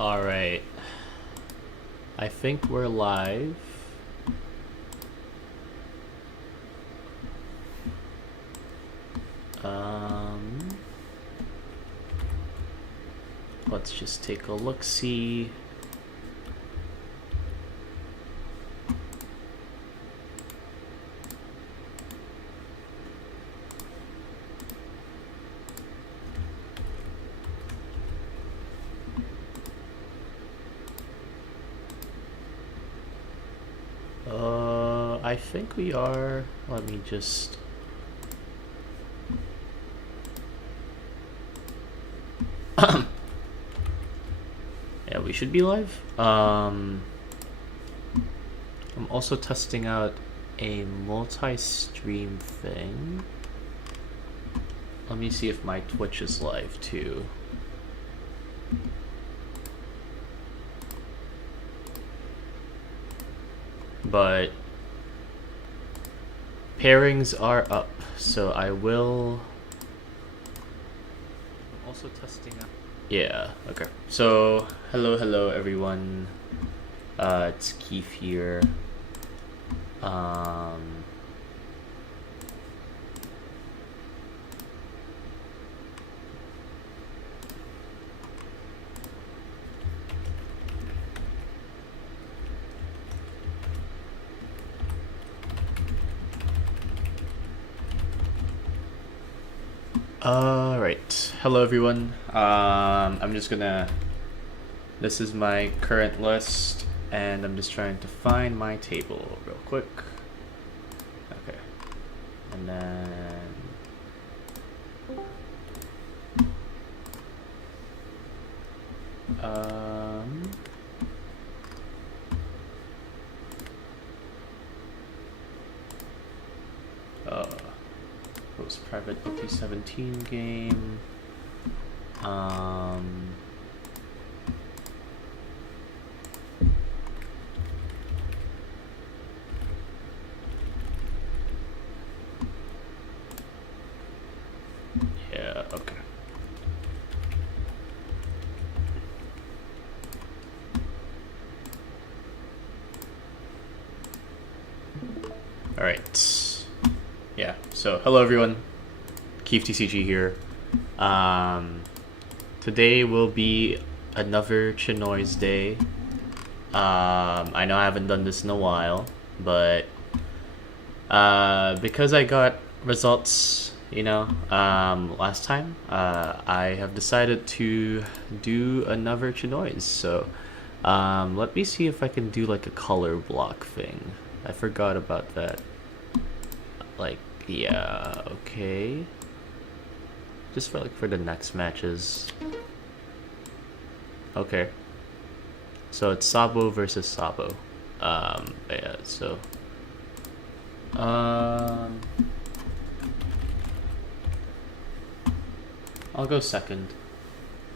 Alright. I think we're live. Let's just take a look-see. I think we are. Let me just... Yeah, we should be live. I'm also testing out a multi-stream thing. Let me see if my Twitch is live too. But pairings are up, so I will... I'm also testing out... Yeah, okay. So, hello everyone. It's Keith here. Alright, hello everyone. I'm just gonna... This is my current list, and I'm just trying to find my table real quick. Okay. And then... private OP17 game. Yeah, okay. All right. Yeah, so hello everyone. Keith TCG here. Today will be another Chinoize day. I know I haven't done this in a while, but because I got results, last time, I have decided to do another Chinoize. So let me see if I can do like a color block thing. I forgot about that. Yeah, okay. Just for the next matches. Okay. So it's Sabo versus Sabo. Yeah, so I'll go second.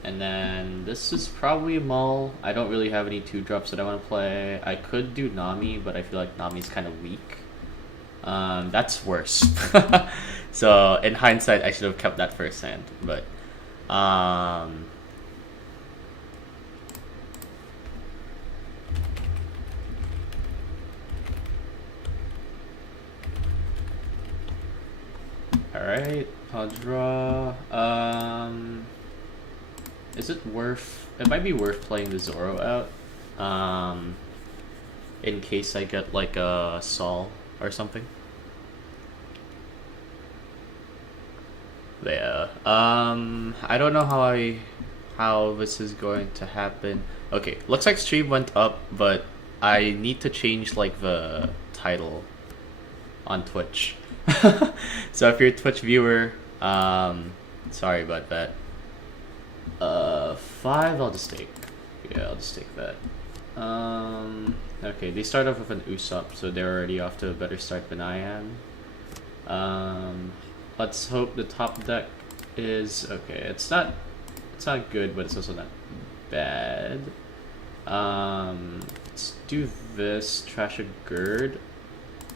And then this is probably a Maul. I don't really have any 2-drops that I want to play. I could do Nami, but I feel like Nami's kind of weak. That's worse. So in hindsight, I should have kept that first hand, but all right, I'll draw. Is it worth? It might be worth playing the Zoro out, in case I get like a Sol or something. Yeah. I don't know how this is going to happen. Okay, looks like stream went up, but I need to change like the title on Twitch. So if you're a Twitch viewer, sorry about that. 5 I'll just take. Yeah, I'll just take that. Okay, they start off with an Usopp, so they're already off to a better start than I am. Let's hope the top deck is okay. It's not good, but it's also not bad. Let's do this. Trash a Gird.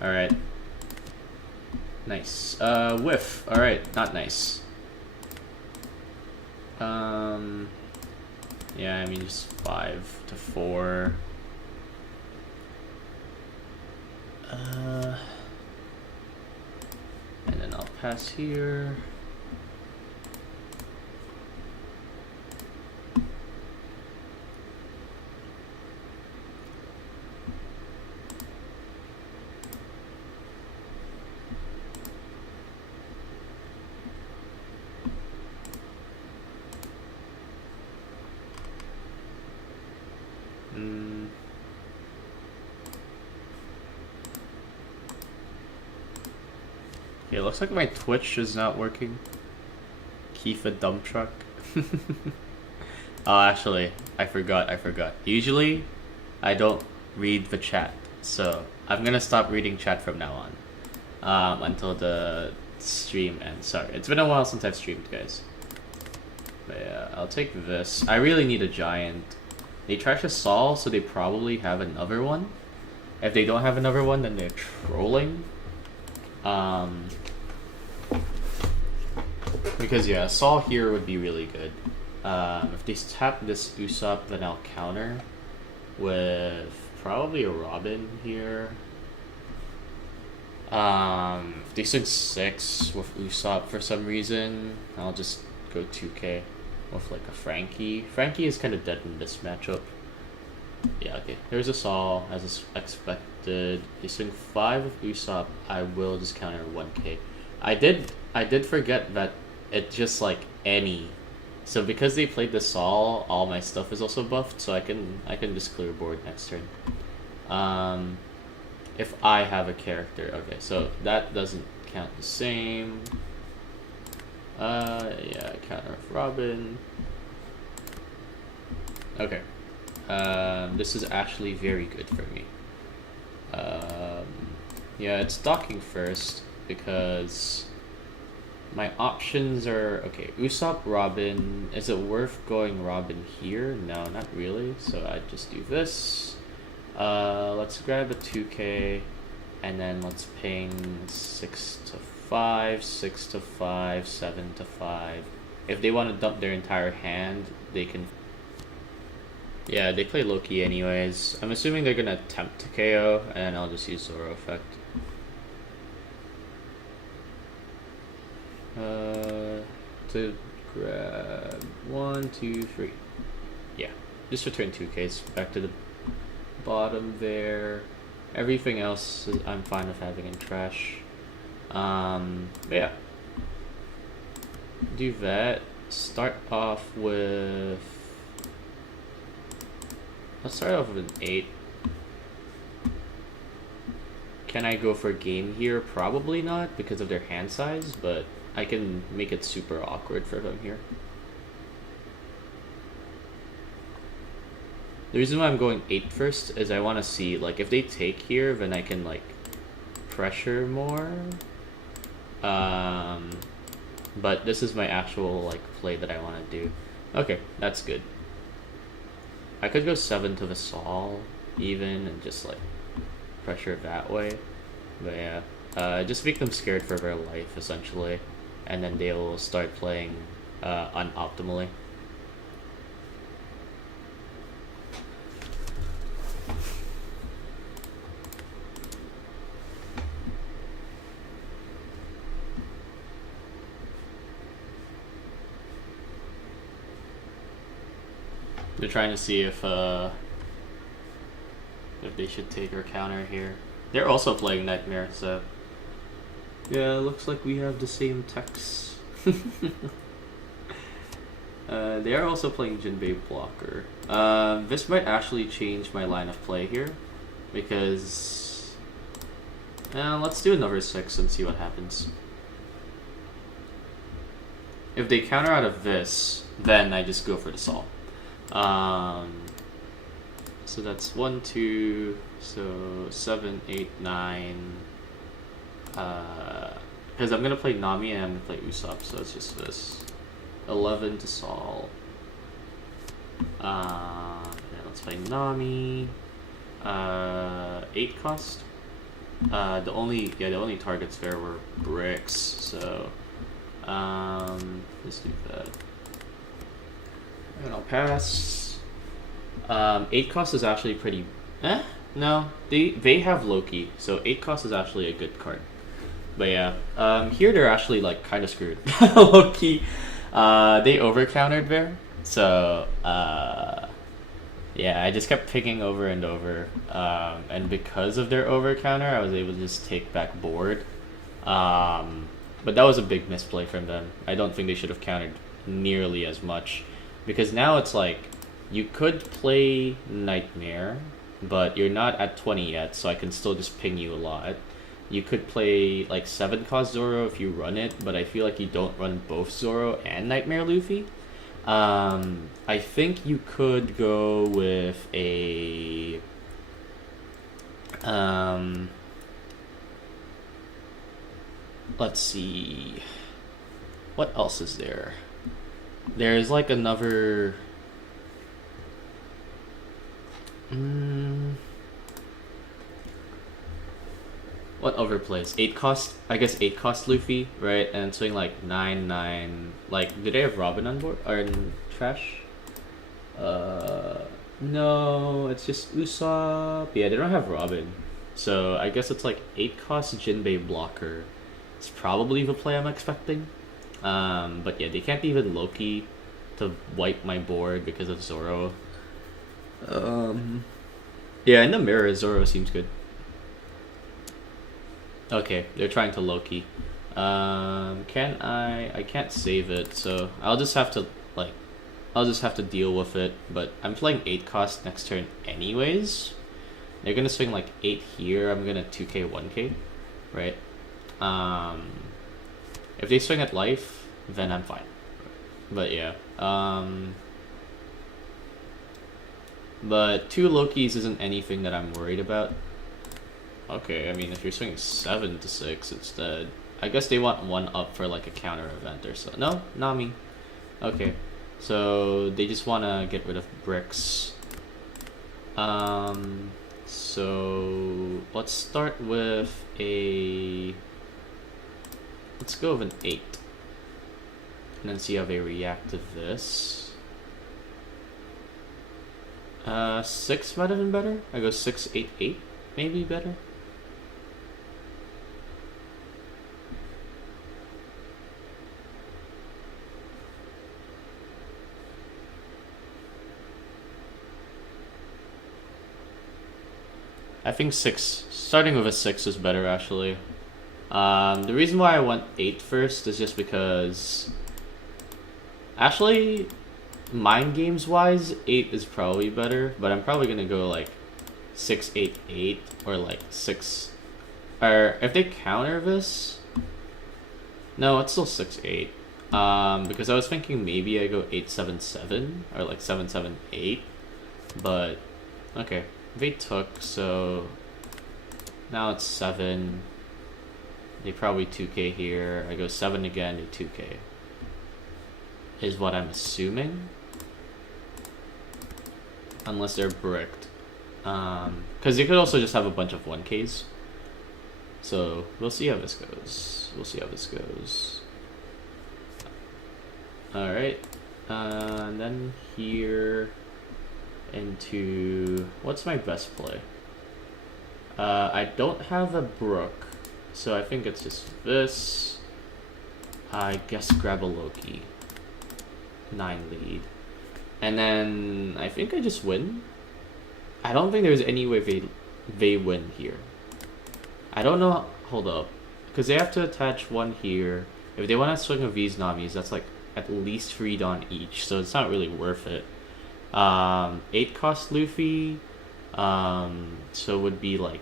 All right. Nice. Whiff. All right. Not nice. Yeah, I mean just 5 to 4. And then I'll pass here. It looks like my Twitch is not working. Kifa dump truck. Oh, actually, I forgot. Usually, I don't read the chat, so I'm gonna stop reading chat from now on, until the stream ends. Sorry, it's been a while since I've streamed, guys. But yeah, I'll take this. I really need a giant. They trash a Sol, so they probably have another one. If they don't have another one, then they're trolling. Because yeah, Sol here would be really good. If they tap this Usopp, then I'll counter with probably a Robin here. If they swing 6 with Usopp for some reason, I'll just go 2k with like a Frankie. Frankie is kind of dead in this matchup. Yeah, okay. There's a Sol, as expected. They swing 5 with Usopp, I will just counter 1k. I did forget that it's just like any. So because they played the Sol, all my stuff is also buffed, so I can just clear board next turn. If I have a character. Okay, so that doesn't count the same. Yeah, counter with Robin. Okay. This is actually very good for me. Yeah, it's docking first because my options are okay. Usopp, Robin. Is it worth going Robin here? No, not really. So I just do this. Let's grab a 2k, and then let's ping 6 to 5, 6 to 5, 7 to 5. If they want to dump their entire hand, they can. Yeah, they play Loki anyways. I'm assuming they're gonna attempt to KO, and I'll just use Zoro effect. To grab 1, 2, 3. Yeah, just return 2Ks back to the bottom there. Everything else I'm fine with having in trash. Yeah. Do that. Start off with. Let's start off with an 8. Can I go for a game here? Probably not because of their hand size, but I can make it super awkward for them here. The reason why I'm going 8 first is I want to see, like, if they take here, then I can, like, pressure more. But this is my actual, like, play that I want to do. Okay, that's good. I could go 7 to the Sol, even, and just, like, pressure that way. But yeah, just make them scared for their life, essentially. And then they will start playing unoptimally. They're trying to see if they should take our counter here. They're also playing Nightmare, so yeah, looks like we have the same techs. They are also playing Jinbei Blocker. This might actually change my line of play here, because let's do another 6 and see what happens. If they counter out of this, then I just go for the Sol. So that's 1, 2, so 7, 8, 9. Because I'm gonna play Nami and I'm gonna play Usopp, so it's just this. 11 to Sol. Then let's play Nami. 8 cost. The only targets there were bricks, so let's do that. And I'll pass. 8 cost is actually pretty. No, they have Loki, so 8 cost is actually a good card. But yeah, here they're actually like kind of screwed. Loki, they over countered there, so yeah, I just kept picking over and over, and because of their over counter, I was able to just take back board. But that was a big misplay from them. I don't think they should have countered nearly as much, because now it's like you could play Nightmare, but you're not at 20 yet, so I can still just ping you a lot. You could play like 7 cost Zoro if you run it, but I feel like you don't run both Zoro and Nightmare Luffy. I think you could go with a let's see, what else is there? There's like another what overplays? 8 cost, I guess 8 cost Luffy, right? And swing like 9/9. Like, did they have Robin on board or in trash? No, it's just Usopp. Yeah, they don't have Robin, so I guess it's like 8 cost Jinbei blocker. It's probably the play I'm expecting. But yeah, they can't even Loki to wipe my board because of Zoro. Yeah, in the mirror, Zoro seems good. Okay, they're trying to Loki. Can I can't save it, so I'll just have to deal with it, but I'm playing 8 cost next turn anyways. They're gonna swing like 8 here, I'm gonna 2k 1k, right? If they swing at life, then I'm fine. But yeah, but 2 Lokis isn't anything that I'm worried about. Okay, I mean, if you're swinging 7 to 6 instead, I guess they want 1 up for like a counter event or so. No, Nami. Okay, so they just want to get rid of bricks. So let's start with a. Let's go with an 8, and then see how they react to this. 6 might have been better. I go 6, 8, 8, maybe better. I think 6, starting with a 6 is better actually. The reason why I went 8 first is just because, actually, mind games wise, 8 is probably better, but I'm probably gonna go like 6, 8, 8, or like 6, or if they counter this, no, it's still 6, 8, because I was thinking maybe I go 8, 7, 7, or like 7, 7, 8, but okay, they took, so now it's 7. They probably 2k here. I go 7 again to 2k. Is what I'm assuming. Unless they're bricked. Because they could also just have a bunch of 1ks. So we'll see how this goes. We'll see how this goes. Alright. And then here into... What's my best play? I don't have a brook. So I think it's just this. I guess grab a Loki. 9 lead. And then I think I just win. I don't think there's any way they win here. I don't know. Hold up. Because they have to attach 1 here. If they want to swing with these Namis, that's like at least 3 Dawn each. So it's not really worth it. 8 cost Luffy. So it would be like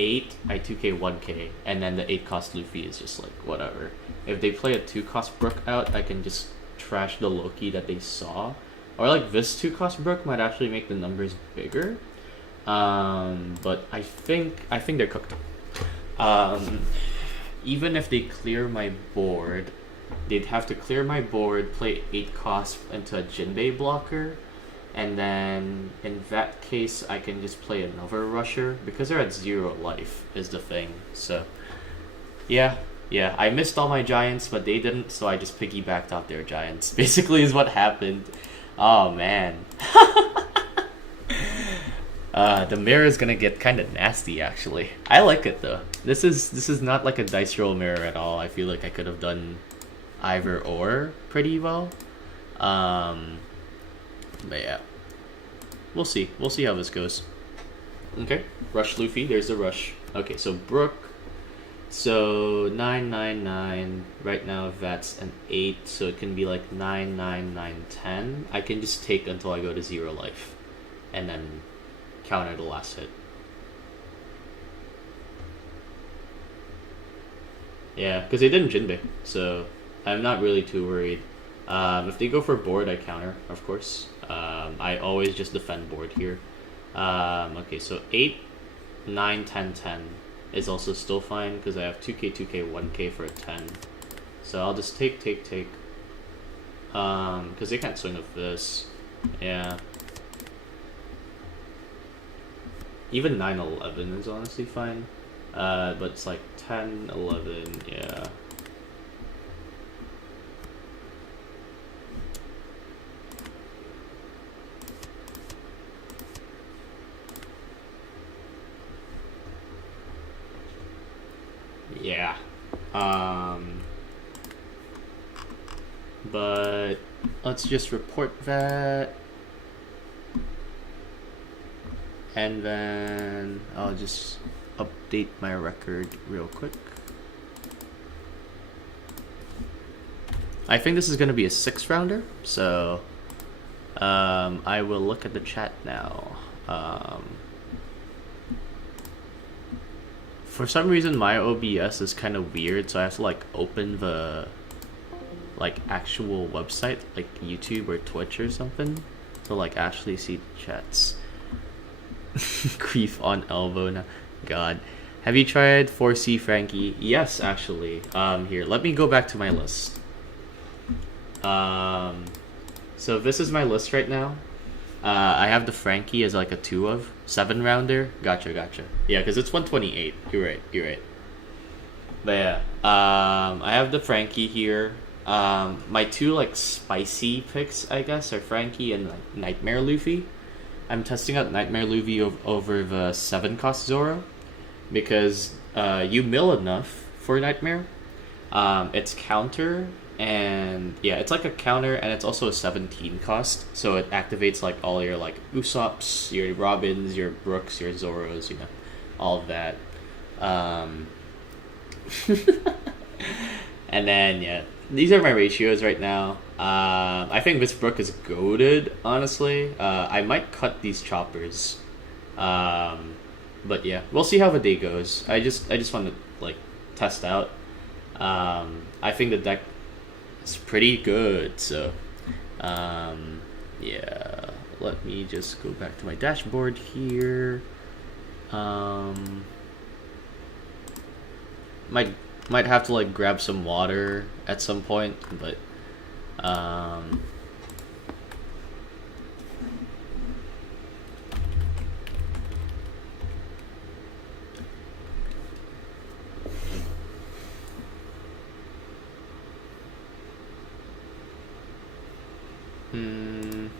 8, I 2k 1k, and then the 8 cost Luffy is just like whatever. If they play a 2 cost Brook out, I can just trash the Loki that they saw, or like this 2 cost Brook might actually make the numbers bigger. But I think they're cooked. Even if they clear my board, they'd have to clear my board, play 8 cost into a Jinbei blocker. And then, in that case, I can just play another rusher, because they're at 0 life, is the thing. So, yeah, I missed all my giants, but they didn't, so I just piggybacked off their giants, basically is what happened. Oh, man. The mirror is gonna get kind of nasty, actually. I like it though. This is not like a dice roll mirror at all. I feel like I could have done either or pretty well. But yeah, we'll see. We'll see how this goes. Okay, Rush Luffy. There's the Rush. Okay, so Brook. So 999. Right now that's an 8, so it can be like 9, 9, 9, 10. I can just take until I go to 0 life, and then counter the last hit. Yeah, because they didn't Jinbei, so I'm not really too worried. If they go for board, I counter, of course. I always just defend board here. Okay, so 8, 9, 10, 10 is also still fine because I have 2k, 2k, 1k for a 10. So I'll just take. Because they can't swing with this. Yeah. Even 9, 11 is honestly fine. But it's like 10, 11, yeah. Yeah. But let's just report that. And then I'll just update my record real quick. I think this is going to be a 6-rounder, so I will look at the chat now. For some reason my OBS is kind of weird, so I have to like open the like actual website, like YouTube or Twitch or something, to like actually see the chats. Grief on elbow now. God. Have you tried 4C Frankie? Yes, actually. Here, let me go back to my list. So this is my list right now. I have the Frankie as like a 2 of 7-rounder. Gotcha. Yeah, because it's 128. You're right. But yeah, I have the Frankie here. My 2 like spicy picks, I guess, are Frankie and like Nightmare Luffy. I'm testing out Nightmare Luffy over the 7-cost Zoro because you mill enough for Nightmare. It's counter. And yeah, it's like a counter, and it's also a 17 cost, so it activates like all your like Usops, your Robins, your Brooks, your Zoros, all of that. And then yeah, these are my ratios right now. I think this Brook is goated, honestly. I might cut these choppers, but yeah, we'll see how the day goes. I just want to like test out. I think the deck. It's pretty good, so yeah, let me just go back to my dashboard here. Might have to like grab some water at some point, but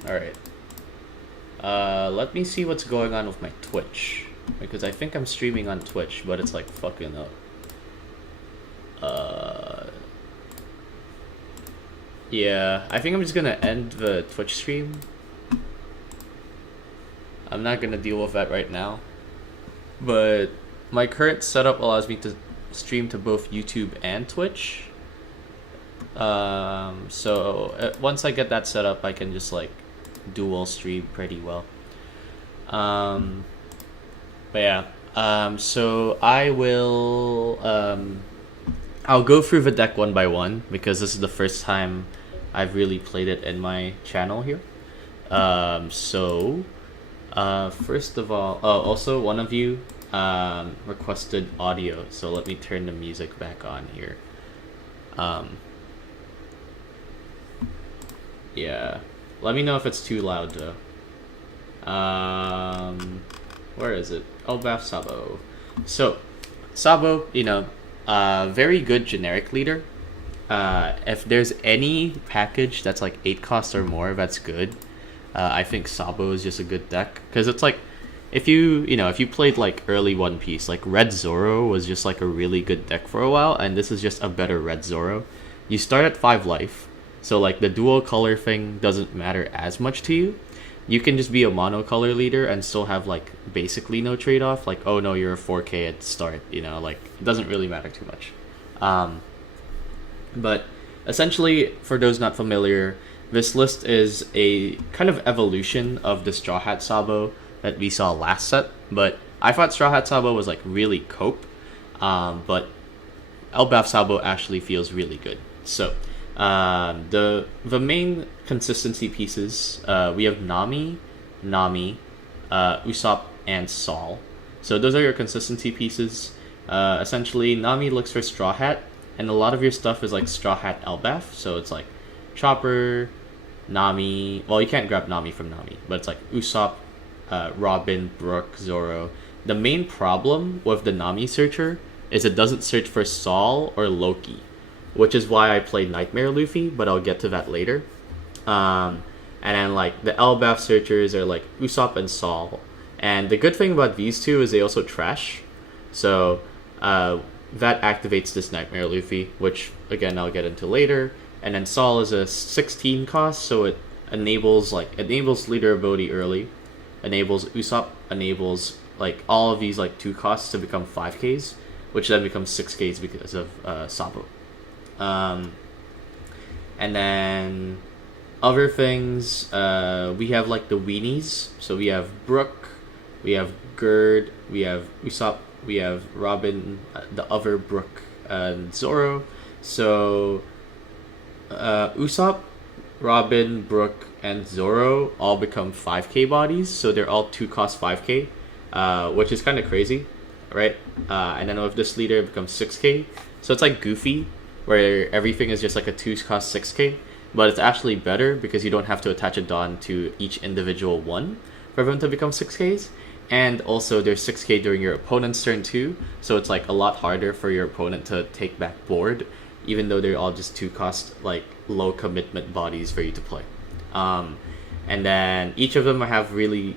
alright. Let me see what's going on with my Twitch, because I think I'm streaming on Twitch, but it's like fucking up. Yeah, I think I'm just gonna end the Twitch stream. I'm not gonna deal with that right now, but my current setup allows me to stream to both YouTube and Twitch. So once I get that set up, I can just like dual stream pretty well. But yeah, so I will I'll go through the deck one by one because this is the first time I've really played it in my channel here. So first of all, also one of you requested audio, so let me turn the music back on here. Yeah, let me know if it's too loud though. Where is it? Elbaph Sabo. So Sabo, very good generic leader. If there's any package that's like 8 costs or more, that's good. I think Sabo is just a good deck because it's like if you played like early One Piece, like Red Zoro was just like a really good deck for a while, and this is just a better Red Zoro. You start at 5 life, so like the dual color thing doesn't matter as much to you. You can just be a monocolor leader and still have like basically no trade off. Like, oh no, you're a 4K at the start. Like it doesn't really matter too much. But essentially, for those not familiar, this list is a kind of evolution of the Straw Hat Sabo that we saw last set. But I thought Straw Hat Sabo was like really cope, but Elbaph Sabo actually feels really good. So the main consistency pieces, we have Nami, Usopp, and Sol. So those are your consistency pieces. Essentially, Nami looks for Straw Hat, and a lot of your stuff is like Straw Hat Elbaph. So it's like Chopper, Nami. Well, you can't grab Nami from Nami, but it's like Usopp, Robin, Brook, Zoro. The main problem with the Nami searcher is it doesn't search for Sol or Loki, which is why I play Nightmare Luffy, but I'll get to that later. And then like the Elbaph searchers are like Usopp and Sol. And the good thing about these two is they also trash. So that activates this Nightmare Luffy, which again I'll get into later. And then Sol is a 16 cost, so it enables leader ability early, enables Usopp, enables like all of these like 2 costs to become 5Ks, which then becomes 6Ks because of Sabo. And then other things, we have like the weenies. So we have Brook, we have Gerd, we have Usopp, we have Robin, the other Brook, and Zoro. So Usopp, Robin, Brook, and Zoro all become 5K bodies. So they're all 2 cost 5K, which is kind of crazy, right? And then with this leader, it becomes 6K. So it's like Goofy, where everything is just like a 2 cost 6K, but it's actually better because you don't have to attach a Dawn to each individual one for them to become 6Ks. And also there's 6K during your opponent's turn too, so it's like a lot harder for your opponent to take back board, even though they're all just 2 cost like low commitment bodies for you to play. And then each of them have really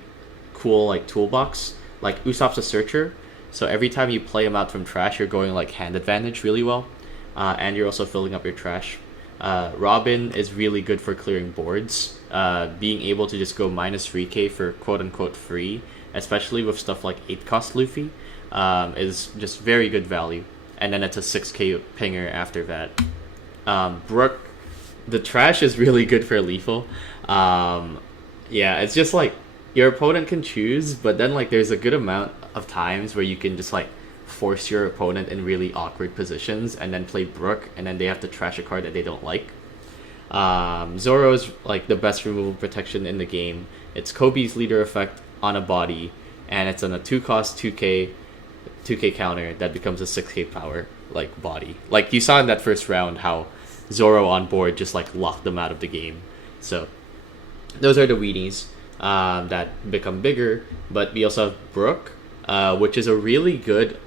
cool like toolbox. Like Usopp's a searcher, so every time you play him out from trash, you're going like hand advantage really well. And you're also filling up your trash. Robin is really good for clearing boards. Being able to just go minus 3K for quote-unquote free, especially with stuff like 8 cost Luffy, is just very good value. And then it's a 6K pinger after that. Brook, the trash is really good for lethal. Yeah, it's just like your opponent can choose, but then like there's a good amount of times where you can just like force your opponent in really awkward positions and then play Brook, and then they have to trash a card that they don't like. Zoro is like the best removal protection in the game. It's Kobe's leader effect on a body, and it's on a 2 cost 2K counter that becomes a 6K power like body. Like you saw in that first round how Zoro on board just like locked them out of the game. So those are the weenies that become bigger. But we also have Brook, which is a really good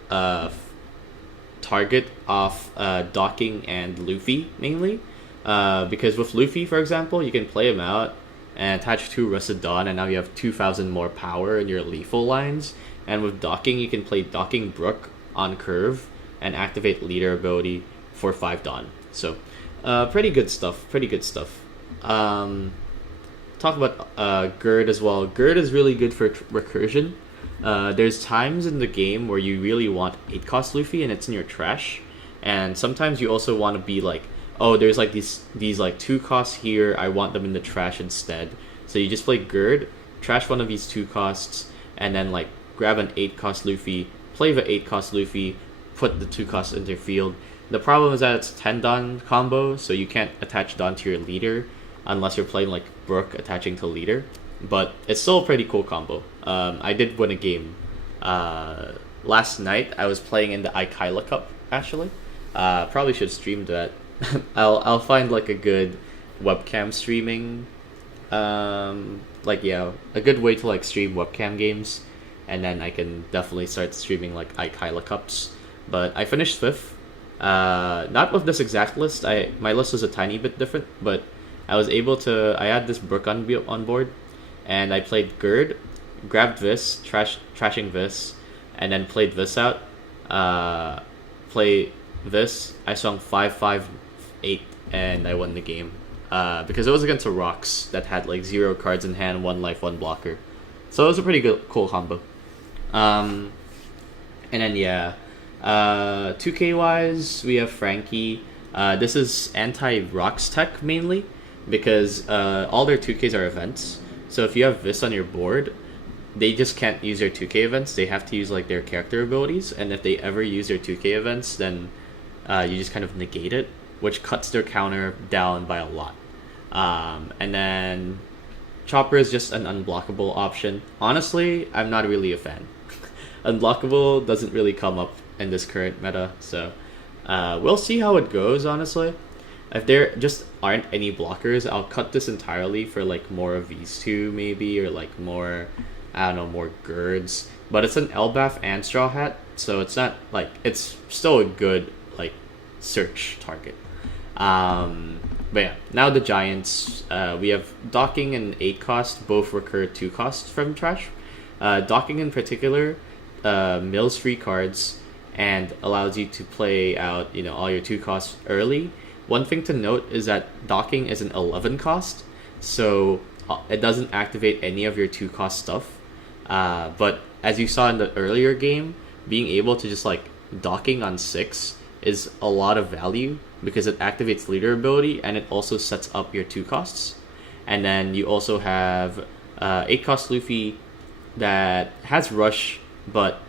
target of Docking and Luffy mainly, because with Luffy, for example, you can play him out and attach 2 Rusted Dawn, and now you have 2,000 more power in your lethal lines. And with Docking, you can play Docking Brook on curve and activate leader ability for 5 Dawn. So pretty good stuff. Talk about Gerd as well. Gerd is really good for recursion. There's times in the game where you really want 8 cost Luffy and it's in your trash, and sometimes you also want to be like, oh, there's like these like 2 costs here, I want them in the trash instead. So you just play Gerd, trash one of these 2 costs, and then like grab an 8 cost Luffy, play the 8 cost Luffy, put the 2 costs into your field. The problem is that it's 10 Dawn combo, so you can't attach Dawn to your leader unless you're playing like Brook attaching to leader. But it's still a pretty cool combo. I did win a game last night. I was playing in the Ikaila Cup actually. Probably should stream that. I'll find like a good webcam streaming, a good way to like stream webcam games, and then I can definitely start streaming like Ikaila Cups. But I finished 5th. Not with this exact list. My list was a tiny bit different, but I was able to. I had this Brook on board, and I played Gerd. grabbed this, trashing this, and then played this out. Play this. I swung 5-5-8, and I won the game. Because it was against a Rocks that had like 0 cards in hand, 1 life, 1 blocker. So it was a pretty cool combo. And then yeah, 2K wise, we have Frankie. This is anti-Rocks tech mainly, because all their 2Ks are events. So if you have this on your board, they just can't use their 2K events. They have to use like their character abilities, and if they ever use their 2K events, then you just kind of negate it, which cuts their counter down by a lot. And then Chopper is just an unblockable option. Honestly, I'm not really a fan. Unblockable doesn't really come up in this current meta, so we'll see how it goes, honestly. If there just aren't any blockers, I'll cut this entirely for like more of these two maybe, or like more, I don't know, more Girds. But it's an Elbaph and Straw Hat, so it's not like, it's still a good like search target. But yeah, now the Giants, we have Docking and 8 cost, both recur 2 cost from trash. Docking in particular mills free cards and allows you to play out, you know, all your 2 costs early. One thing to note is that Docking is an 11 cost, so it doesn't activate any of your 2 cost stuff. But as you saw in the earlier game, being able to just like Docking on 6 is a lot of value because it activates leader ability and it also sets up your 2 costs. And then you also have 8 cost Luffy that has rush, but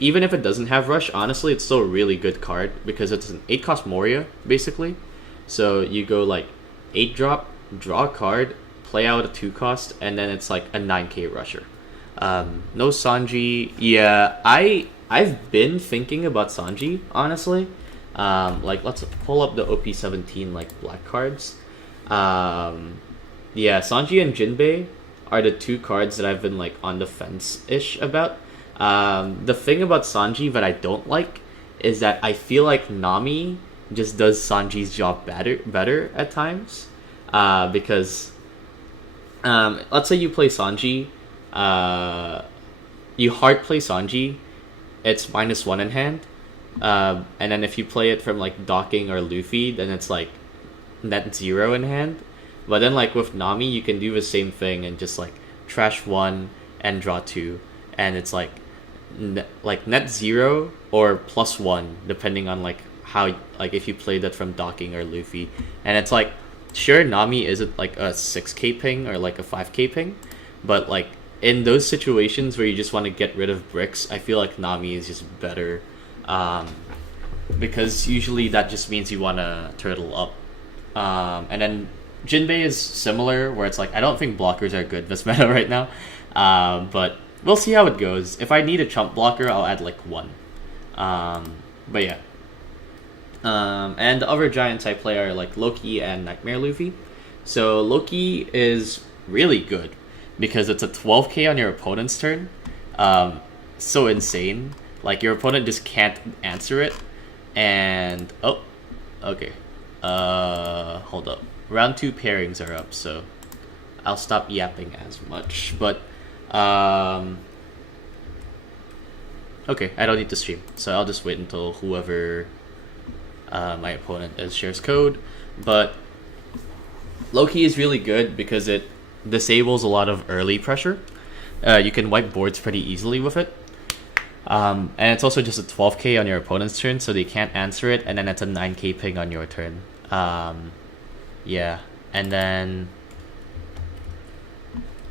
even if it doesn't have rush, honestly it's still a really good card because it's an 8 cost Moria basically. So you go like 8 drop, draw a card, play out a 2 cost, and then it's like a 9k rusher. No Sanji. Yeah, I've been thinking about Sanji, honestly. Like let's pull up the OP17 like black cards. Yeah, Sanji and Jinbei are the 2 cards that I've been like on the fence-ish about. The thing about Sanji that I don't like is that I feel like Nami just does Sanji's job better at times. Because let's say you play Sanji, you hard play Sanji, it's -1 in hand. And then if you play it from like Docking or Luffy, then it's like net 0 in hand. But then like with Nami, you can do the same thing and just like trash 1 and draw 2, and it's like net 0 or +1 depending on like how, like if you play that from Docking or Luffy. And it's like, sure, Nami isn't like a 6k ping or like a 5k ping, but like in those situations where you just want to get rid of bricks, I feel like Nami is just better. Because usually that just means you want to turtle up. And then Jinbei is similar, where it's like, I don't think blockers are good this meta right now. But we'll see how it goes. If I need a chump blocker, I'll add like 1. But yeah. And the other Giants I play are like Loki and Nightmare Luffy. So Loki is really good because it's a 12k on your opponent's turn. So insane. Like your opponent just can't answer it. And oh, okay. Hold up. Round 2 pairings are up, so I'll stop yapping as much. But okay, I don't need to stream, so I'll just wait until whoever my opponent is shares code. But Loki is really good because it disables a lot of early pressure. You can wipe boards pretty easily with it. And it's also just a 12k on your opponent's turn, so they can't answer it, and then it's a 9k ping on your turn. Yeah, and then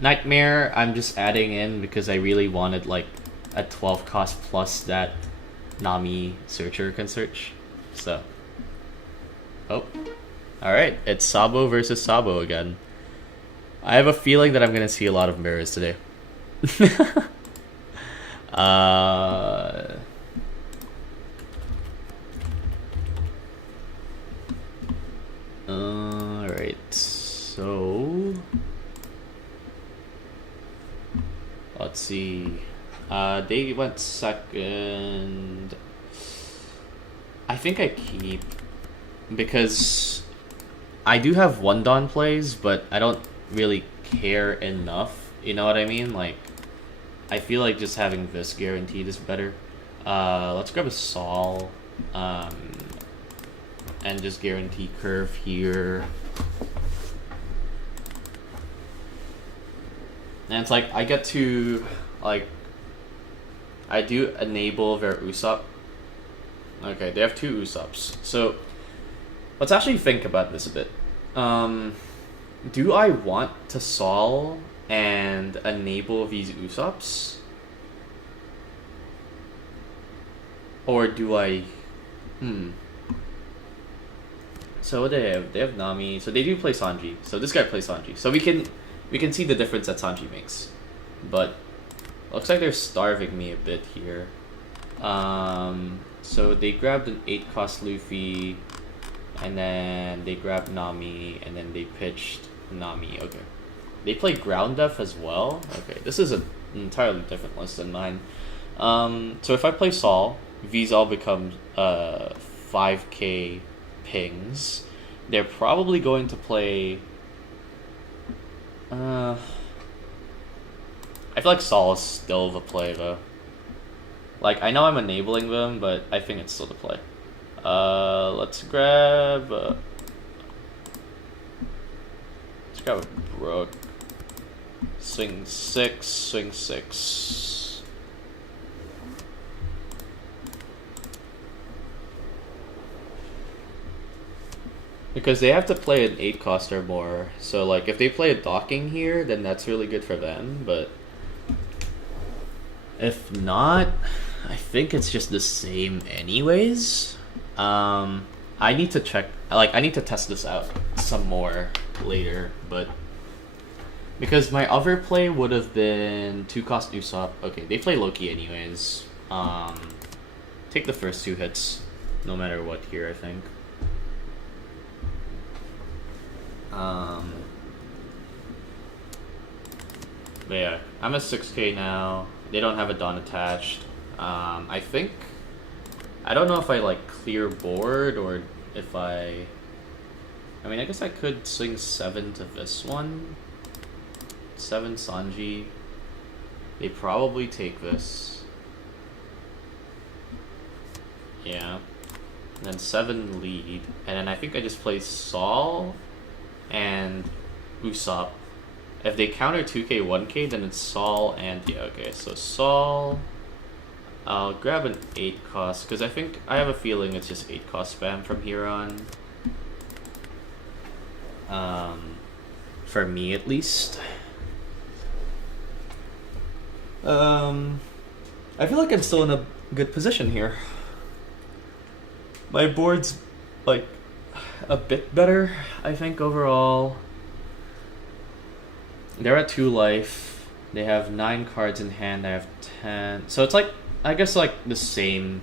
Nightmare I'm just adding in because I really wanted like a 12 cost plus that Nami Searcher can search. So, oh, alright, it's Sabo versus Sabo again. I have a feeling that I'm gonna see a lot of mirrors today. Alright, so let's see. They went second. I think I keep, because I do have 1 Dawn plays, but I don't really care enough. You know what I mean? Like, I feel like just having this guaranteed is better. Let's grab a Sol, and just guarantee curve here. And it's like, I get to, like, I do enable their Usopp. Okay, they have 2 Usopps. So, let's actually think about this a bit. Do I want to Sol and enable these Usopps? Or do I... So what do they have? They have Nami. So they do play Sanji. So this guy plays Sanji. So we can see the difference that Sanji makes. But looks like they're starving me a bit here. So they grabbed an 8-cost Luffy, and then they grabbed Nami, and then they pitched Nami. Okay. They play Ground Death as well. Okay, this is an entirely different list than mine. So if I play Sol, these all become 5k pings. They're probably going to play... I feel like Sol is still the play, though. Like, I know I'm enabling them, but I think it's still the play. Let's grab a Brook. Swing 6, swing 6. Because they have to play an 8-cost or more. So, like, if they play a docking here, then that's really good for them, but... If not, I think it's just the same anyways. I need to check, like, I need to test this out some more later, but... Because my other play would have been 2-cost Usopp. Okay, they play Loki anyways. Take the first 2 hits, no matter what here, I think. But yeah, I'm at 6k now. They don't have a Dawn attached. I think... I don't know if I, like, clear board or if I mean, I guess I could swing 7 to this one. 7 Sanji. They probably take this. Yeah. And then 7 lead. And then I think I just play Sol and Usopp. If they counter 2k, 1k, then it's Sol and... Yeah, okay. So Sol... I'll grab an 8 cost, because I have a feeling it's just 8 cost spam from here on. For me at least. I feel like I'm still in a good position here. My board's like a bit better, I think, overall. They're at 2 life. They have 9 cards in hand. I have 10. So it's like, I guess, like the same-ish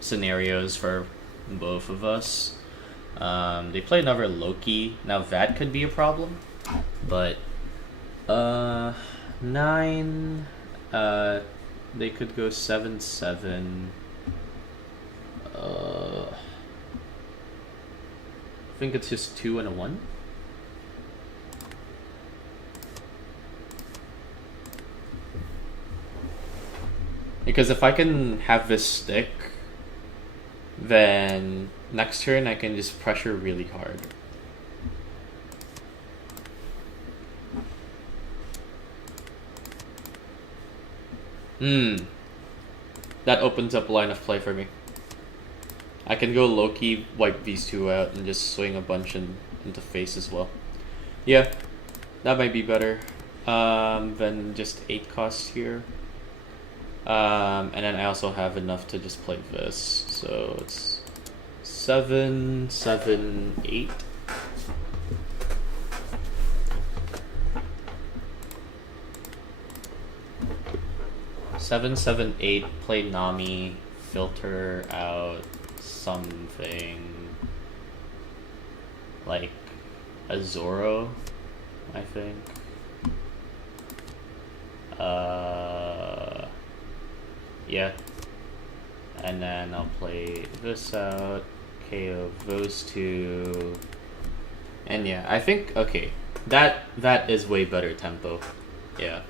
scenarios for both of us. They play another Loki. Now that could be a problem, but 9. They could go 7/7. I think it's just 2 and a 1. Because if I can have this stick, then next turn I can just pressure really hard. That opens up a line of play for me. I can go Loki, wipe these 2 out, and just swing a bunch into face as well. Yeah, that might be better than just 8 costs here. And then I also have enough to just play this, so it's 7, 7, 8. Seven, 7, 8. Play Nami, filter out something like a Zoro, I think. Yeah. And then I'll play this out, KO those 2. And yeah, I think, okay, that is way better tempo. Yeah.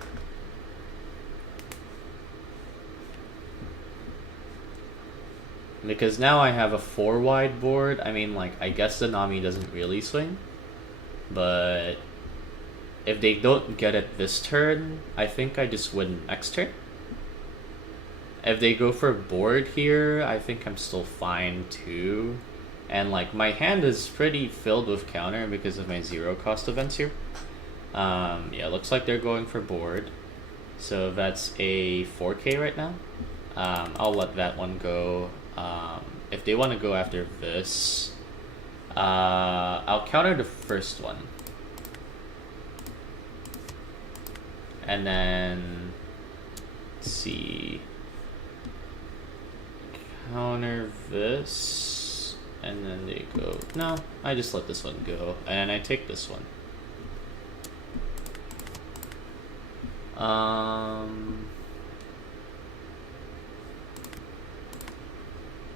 Because now I have a 4-wide board. I mean, like, I guess the Nami doesn't really swing. But if they don't get it this turn, I think I just win next turn. If they go for board here, I think I'm still fine too. And like my hand is pretty filled with counter because of my 0 cost events here. Yeah, looks like they're going for board. So that's a 4K right now. I'll let that one go. If they want to go after this, I'll counter the first one. And then, let's see, counter this, and then they go, no, I just let this one go, and I take this one.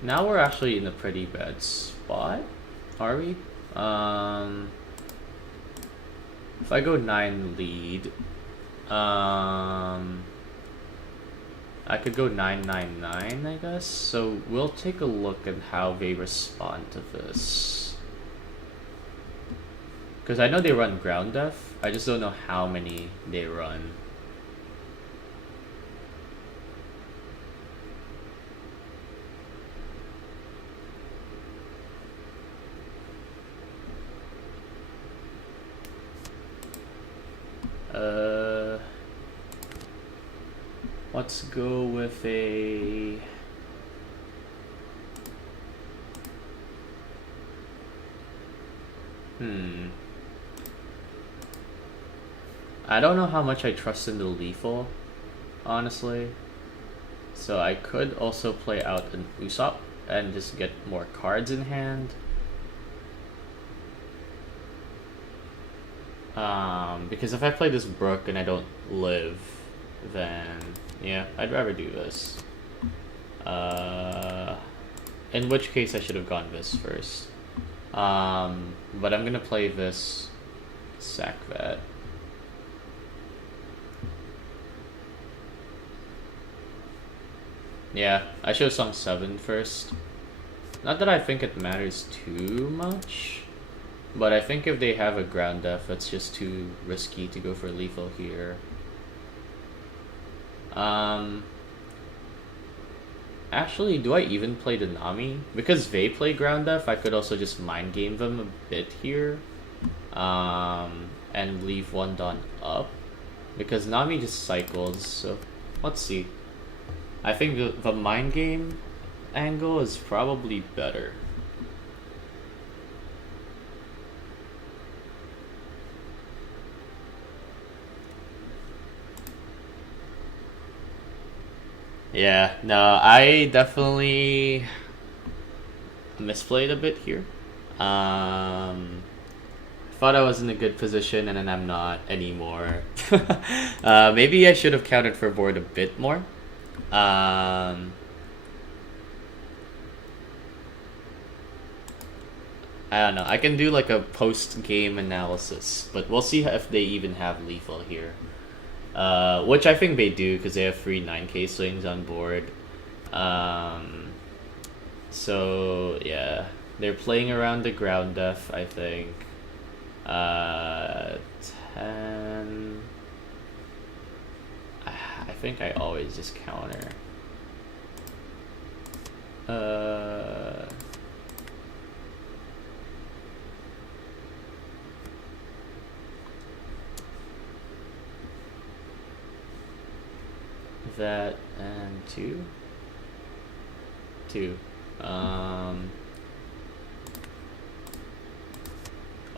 Now we're actually in a pretty bad spot, are we? If I go 9 lead, I could go 999, I guess. So we'll take a look at how they respond to this. Because I know they run ground def. I just don't know how many they run. Let's go with a... I don't know how much I trust in the lethal, honestly. So I could also play out an Usopp and just get more cards in hand. Because if I play this Brook and I don't live, then yeah, I'd rather do this. In which case I should have gone this first. But I'm gonna play this, sack that. Yeah, I should have sung 7 first. Not that I think it matters too much, but I think if they have a ground def, it's just too risky to go for lethal here. Actually, do I even play the Nami? Because they play ground def, I could also just mind game them a bit here. And leave 1 Dawn up. Because Nami just cycles, so let's see. I think the mind game angle is probably better. Yeah, no, I definitely misplayed a bit here. Thought I was in a good position and then I'm not anymore. Maybe I should have counted for board a bit more. I don't know. I can do like a post-game analysis, but we'll see if they even have lethal here. Which I think they do because they have 3 9K swings on board. So yeah, they're playing around the ground def, I think. 10. I think I always just counter. That and 2.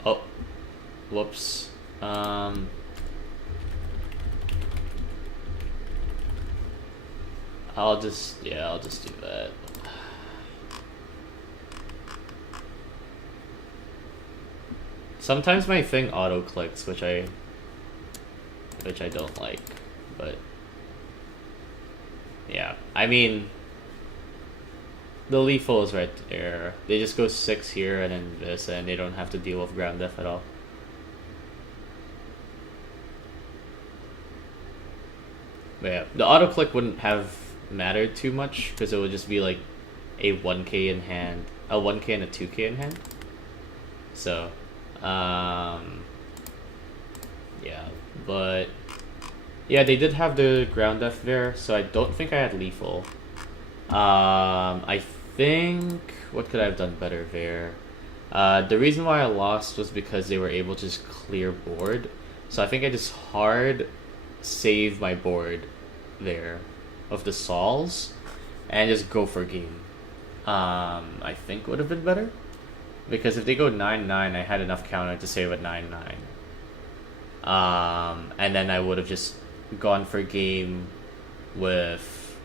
Oh, whoops. I'll just do that. Sometimes my thing auto clicks, which I don't like, but yeah, I mean, the lethal is right there. They just go 6 here and then this, and they don't have to deal with ground def at all. But yeah, the auto click wouldn't have mattered too much because it would just be like a 1k in hand, a 1k and a 2k in hand. So, yeah, but yeah, they did have the ground death there, so I don't think I had lethal. I think what could I have done better there? The reason why I lost was because they were able to just clear board, so I think I just hard save my board there of the Sauls and just go for game. I think would have been better, because if they go 9-9, I had enough counter to save at 9-9. And then I would have just gone for game with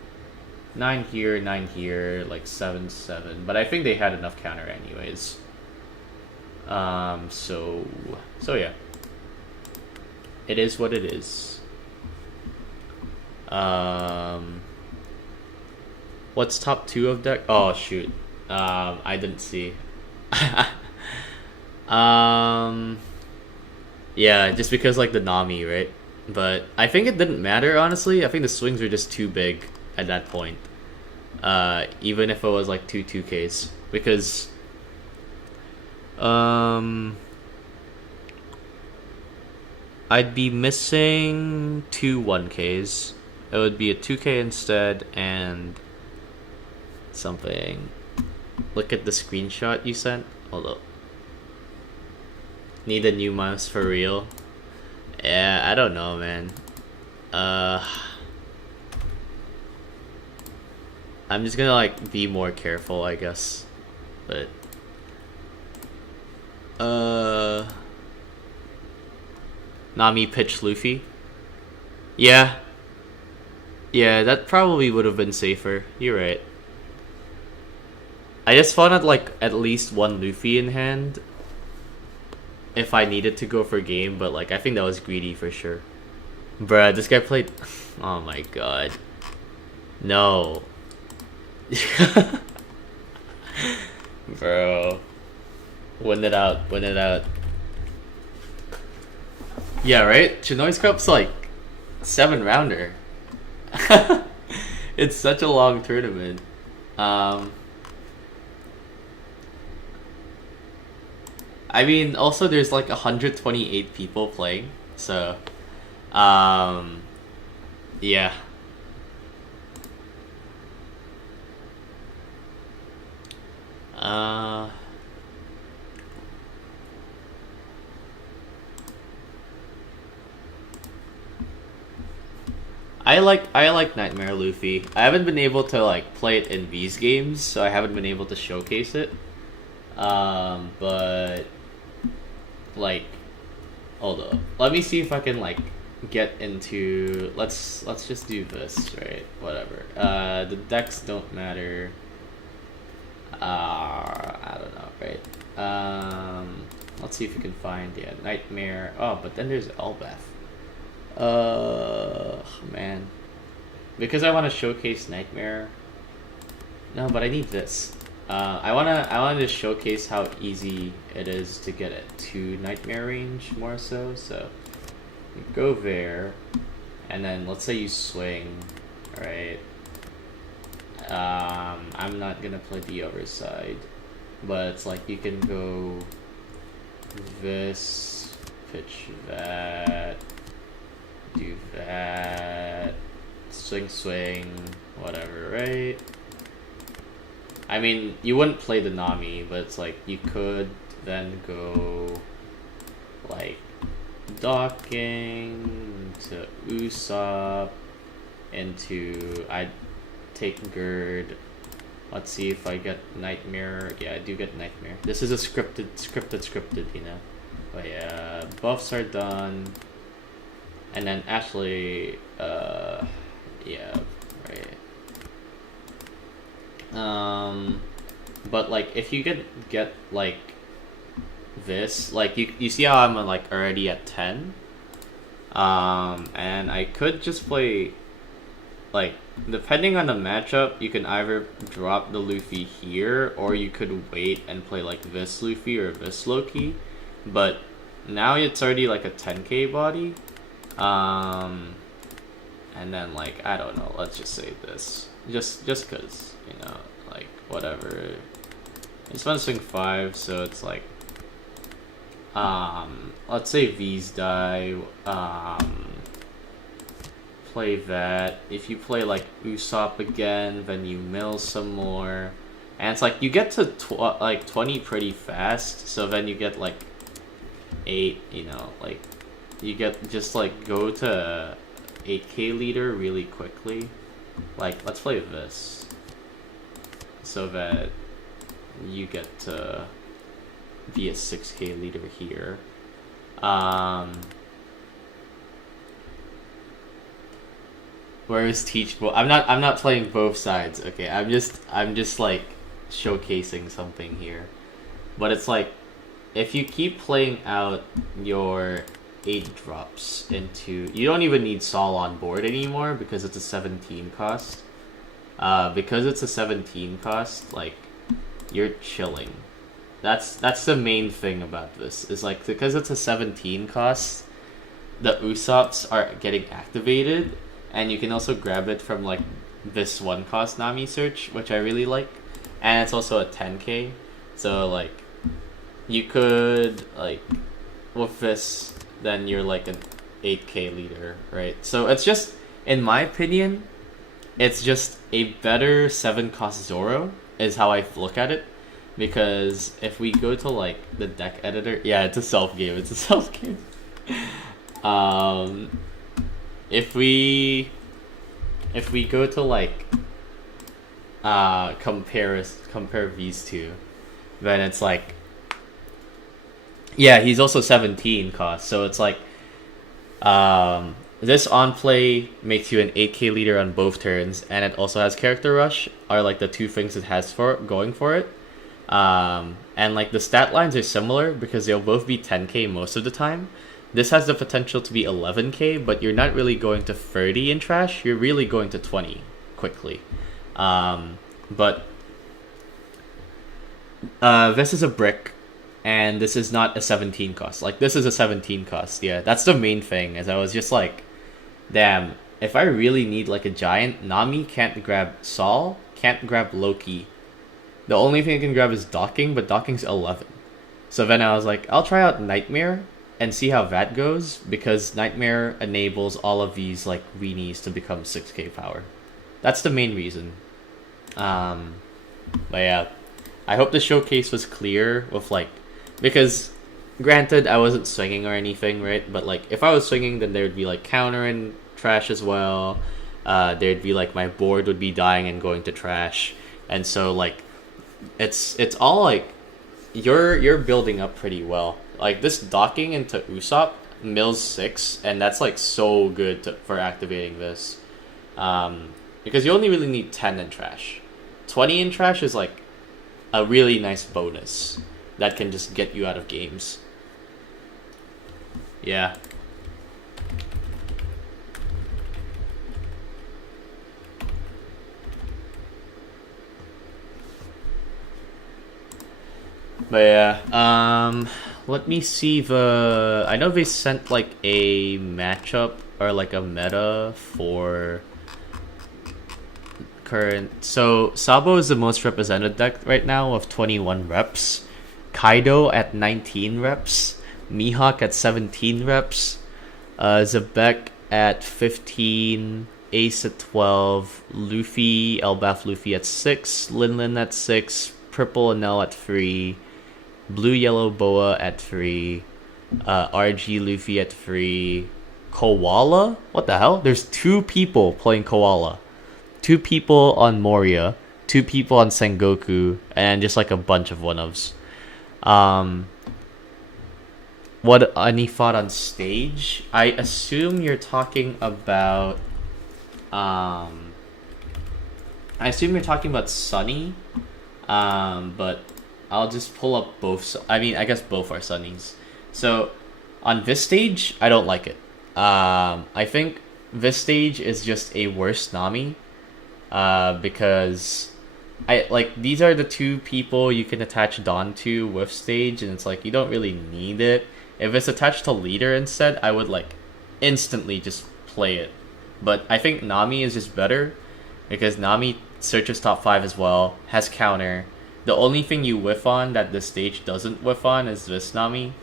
9 here, 9 here, like 7-7. But I think they had enough counter anyways. So yeah. It is what it is. What's top 2 of deck? Oh shoot. I didn't see. Yeah, just because like the Nami, right? But I think it didn't matter, honestly. I think the swings were just too big at that point. Even if it was like 2-2Ks. Because I'd be missing 2 1Ks. It would be a 2K instead and something. Look at the screenshot you sent. Hold up. Need a new mouse for real? Yeah, I don't know, man. I'm just gonna like be more careful, I guess. But Nami pitch Luffy. Yeah. Yeah, that probably would have been safer. You're right. I just wanted like at least one Luffy in hand if I needed to go for game, but like I think that was greedy for sure. Bruh, this guy played. Oh my god. No. Bro. Win it out, win it out. Yeah, right? Chinoize Cup's like 7-rounder. It's such a long tournament. I mean, also there's like 128 people playing, so yeah. I like Nightmare Luffy. I haven't been able to like play it in these games, so I haven't been able to showcase it. But like, hold up. Let me see if I can like get into. Let's just do this, right? Whatever. The decks don't matter. I don't know, right? Let's see if we can find Nightmare. Oh, but then there's Elbaph. Man, because I want to showcase Nightmare. No, but I need this. I wanna just showcase how easy it is to get it to Nightmare range more so. So you go there, and then let's say you swing, right? I'm not gonna play the other side, but it's like you can go this, pitch that, do that, swing, whatever, right? I mean, you wouldn't play the Nami, but it's like you could then go like docking to Usopp into I'd take Gerd. Let's see if I get Nightmare. Yeah, I do get Nightmare. This is a scripted, you know. But yeah, buffs are done. And then Ashley, yeah, right. But like if you get like this, like you see how I'm like already at 10, and I could just play like depending on the matchup, you can either drop the Luffy here or you could wait and play like this Luffy or this Loki, but now it's already like a 10k body, and then like I don't know, let's just say this just cause, you know, like whatever. It's gonna swing 5, so it's like let's say V's die. Play that. If you play like Usopp again, then you mill some more. And it's like you get to like 20 pretty fast, so then you get like 8, you know, like you get just like go to 8k leader really quickly. Like let's play this so that you get to be a 6k leader here. Where is teachable? I'm not playing both sides. Okay, I'm just like showcasing something here. But it's like if you keep playing out your 8 drops into, you don't even need Sol on board anymore because it's a 17 cost. Because it's a 17 cost, like you're chilling. That's the main thing about this. Is like because it's a 17 cost, the Usopps are getting activated. And you can also grab it from like this 1 cost Nami search, which I really like. And it's also a 10k. So like you could like with this, then you're like an 8k leader, right? So it's just, in my opinion, it's just a better 7 cost Zoro is how I look at it. Because if we go to like the deck editor, yeah, it's a self game. It's a self game. If we go to like compare these two, then it's like, yeah, he's also 17 cost, so it's like this on play makes you an 8k leader on both turns, and it also has character rush are like the two things it has for going for it. And like the stat lines are similar because they'll both be 10k most of the time. This has the potential to be 11k, but you're not really going to 30 in trash. You're really going to 20 quickly. But this is a brick, and this is not a 17 cost. Like, this is a 17 cost, yeah. That's the main thing, as I was just like, damn, if I really need like a giant, Nami can't grab Sol, can't grab Loki. The only thing I can grab is Docking, but Docking's 11. So then I was like, I'll try out Nightmare and see how that goes, because Nightmare enables all of these like weenies to become 6k power. That's the main reason. But yeah, I hope the showcase was clear with like, because granted I wasn't swinging or anything, right? But like if I was swinging, then there would be like counter and trash as well. There'd be like my board would be dying and going to trash, and so like it's all like you're building up pretty well. Like this Docking into Usopp mills 6, and that's like so good for activating this. Because you only really need 10 in trash. 20 in trash is like a really nice bonus that can just get you out of games. Yeah. But yeah, let me see the... I know they sent like a matchup or like a meta for current... So Sabo is the most represented deck right now with 21 reps. Kaido at 19 reps. Mihawk at 17 reps. Zebek at 15. Ace at 12. Luffy, Elbaph Luffy at 6. Linlin at 6. Purple Enel at 3. Blue Yellow Boa at 3. RG Luffy at 3. Koala? What the hell? There's 2 people playing Koala. 2 people on Moria. 2 people on Sengoku. And just like a bunch of one-ofs. What any thought on stage? I assume you're talking about... I assume you're talking about Sunny. But... I'll just pull up both. I mean, I guess both are Sunnies. So, on this stage, I don't like it. I think this stage is just a worse Nami. Because these are the 2 people you can attach Dawn to with stage, and it's like you don't really need it. If it's attached to leader instead, I would like instantly just play it. But I think Nami is just better because Nami searches top 5 as well, has counter. The only thing you whiff on that this stage doesn't whiff on is this Nami,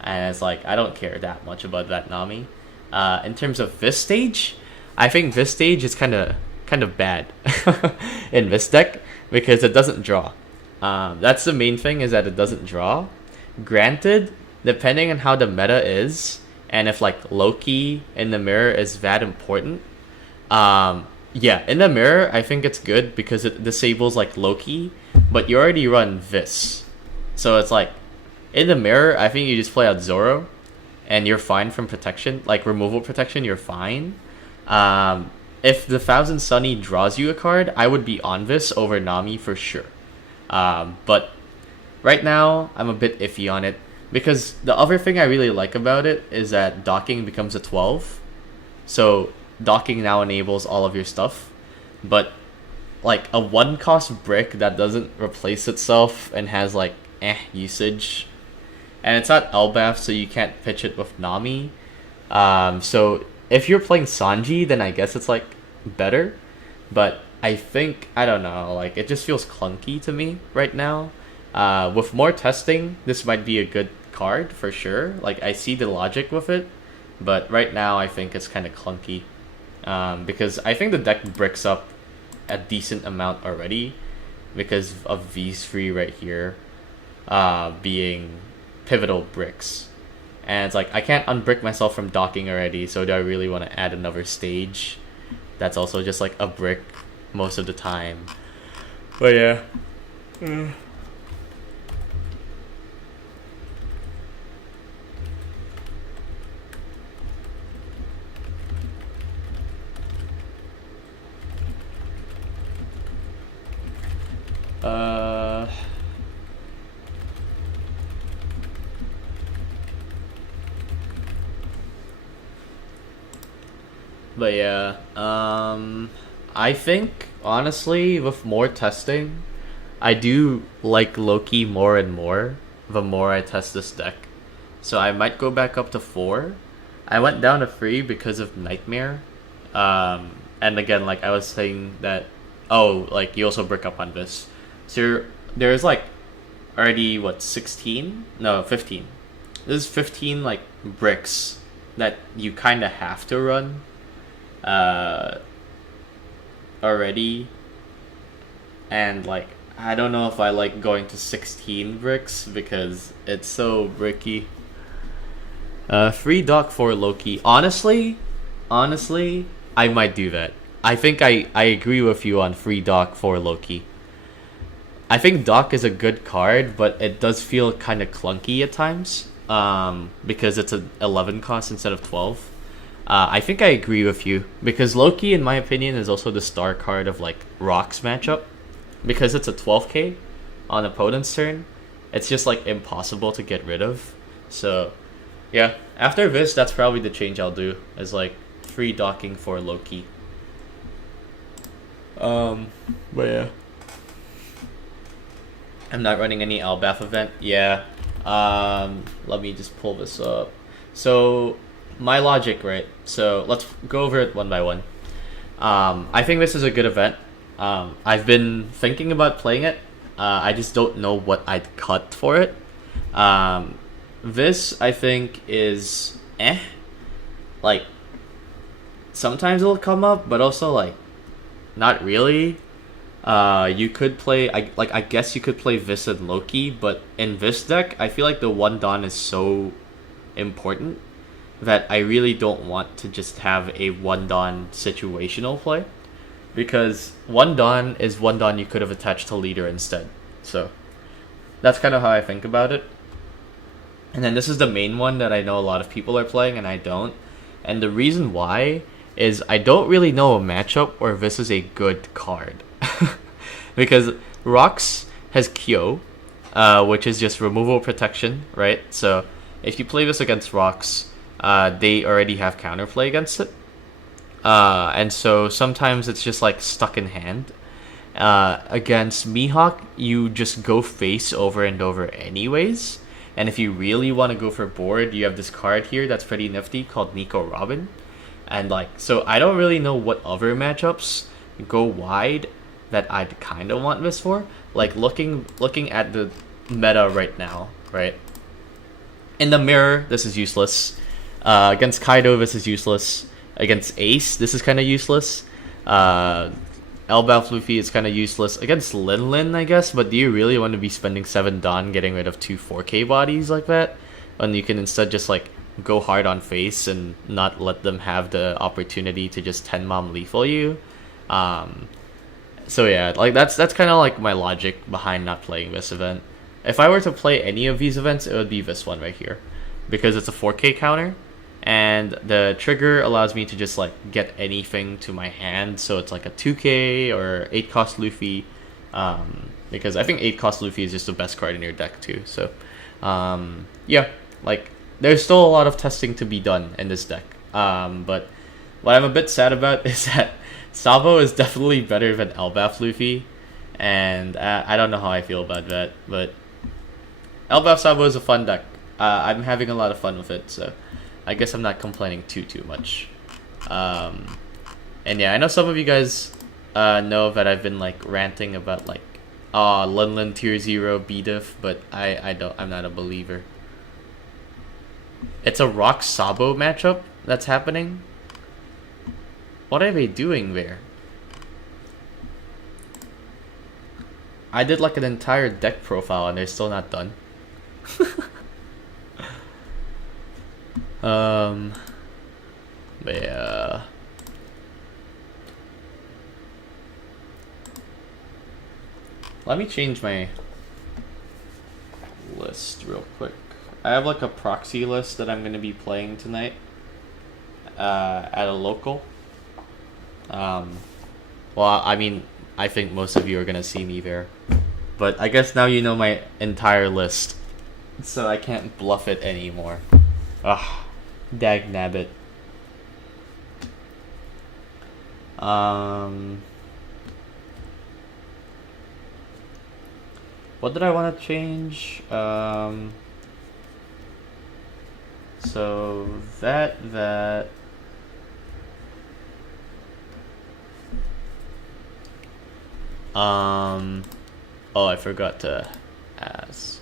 and it's like I don't care that much about that Nami. In terms of this stage, I think this stage is kind of bad in this deck because it doesn't draw. That's the main thing, is that it doesn't draw. Granted, depending on how the meta is, and if like Loki in the mirror is that important, yeah, in the mirror I think it's good because it disables like Loki, but you already run this, so it's like in the mirror I think you just play out Zoro, and you're fine from protection, like removal protection. You're fine. If the Thousand Sunny draws you a card, I would be on this over Nami for sure. But right now, I'm a bit iffy on it, because the other thing I really like about it is that docking becomes a 12. So docking now enables all of your stuff. But like a 1-cost brick that doesn't replace itself and has like usage. And it's not Elbaph, so you can't pitch it with Nami. So if you're playing Sanji, then I guess it's like better, but I think, I don't know, like it just feels clunky to me right now. With more testing, this might be a good card for sure. Like I see the logic with it, but right now I think it's kind of clunky, because I think the deck bricks up a decent amount already because of these three right here being pivotal bricks. And it's like, I can't unbrick myself from docking already, so do I really want to add another stage that's also just like a brick most of the time? But yeah. But yeah, I think honestly with more testing, I do like Loki more and more the more I test this deck. So I might go back up to 4. I went down to 3 because of Nightmare. And again, like I was saying that, oh, like you also brick up on this. So there's like already, what, 16? No, 15. There's 15 like bricks that you kind of have to run already, and like I don't know if I like going to 16 bricks because it's so bricky. Free dock for Loki. Honestly, I might do that. I think I agree with you on free dock for Loki. I think dock is a good card, but it does feel kind of clunky at times, because it's an 11 cost instead of 12. I think I agree with you, because Loki, in my opinion, is also the star card of like Rock's matchup, because it's a 12k on opponent's turn. It's just like impossible to get rid of. So yeah, after this, that's probably the change I'll do, is like free docking for Loki. But yeah, I'm not running any Elbaph event. Yeah. Let me just pull this up. So my logic, right? So let's go over it one by one. I think this is a good event. I've been thinking about playing it. I just don't know what I'd cut for it. This, I think, is like sometimes it'll come up, but also like not really. You could play, I guess you could play this and Loki, but in this deck, I feel like the 1 Dawn is so important that I really don't want to just have a 1 Dawn situational play, because 1 Dawn is 1 Dawn you could have attached to leader instead. So that's kind of how I think about it. And then this is the main one that I know a lot of people are playing and I don't. And the reason why is I don't really know a matchup where this is a good card. Because Rox has Kyo, which is just removal protection, right? So if you play this against Rox, they already have counterplay against it. And so sometimes it's just like stuck in hand. Against Mihawk, you just go face over and over anyways. And if you really want to go for board, you have this card here that's pretty nifty called Nico Robin. And like, so I don't really know what other matchups go wide that I'd kind of want this for. Like looking at the meta right now, right? In the mirror, this is useless. Against Kaido, this is useless. Against Ace, this is kind of useless. Elbaph Luffy is kind of useless. Against Lin, I guess, but do you really want to be spending 7 Dawn getting rid of 2 4K bodies like that? When you can instead just like go hard on face and not let them have the opportunity to just 10 mom lethal you. So yeah, like that's kind of like my logic behind not playing this event. If I were to play any of these events, it would be this one right here, because it's a 4K counter, and the trigger allows me to just like get anything to my hand. So it's like a 2K or 8 cost Luffy, because I think 8 cost Luffy is just the best card in your deck too. So yeah, like there's still a lot of testing to be done in this deck. But what I'm a bit sad about is that Sabo is definitely better than Elbaph Luffy, and I don't know how I feel about that, but Elbaph Sabo is a fun deck. I'm having a lot of fun with it, so I guess I'm not complaining too much. And yeah, I know some of you guys know that I've been like ranting about like Lin tier 0 B-diff, but I'm not a believer. It's a Rock Sabo matchup that's happening. What are they doing there? I did like an entire deck profile and they're still not done. But yeah. Let me change my list real quick. I have like a proxy list that I'm gonna be playing tonight at a local. Well, I mean, I think most of you are gonna see me there, but I guess now you know my entire list, so I can't bluff it anymore. Ugh, dag nabbit. What did I want to change? So that. Oh, I forgot to ask.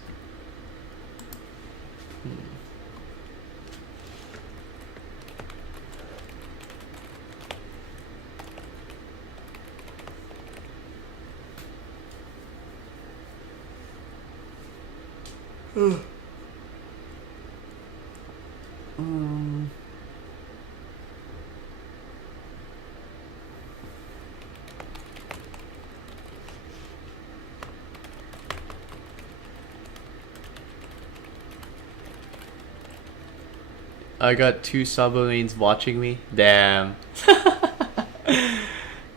I got 2 Sabo mains watching me. Damn.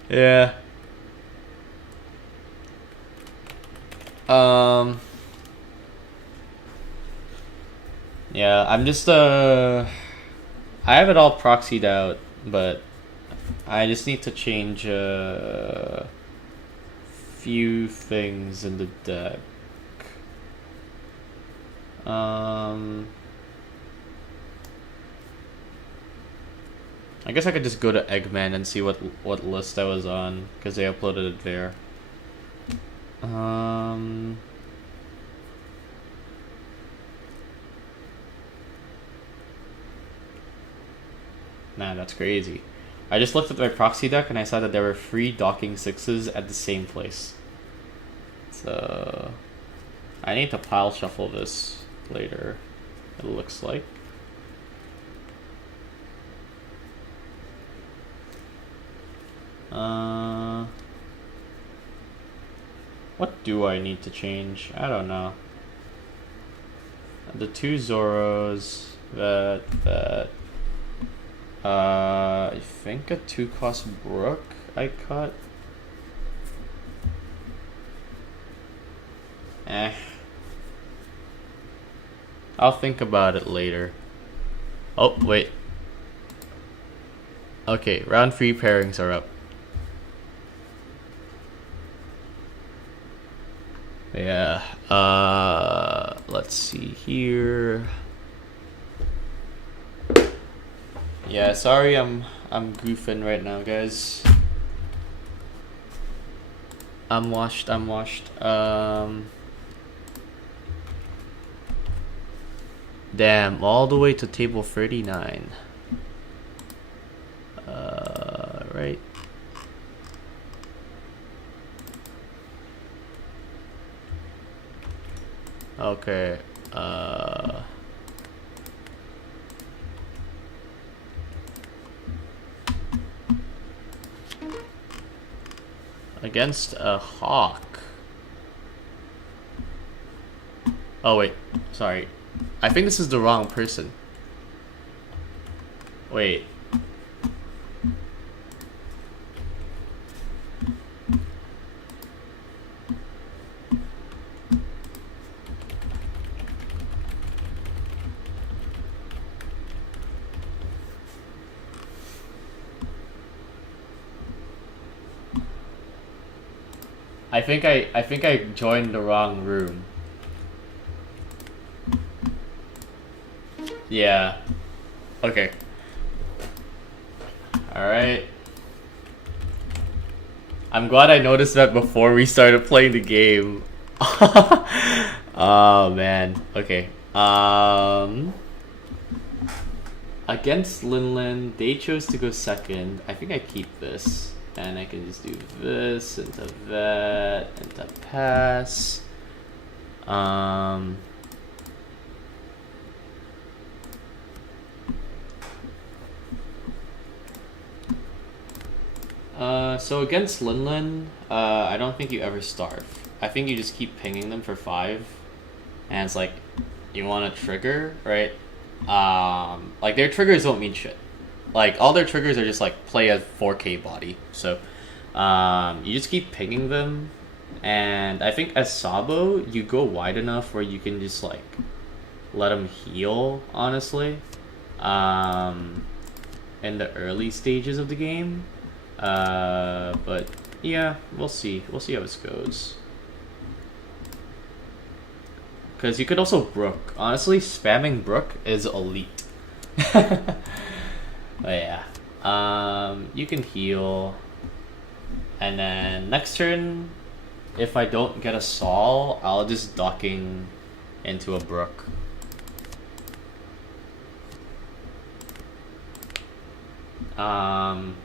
Yeah. Yeah, I'm just I have it all proxied out, but I just need to change a few things in the deck. I guess I could just go to Eggman and see what list I was on, because they uploaded it there. Nah, that's crazy. I just looked at my proxy deck and I saw that there were 3 docking 6s at the same place. So I need to pile shuffle this later, it looks like. What do I need to change? I don't know. The 2 Zoros, that. I think a 2 cost Brook I cut. I'll think about it later. Oh, wait. Okay, round 3 pairings are up. Yeah, let's see here. Yeah, sorry I'm goofing right now, guys. I'm washed. I'm washed. Damn, all the way to table 39. Right. Okay. Against a hawk. Oh wait, sorry. I think this is the wrong person. Wait. I think I joined the wrong room. Yeah. Okay. Alright. I'm glad I noticed that before we started playing the game. Oh man. Okay. Against Linlin, they chose to go second. I think I keep this. And I can just do this into that into pass. So against Linlin, I don't think you ever starve. I think you just keep pinging them for 5. And it's like, you want to trigger, right? Like their triggers don't mean shit. Like all their triggers are just like play a 4K body. So you just keep pinging them. And I think as Sabo, you go wide enough where you can just like let them heal, honestly. In the early stages of the game. But yeah, we'll see. We'll see how this goes. Because you could also Brook. Honestly, spamming Brook is elite. But yeah. You can heal. And then next turn, if I don't get a Sol, I'll just docking into a Brook.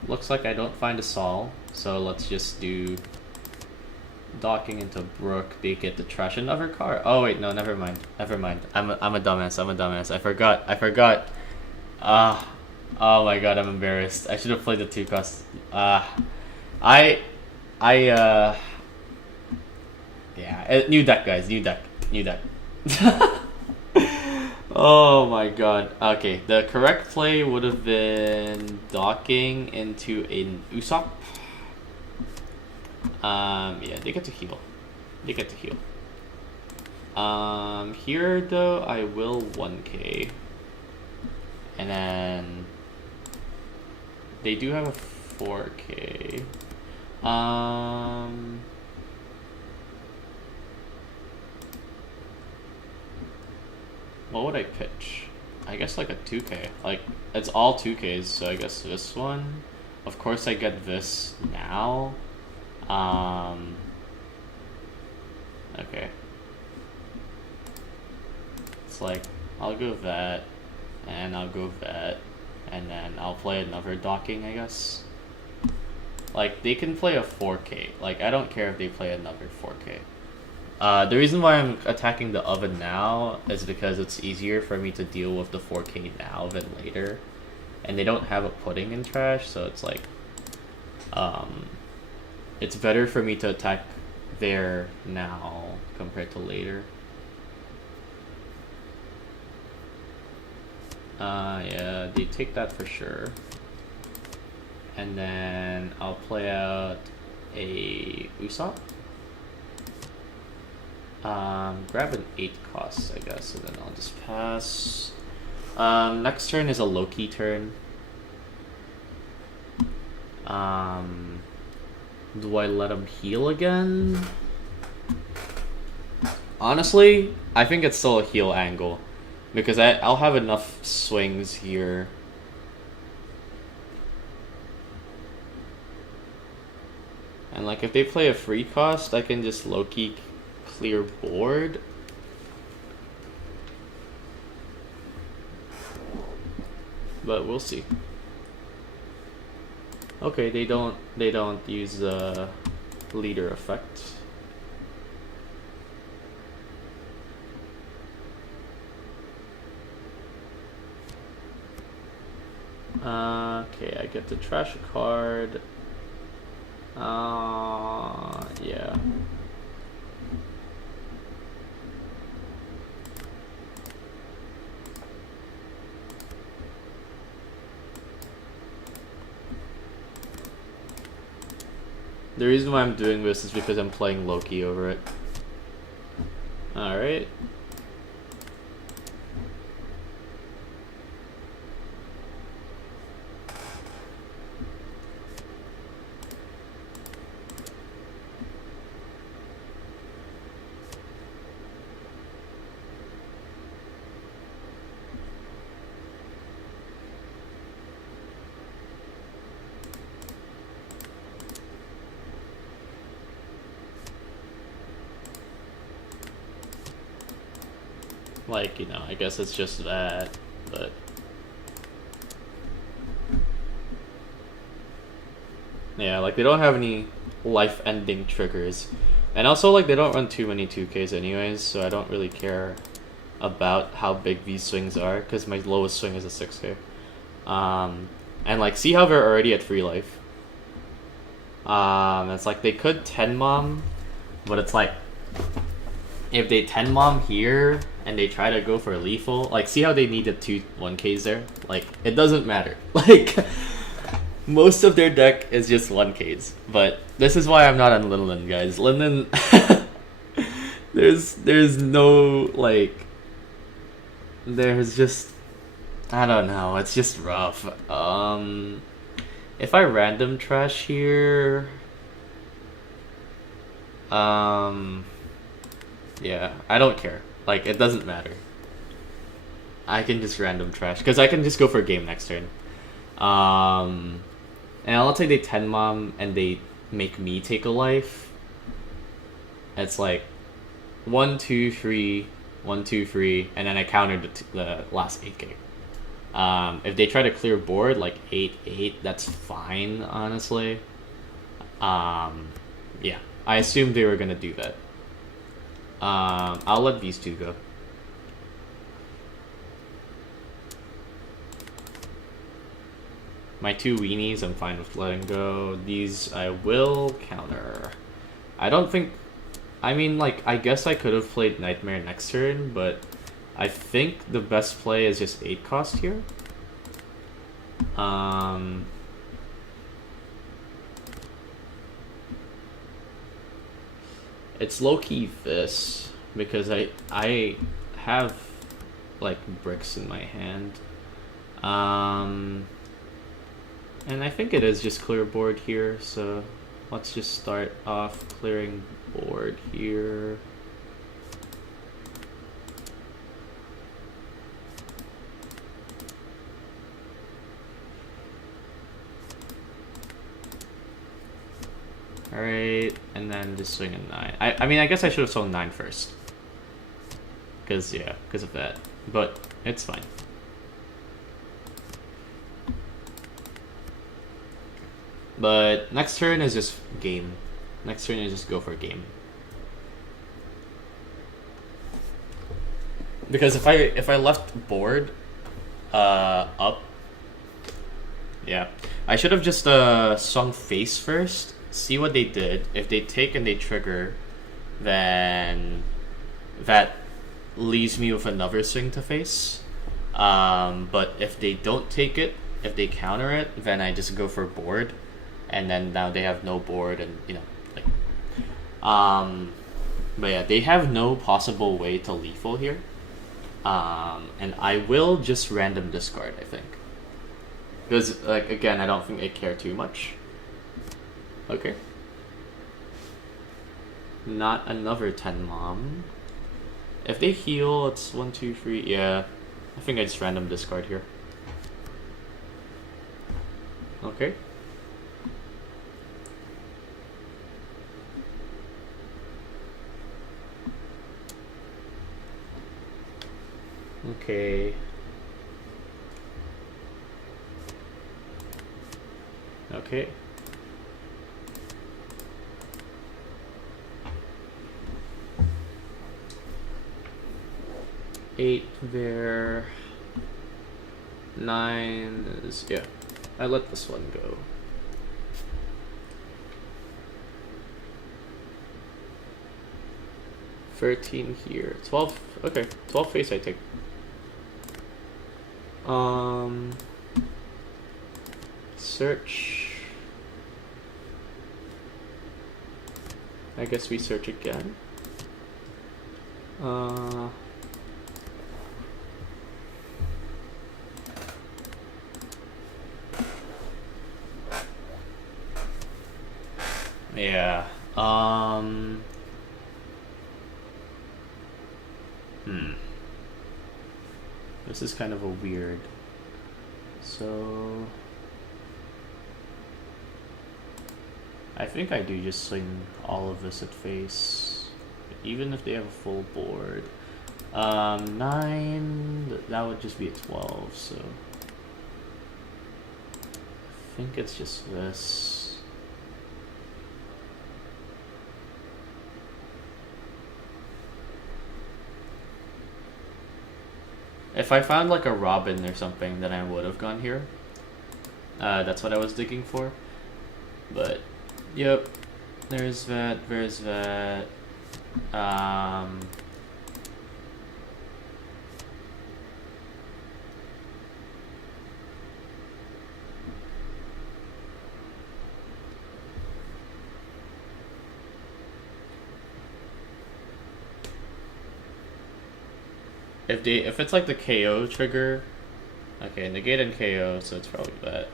Looks like I don't find a Sol, so let's just do docking into Brook. They get to trash another card. Oh wait, no, never mind. Never mind. I'm a dumbass. I'm a dumbass. I forgot. Oh my god, I'm embarrassed. I should have played the 2 cost. Yeah, new deck, guys. New deck. Oh my god. Okay, the correct play would have been docking into an Usopp. Yeah, they get to heal. Here though, I will 1k. And then they do have a 4k. What would I pitch? I guess like a 2k. Like, it's all 2ks, so I guess this one. Of course I get this now. Okay. It's like, I'll go that, and I'll go that, and then I'll play another docking, I guess. Like, they can play a 4k. Like, I don't care if they play another 4k. The reason why I'm attacking the oven now is because it's easier for me to deal with the 4k now than later. And they don't have a pudding in trash, so it's like, it's better for me to attack there now compared to later. Yeah, they take that for sure. And then I'll play out a Usopp. Grab an 8 cost, I guess, and then I'll just pass. Next turn is a Loki turn. Do I let him heal again? Honestly, I think it's still a heal angle. Because I'll have enough swings here. And And like if they play a free cost, I can just low-key clear board. But we'll see. Okay, they don't use the leader effect. Okay, I get to trash a card. Yeah. The reason why I'm doing this is because I'm playing Loki over it. Alright. Like, you know, I guess it's just that, but... Yeah, like, they don't have any life-ending triggers. And also, like, they don't run too many 2Ks anyways, so I don't really care about how big these swings are, because my lowest swing is a 6K. And, like, see how they're already at free life? It's like, they could 10-mom, but it's like... If they 10-mom here, and they try to go for a lethal, like, see how they needed 2 1Ks there? Like, it doesn't matter. Like, most of their deck is just 1Ks. But this is why I'm not on Linden, guys. Linden, there's no, like, there's just, I don't know, it's just rough. If I random trash here, yeah, I don't care. Like, it doesn't matter. I can just random trash, because I can just go for a game next turn. And let's say they 10-mom and they make me take a life. It's like 1, 2, 3, 1, 2, 3, and then I countered the last 8K. If they try to clear board, like 8, 8, that's fine, honestly. Yeah, I assumed they were gonna do that. I'll let these two go. My 2 weenies, I'm fine with letting go. These I will counter. I don't think... I mean, like, I guess I could have played Nightmare next turn, but I think the best play is just 8 cost here. It's low-key this, because I have, like, bricks in my hand. And I think it is just clear board here, so let's just start off clearing board here. Alright, and then just swing a 9. I mean, I guess I should have swung 9 first. Because, yeah, because of that. But, it's fine. But, next turn is just game. Next turn is just go for a game. Because if I left board up, yeah, I should have just swung face first. See what they did. If they take and they trigger, then that leaves me with another swing to face. But if they don't take it, if they counter it, then I just go for board, and then now they have no board, and you know, like, but yeah, they have no possible way to lethal here. And I will just random discard, I think, because, like, again, I don't think they care too much. Okay. Not another 10-mom. If they heal, it's 1, 2, 3. Yeah, I think I just random discard here. Okay. Okay. Okay. Eight there. 9 is, yeah. I let this one go. $13 here. 12. Okay, 12 face I take. Search. I guess we search again. Yeah. This is kind of a weird. So I think I do just swing all of this at face, even if they have a full board. 9, that would just be a 12, so I think it's just this. If I found like a Robin or something, then I would have gone here. That's what I was digging for. But, yep. There's that, there's that. If it's like the KO trigger, okay, negate and KO, so it's probably that.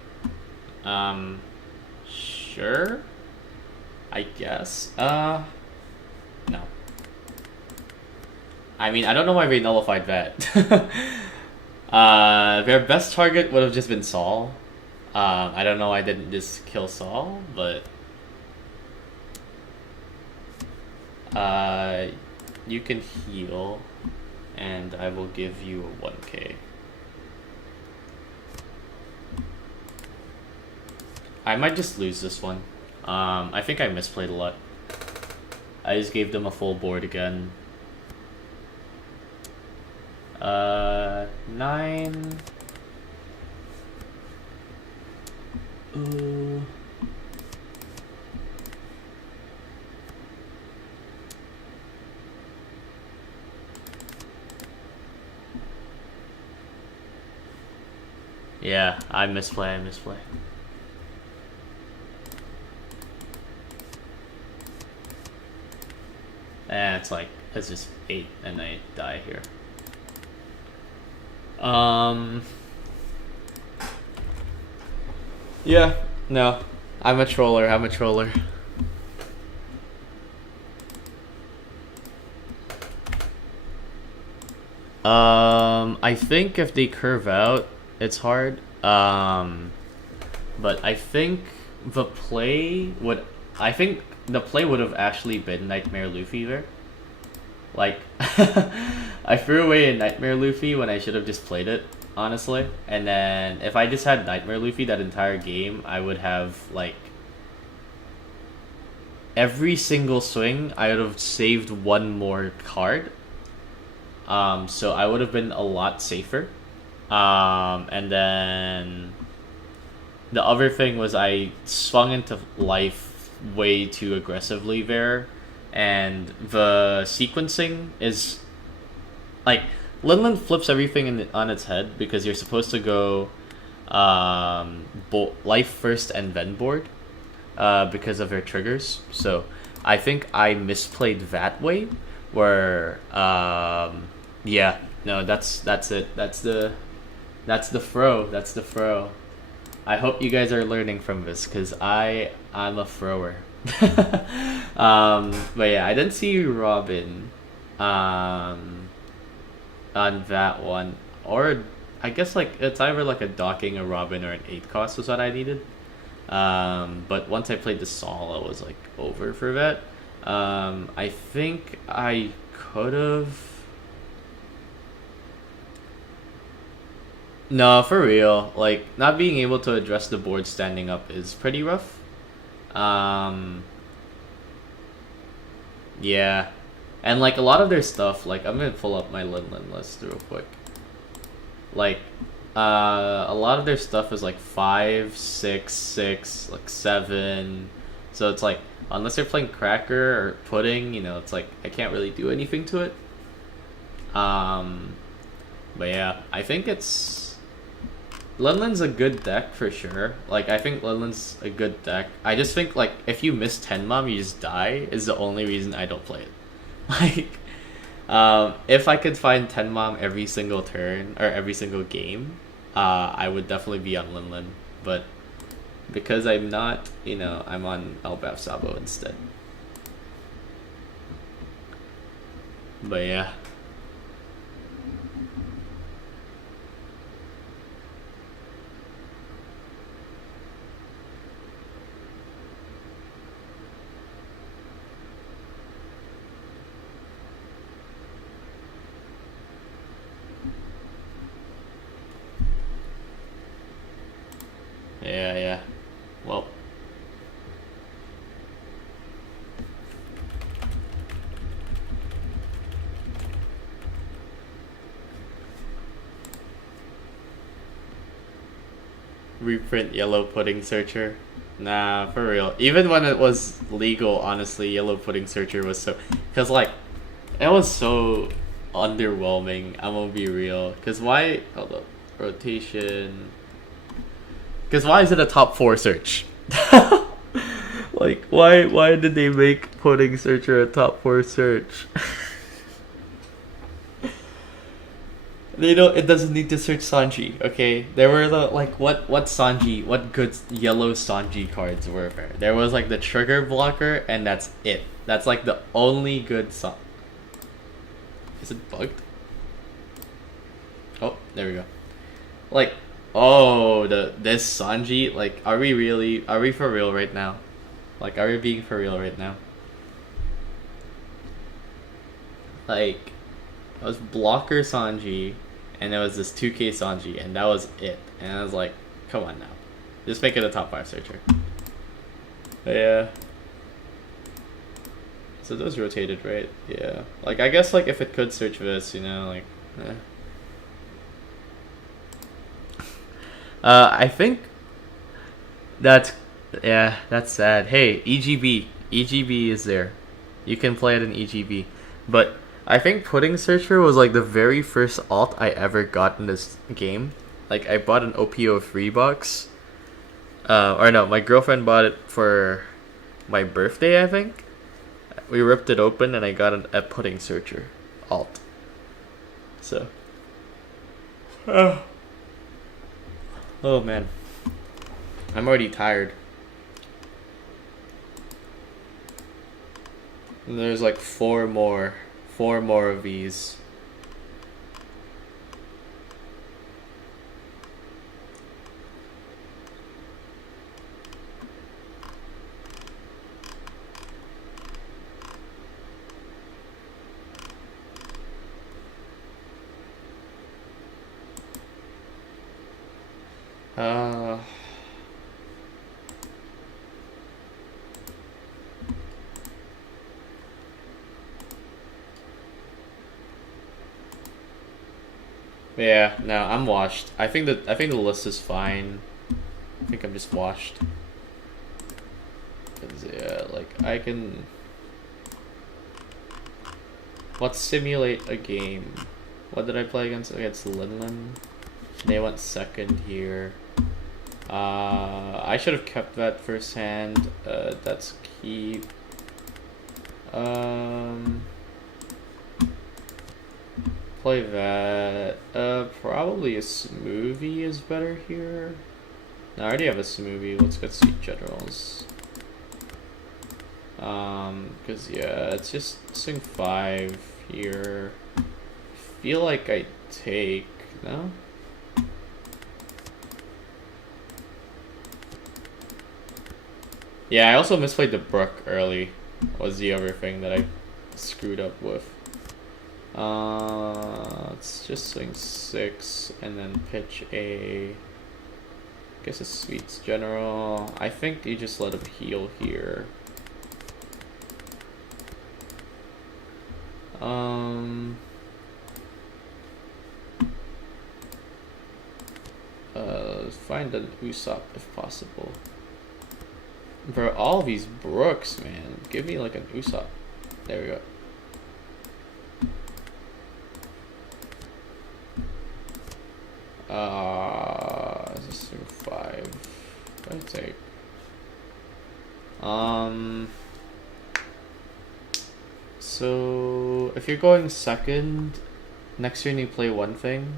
Sure, I guess. No. I mean, I don't know why they nullified that. Their best target would have just been Saul. I don't know why I didn't just kill Saul, but you can heal. And I will give you a 1k. I might just lose this one. I think I misplayed a lot. I just gave them a full board again. 9. Yeah, I misplay. And it's just 8 and I die here. Yeah, no. I'm a troller. I think if they curve out, it's hard. But I think the play would have actually been Nightmare Luffy there. Like, I threw away a Nightmare Luffy when I should have just played it, honestly. And then if I just had Nightmare Luffy that entire game, I would have, like, every single swing, I would have saved one more card. So I would have been a lot safer. And then the other thing was I swung into life way too aggressively there, and the sequencing is like Linland flips everything on its head because you're supposed to go life first and then board because of their triggers. So I think I misplayed that way where yeah, no, that's it. That's the throw. I hope you guys are learning from this because I'm a thrower. But yeah, I didn't see Robin on that one, or I guess like it's either like a docking, a Robin, or an 8 cost was what I needed. But once I played the Saul, I was like over for that. I think I could have. No, for real. Like, not being able to address the board standing up is pretty rough. Um, yeah. And, like, a lot of their stuff, like, I'm gonna pull up my Linlin list real quick. Like, a lot of their stuff is, like, 5, 6, 6, like, 7. So it's, like, unless they're playing Cracker or Pudding, you know, it's, like, I can't really do anything to it. But yeah, I think it's... Linlin's a good deck for sure. Like, I think Linlin's a good deck. I just think, like, if you miss 10 Mom, you just die, is the only reason I don't play it. Like, if I could find 10 Mom every single turn, or every single game, I would definitely be on Linlin. But because I'm not, you know, I'm on Elbaph Sabo instead. But yeah. Yeah, yeah. Well. Reprint Yellow Pudding Searcher. Nah, for real. Even when it was legal, honestly, Yellow Pudding Searcher was so... Because, like, it was so underwhelming, I'm gonna be real. Because why... Hold up. Rotation... Because why is it a top 4 search? Like, why did they make Pudding Searcher a top 4 search? They don't. It doesn't need to search Sanji. Okay, there were the what Sanji, what good yellow Sanji cards were there? There was like the trigger blocker, and that's it. That's like the only good San. Is it bugged? Oh, there we go. Like, oh, this Sanji. Like, are we really? Are we for real right now? Like, are we being for real right now? Like, it was blocker Sanji. And there was this 2K Sanji, and that was it. And I was like, come on now. Just make it a top 5 searcher. But yeah. So those rotated, right? Yeah. Like, I guess, like, if it could search this, you know, like, I think that's, yeah, that's sad. Hey, EGB. EGB is there. You can play it in EGB. But... I think Pudding Searcher was like the very first alt I ever got in this game. Like, I bought an OP03 box. Or no, my girlfriend bought it for my birthday, I think. We ripped it open and I got a Pudding Searcher alt. So. Oh man. I'm already tired. And there's like 4 more of these. Yeah, no, I'm washed. I think the list is fine. I think I'm just washed. 'Cause, yeah, like I can. Let's simulate a game. What did I play against? Against Linlin. They went second here. I should have kept that first hand. That's keep. Play that. Probably a smoothie is better here. No, I already have a smoothie. Let's get Sweet Generals. Cause yeah, it's just swing 5 here. Feel like I take, no? Yeah, I also misplayed the Brook early. Was the other thing that I screwed up with. Let's just swing 6 and then pitch a, I guess a Sweets General. I think you just let him heal here. Find an Usopp if possible. Bro, all these Brooks, man. Give me like an Usopp. There we go. This is 5. What do I take? So if you're going second, next turn you play one thing,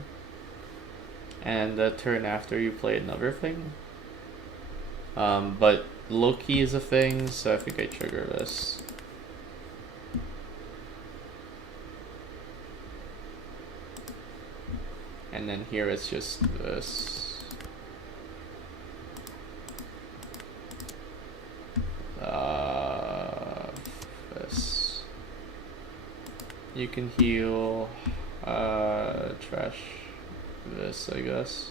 and the turn after you play another thing. But Loki is a thing, so I think I trigger this. And then here it's just this. This. You can heal, trash this, I guess.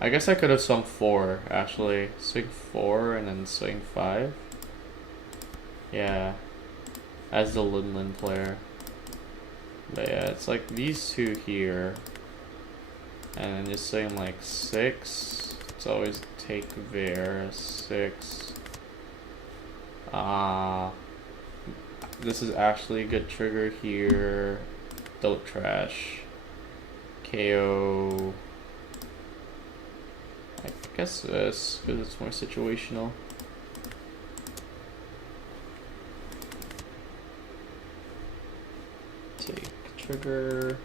I guess I could have swung 4, actually. Swing 4 and then swing 5. Yeah. As the Linlin player. But yeah, it's like these two here. And then just swing like 6. It's always take there. 6. This is actually a good trigger here. Don't trash. KO. I guess this, because it's more situational. Take trigger.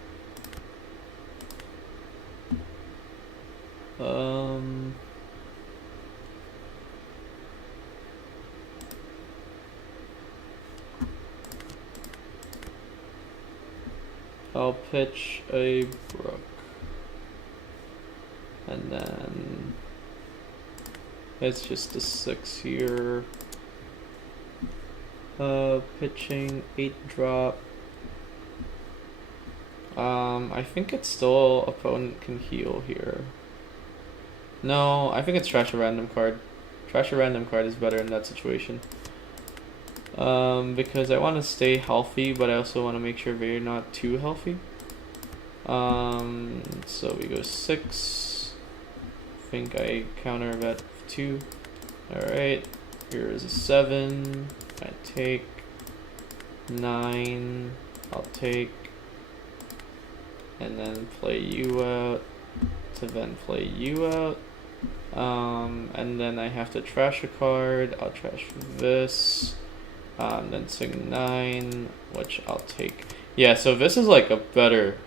I'll pitch a Brook. And then it's just a 6 here. Pitching 8 drop. I think it's still opponent can heal here. No, I think it's trash a random card. Trash a random card is better in that situation. Because I want to stay healthy, but I also want to make sure they're not too healthy. So we go 6. I think I counter that 2. Alright, here is a 7. I take 9. I'll take. And then play you out. To then play you out. And then I have to trash a card. I'll trash this. Then swing 9, which I'll take. Yeah, so this is like a better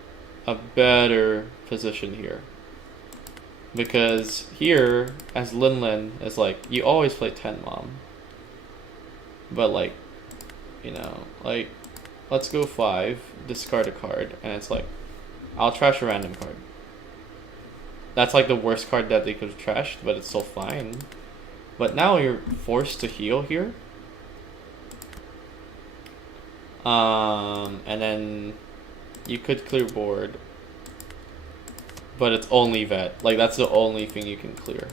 position here. Because here, as Linlin, is like, you always play 10 mom. But like, you know, like, let's go 5, discard a card, and it's like, I'll trash a random card. That's like the worst card that they could have trashed, but it's still fine. But now you're forced to heal here. And then you could clear board, but it's only that. Like, that's the only thing you can clear.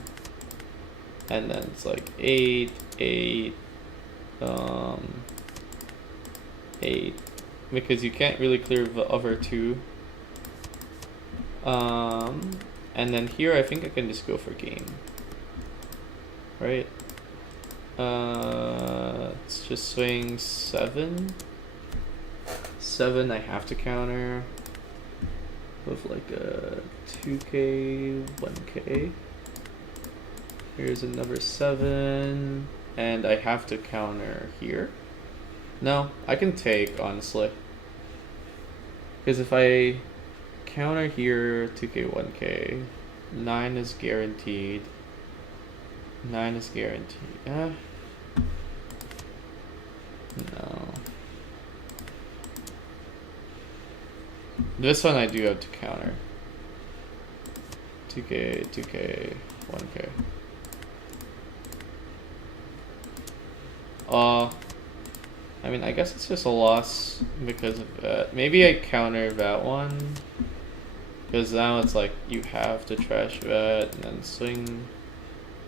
And then it's like 8, 8, 8, because you can't really clear the other 2. And then here I think I can just go for game. Right? Let's just swing 7. 7 I have to counter with like a 2k, 1k. Here's another 7, and I have to counter here. No, I can take, honestly. Because if I counter here, 2k, 1k, 9 is guaranteed. 9 is guaranteed. No. This one I do have to counter. 2k, 2k, 1k. I mean, I guess it's just a loss because of that. Maybe I counter that one. Because now it's like, you have to trash that, and then swing,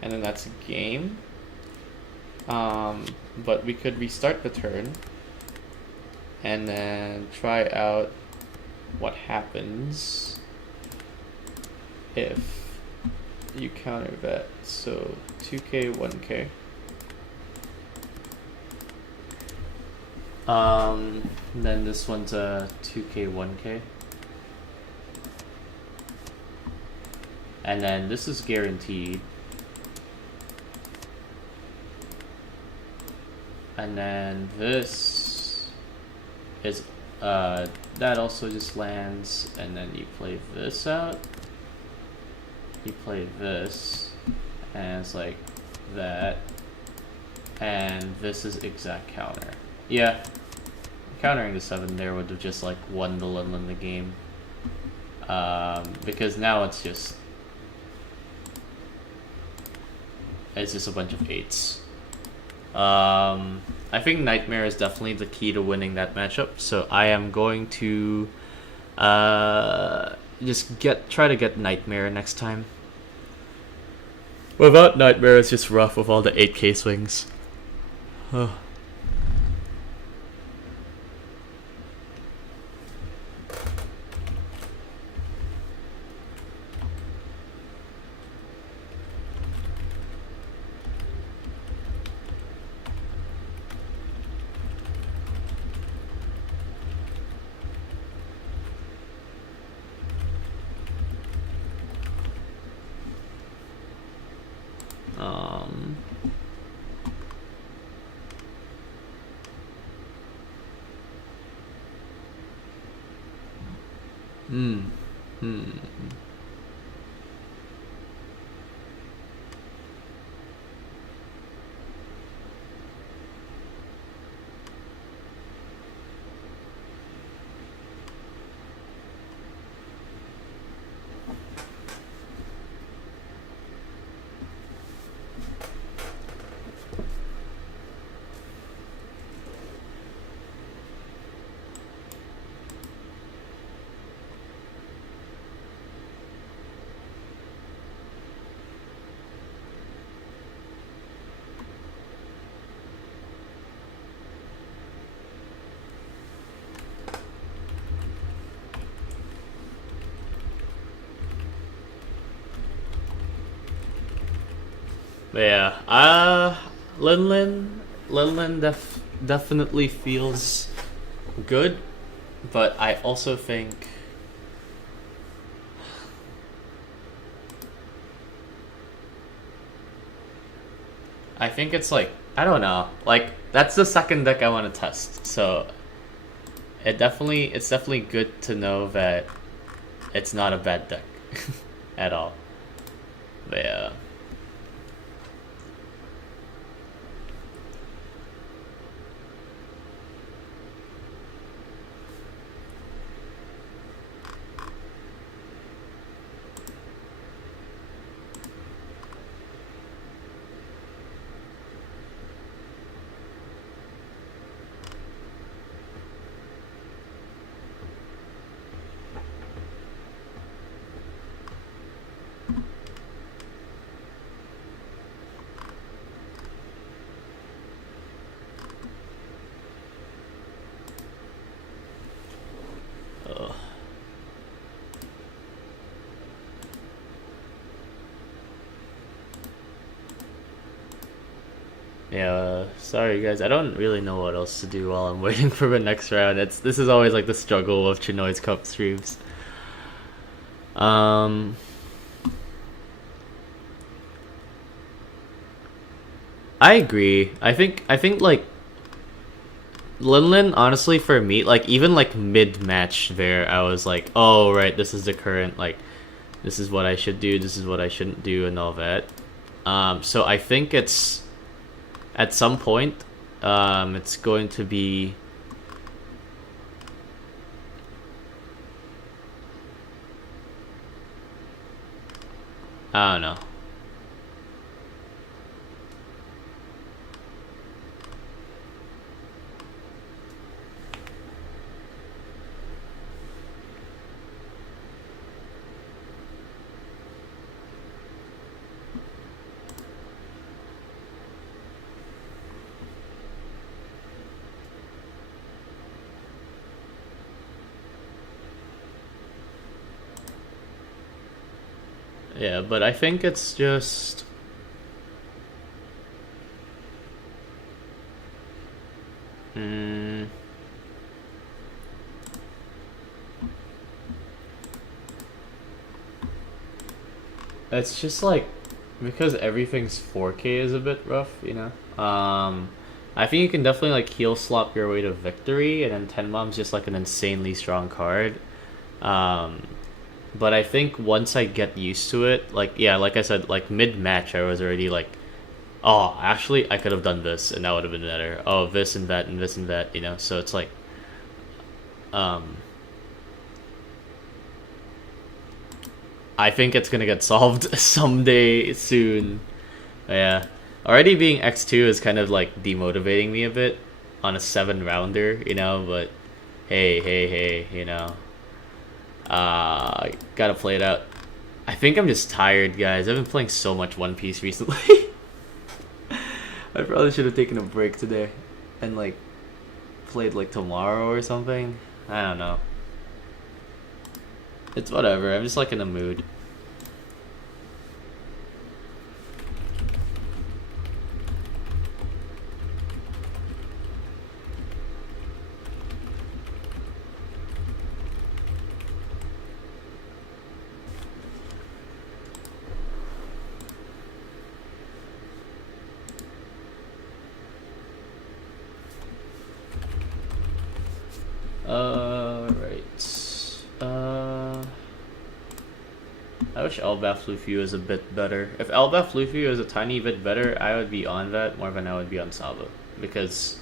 and then that's a game. But we could restart the turn, and then try out what happens if you counter that. So 2k, 1k. Then this one's a 2k, 1k. And then this is guaranteed. And then this is, that also just lands, and then you play this out. You play this, and it's like that. And this is exact counter. Yeah, countering the 7 there would have just like won the Linlin the game. Because now it's just a bunch of 8s. I think Nightmare is definitely the key to winning that matchup, so I am going to just try to get Nightmare next time. Without Nightmare, it's just rough with all the 8k swings. Yeah, Linlin definitely feels good, but I also think it's like, I don't know, like that's the second deck I want to test, so it's definitely good to know that it's not a bad deck at all. But yeah. Yeah, sorry guys, I don't really know what else to do while I'm waiting for the next round. This is always like the struggle of Chinoize Cup streams. I agree. I think like Linlin, honestly, for me, like even like mid-match there, I was like, oh right, this is the current, like this is what I should do, this is what I shouldn't do, and all that. So I think it's at some point, it's going to be I don't know. Yeah, but I think it's just... It's just like, because everything's 4K is a bit rough, you know? I think you can definitely like heel slop your way to victory, and then Tenmom's just like an insanely strong card. But I think once I get used to it, like, yeah, like I said, like mid-match I was already like, oh, actually I could have done this and that would have been better. Oh, this and that and this and that, you know? So it's like, I think it's gonna get solved someday soon. Yeah. Already being X2 is kind of like demotivating me a bit on a 7-rounder, you know, but hey, you know. Gotta play it out. I think I'm just tired, guys. I've been playing so much One Piece recently. I probably should have taken a break today and like played like tomorrow or something. I don't know. It's whatever. I'm just like in the mood. Right. I wish Elbaph Luffy was a bit better. If Elbaph Luffy was a tiny bit better, I would be on that more than I would be on Sabo. Because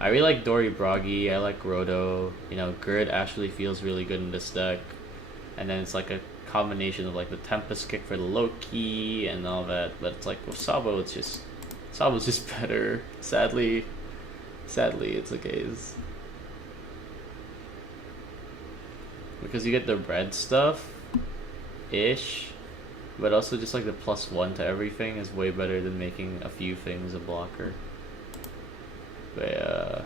I really like Dory Broggy, I like Roto, you know, Gerd actually feels really good in this deck. And then it's like a combination of like the Tempest kick for the Loki and all that. But it's like with Sabo, Sabo's just better. Sadly, it's the case. Because you get the red stuff ish, but also just like the +1 to everything is way better than making a few things a blocker. But yeah,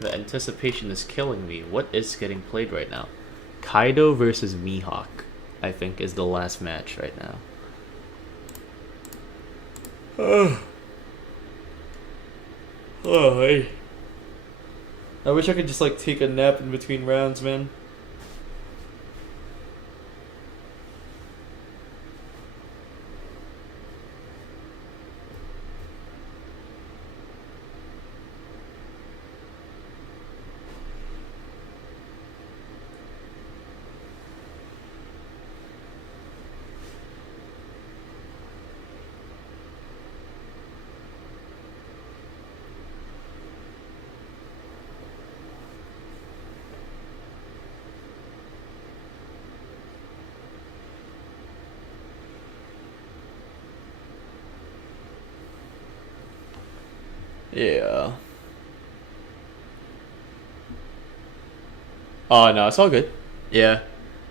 the anticipation is killing me. What is getting played right now? Kaido versus Mihawk, I think, is the last match right now. Oh, I wish I could just like take a nap in between rounds, man. Yeah. Oh no, it's all good. Yeah.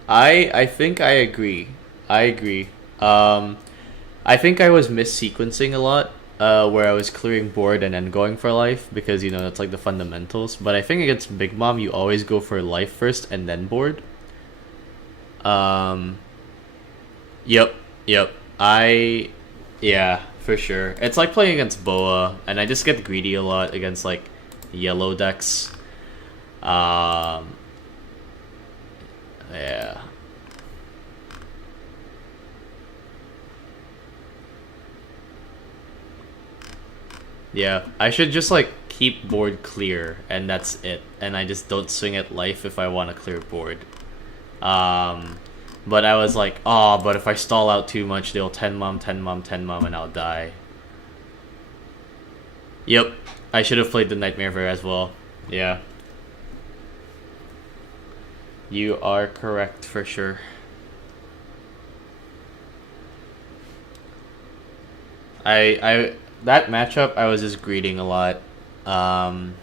I think I agree. I agree. I think I was mis-sequencing a lot, where I was clearing board and then going for life because you know that's like the fundamentals. But I think against Big Mom, you always go for life first and then board. Um. Yep. Yep. Yeah, for sure. It's like playing against Boa, and I just get greedy a lot against like yellow decks. Um. Yeah. Yeah, I should just like keep board clear and that's it. And I just don't swing at life if I want to clear board. Um, but I was like, oh, but if I stall out too much, they'll 10 mom, 10 mom, 10 mom, and I'll die. Yep, I should have played the Nightmare Fair as well. Yeah. You are correct for sure. I that matchup I was just greeting a lot. Um,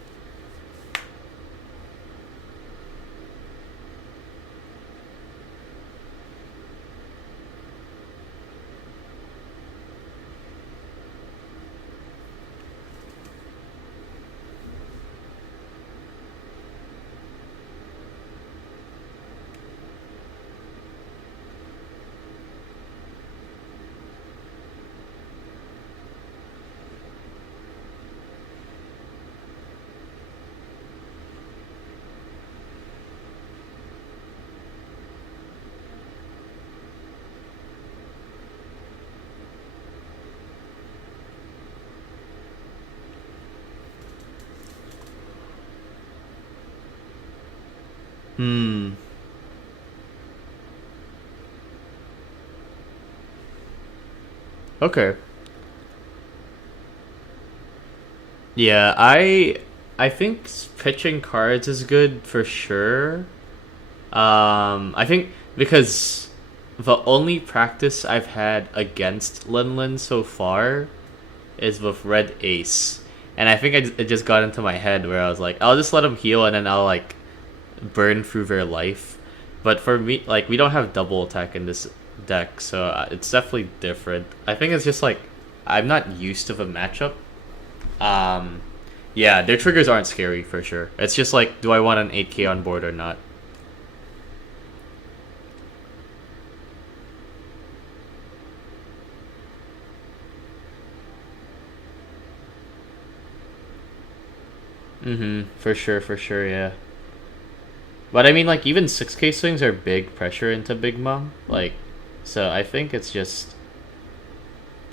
Hmm. Okay. Yeah, I think pitching cards is good for sure. I think because the only practice I've had against Lin Lin so far is with Red Ace. And I think it just got into my head where I was like, I'll just let him heal and then I'll like burn through their life. But for me, like, we don't have double attack in this deck, so it's definitely different. I think it's just like I'm not used to the matchup. Um, yeah, their triggers aren't scary for sure. It's just like, do I want an 8K on board or not? Mm-hmm. For sure, yeah. But I mean, like, even 6K swings are big pressure into Big Mom. Like, so I think it's just,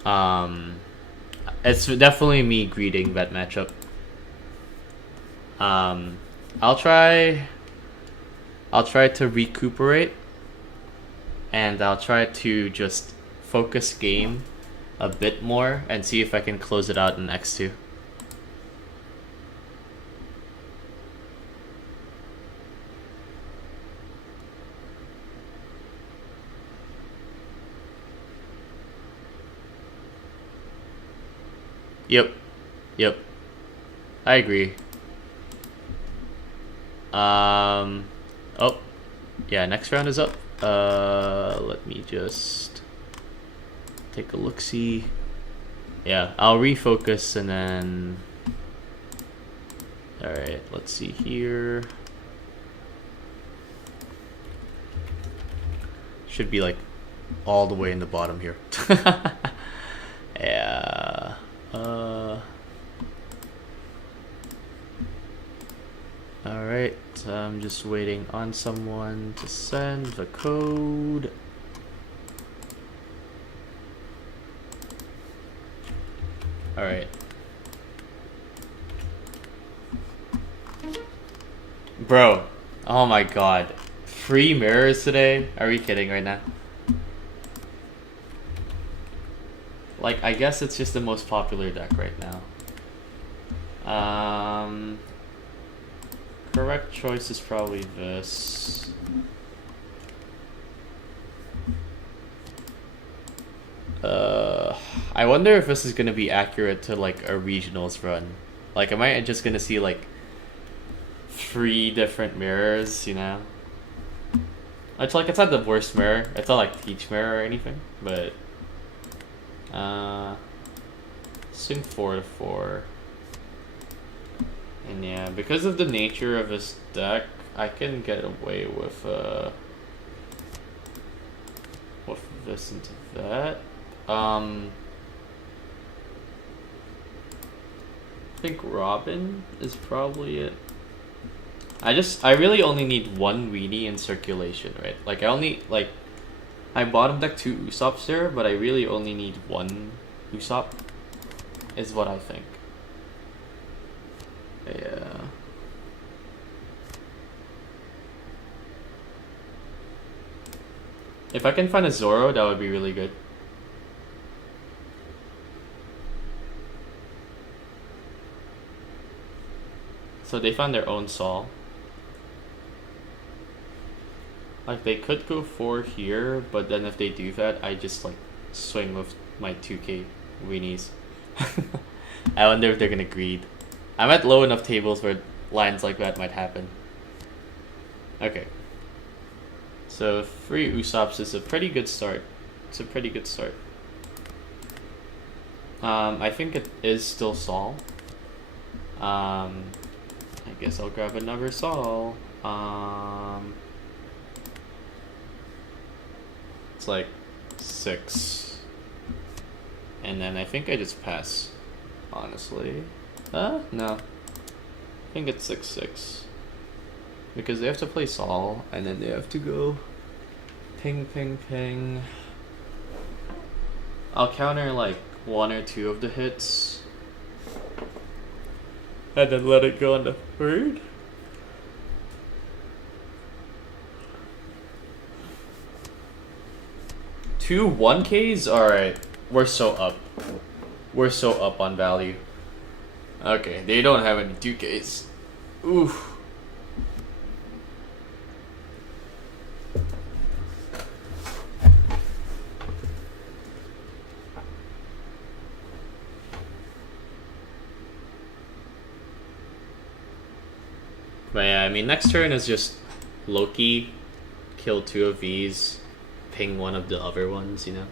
um, it's definitely me greeting that matchup. Um, I'll try, I'll try to recuperate, and I'll try to just focus game a bit more and see if I can close it out in X2. Yep, yep, I agree. Oh, yeah, next round is up. Let me just take a look-see. Yeah, I'll refocus and then... Alright, let's see here. Should be like all the way in the bottom here. Yeah. Alright, I'm just waiting on someone to send the code. Alright. Bro, oh my god. Free mirrors today? Are we kidding right now? Like, I guess it's just the most popular deck right now. Correct choice is probably this. I wonder if this is gonna be accurate to like a regionals run. Like, am I just gonna see like 3 different mirrors, you know? It's like, it's not the worst mirror. It's not like Peach mirror or anything, but swing 4 to 4. And yeah, because of the nature of his deck, I can get away with this into that. I think Robin is probably it. I really only need 1 Weenie in circulation, right? Like, I bottom deck 2 Usops there, but I really only need 1 Usopp, is what I think. Yeah. If I can find a Zoro, that would be really good. So they found their own Saul. Like, they could go 4 here, but then if they do that, I just like swing with my 2K weenies. I wonder if they're gonna greed. I'm at low enough tables where lines like that might happen. Okay. So 3 Usopps is a pretty good start. It's a pretty good start. I think it is still Saul. I guess I'll grab another Saul. It's like 6. And then I think I just pass, honestly. No. I think it's 6-6. Because they have to play Saul, and then they have to go ping, ping, ping. I'll counter like 1 or 2 of the hits. And then let it go on the 3rd. Two 1Ks? Alright. We're so up. We're so up on value. Okay, they don't have any 2Ks. Oof. But yeah, I mean, next turn is just Loki, kill 2 of these, ping one of the other ones, you know?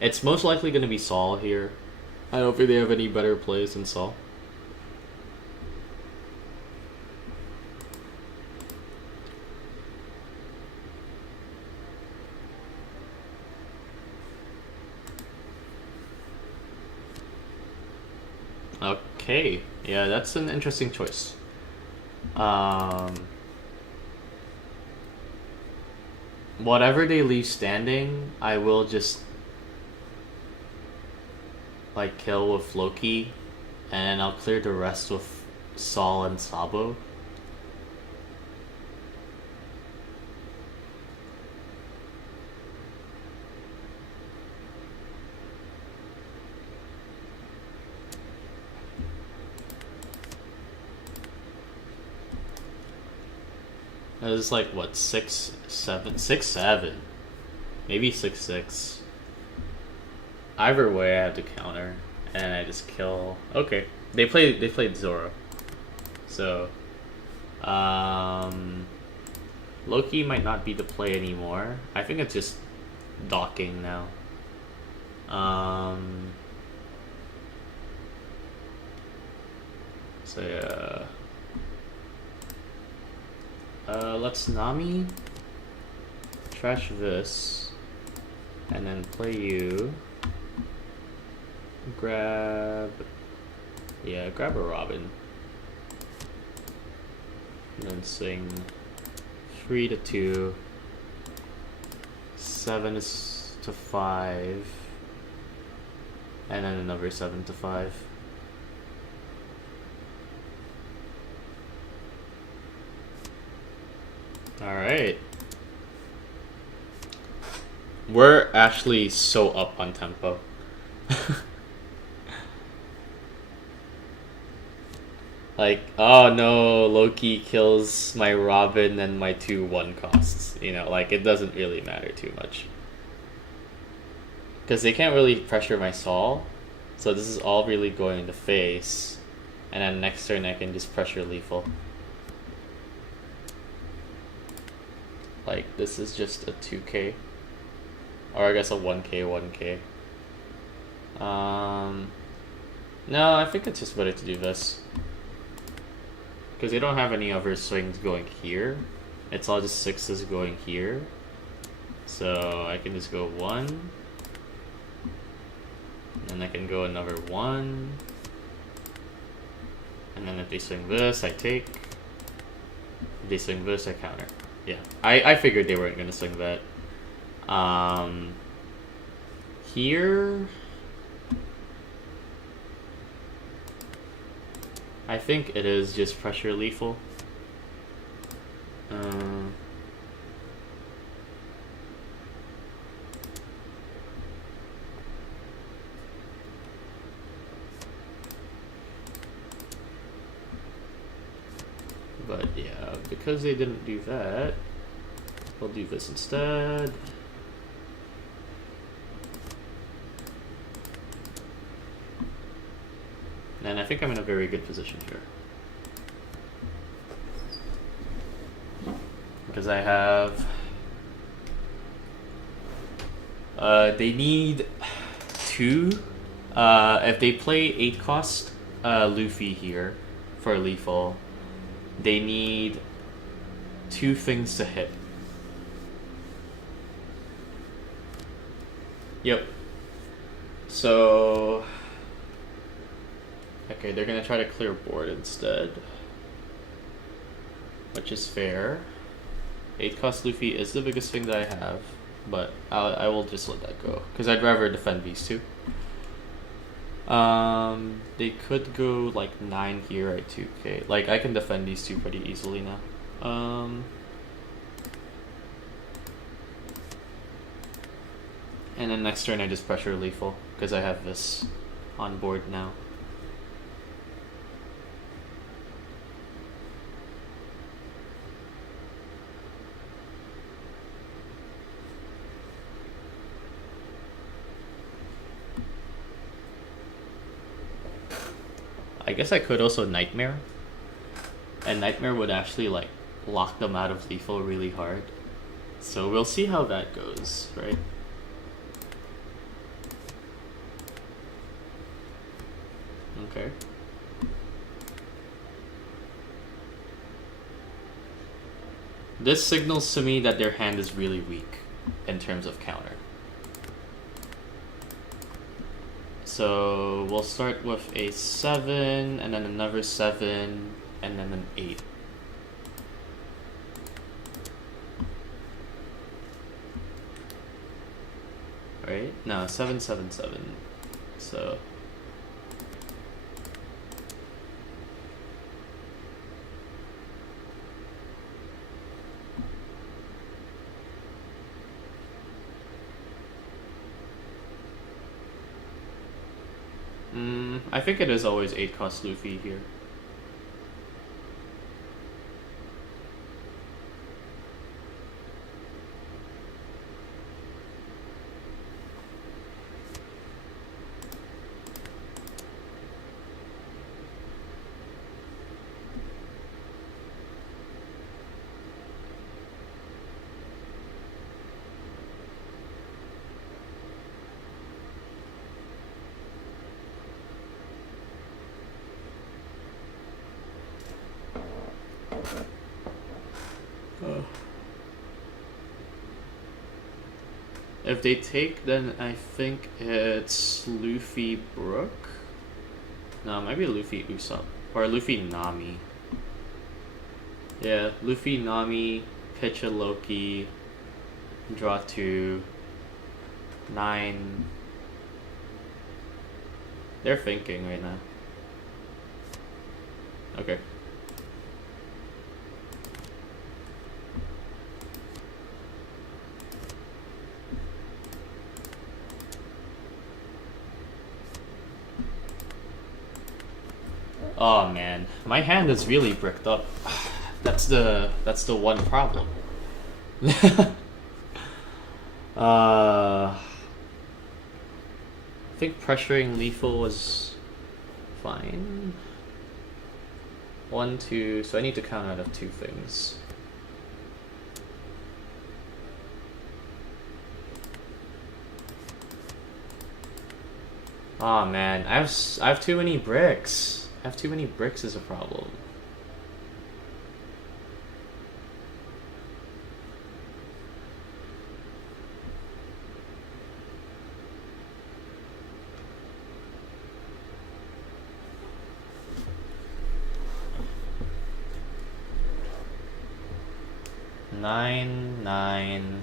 It's most likely going to be Saul here. I don't think they have any better plays than Saul. Okay, yeah, that's an interesting choice. Whatever they leave standing, I will just like kill with Loki, and I'll clear the rest with Saul and Sabo. It's like what, 6, 7, 6, 7, maybe 6, 6. Either way, I have to counter, and I just kill. Okay, they played Zoro, so Loki might not be the play anymore. I think it's just docking now. So yeah. Let's Nami, trash this, and then play you. Grab a Robin. And then swing 3 to 2, 7 to 5, and then another 7 to 5. Alright. We're actually so up on tempo. Like, oh no, Loki kills my Robin and my 2 1 costs. You know, like, it doesn't really matter too much. Because they can't really pressure my Saul. So this is all really going in the face. And then next turn I can just pressure lethal. Like, this is just a 2k. Or I guess a 1k, 1k. No, I think it's just better to do this. Because they don't have any other swings going here. It's all just 6s going here. So I can just go 1. And I can go another 1. And then if they swing this, I take. If they swing this, I counter. Yeah, I figured they weren't going to swing that. Here, I think it is just pressure lethal. But yeah, because they didn't do that, we'll do this instead. And I think I'm in a very good position here. Because I have... they need 2. If they play 8 cost Luffy here for lethal, they need 2 things to hit. Yep. So... okay, they're gonna try to clear board instead. Which is fair. 8 cost Luffy is the biggest thing that I have, but I will just let that go. Because I'd rather defend these 2. They could go like 9 here at 2k. Like, I can defend these 2 pretty easily now. And then next turn I just pressure lethal, because I have this on board now. I guess I could also Nightmare. And Nightmare would actually like lock them out of lethal really hard. So we'll see how that goes, right? Okay. This signals to me that their hand is really weak in terms of counter. So we'll start with a 7, and then another 7, and then an 8. Right? No, 7, 7, 7. So I think it is always 8 cost Luffy here. If they take, then I think it's Luffy Brook. No, maybe Luffy Usopp. Or Luffy Nami. Yeah, Luffy Nami, pitch a Loki, draw 2, 9. They're thinking right now. Okay. Oh man, my hand is really bricked up. That's the one problem. I think pressuring lethal was fine. 1, 2, so I need to count out of 2 things. Oh man, I have too many bricks. I have too many bricks is a problem. Nine, 9,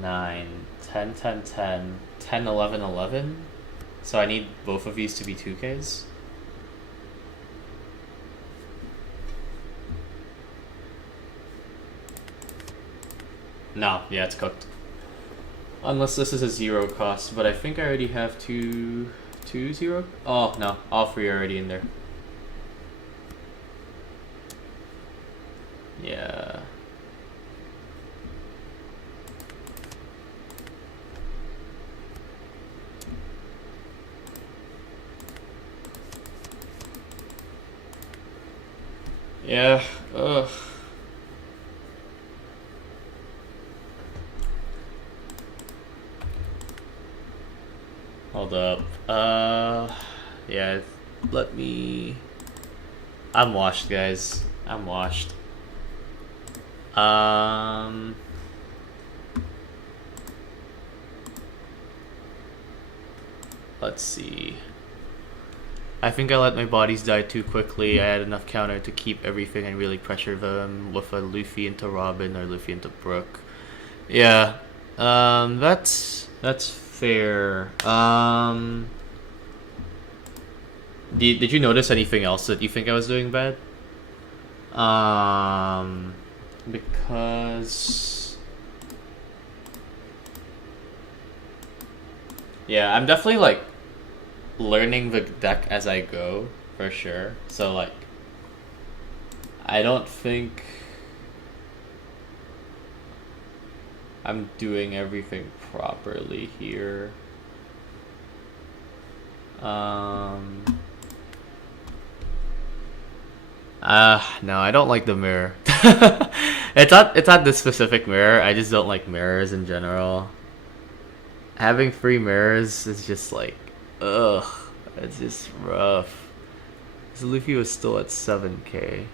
9, 10, 10, 10, 10, 11, 11. So I need both of these to be 2Ks. No, yeah, it's cooked. Unless this is a 0 cost, but I think I already have two 0. Oh no, all 3 are already in there. Yeah. Yeah, ugh. Hold up. Yeah, let me... I'm washed, guys. I'm washed. Let's see. I think I let my bodies die too quickly. I had enough counter to keep everything and really pressure them with a Luffy into Robin or Luffy into Brook. Yeah. That's fair. Did you notice anything else that you think I was doing bad? Because Yeah, I'm definitely like learning the deck as I go, for sure. So like, I don't think I'm doing everything properly here. No, I don't like the mirror. It's not this specific mirror. I just don't like mirrors in general. Having three mirrors is just like, ugh, it's just rough. Because Luffy was still at 7k.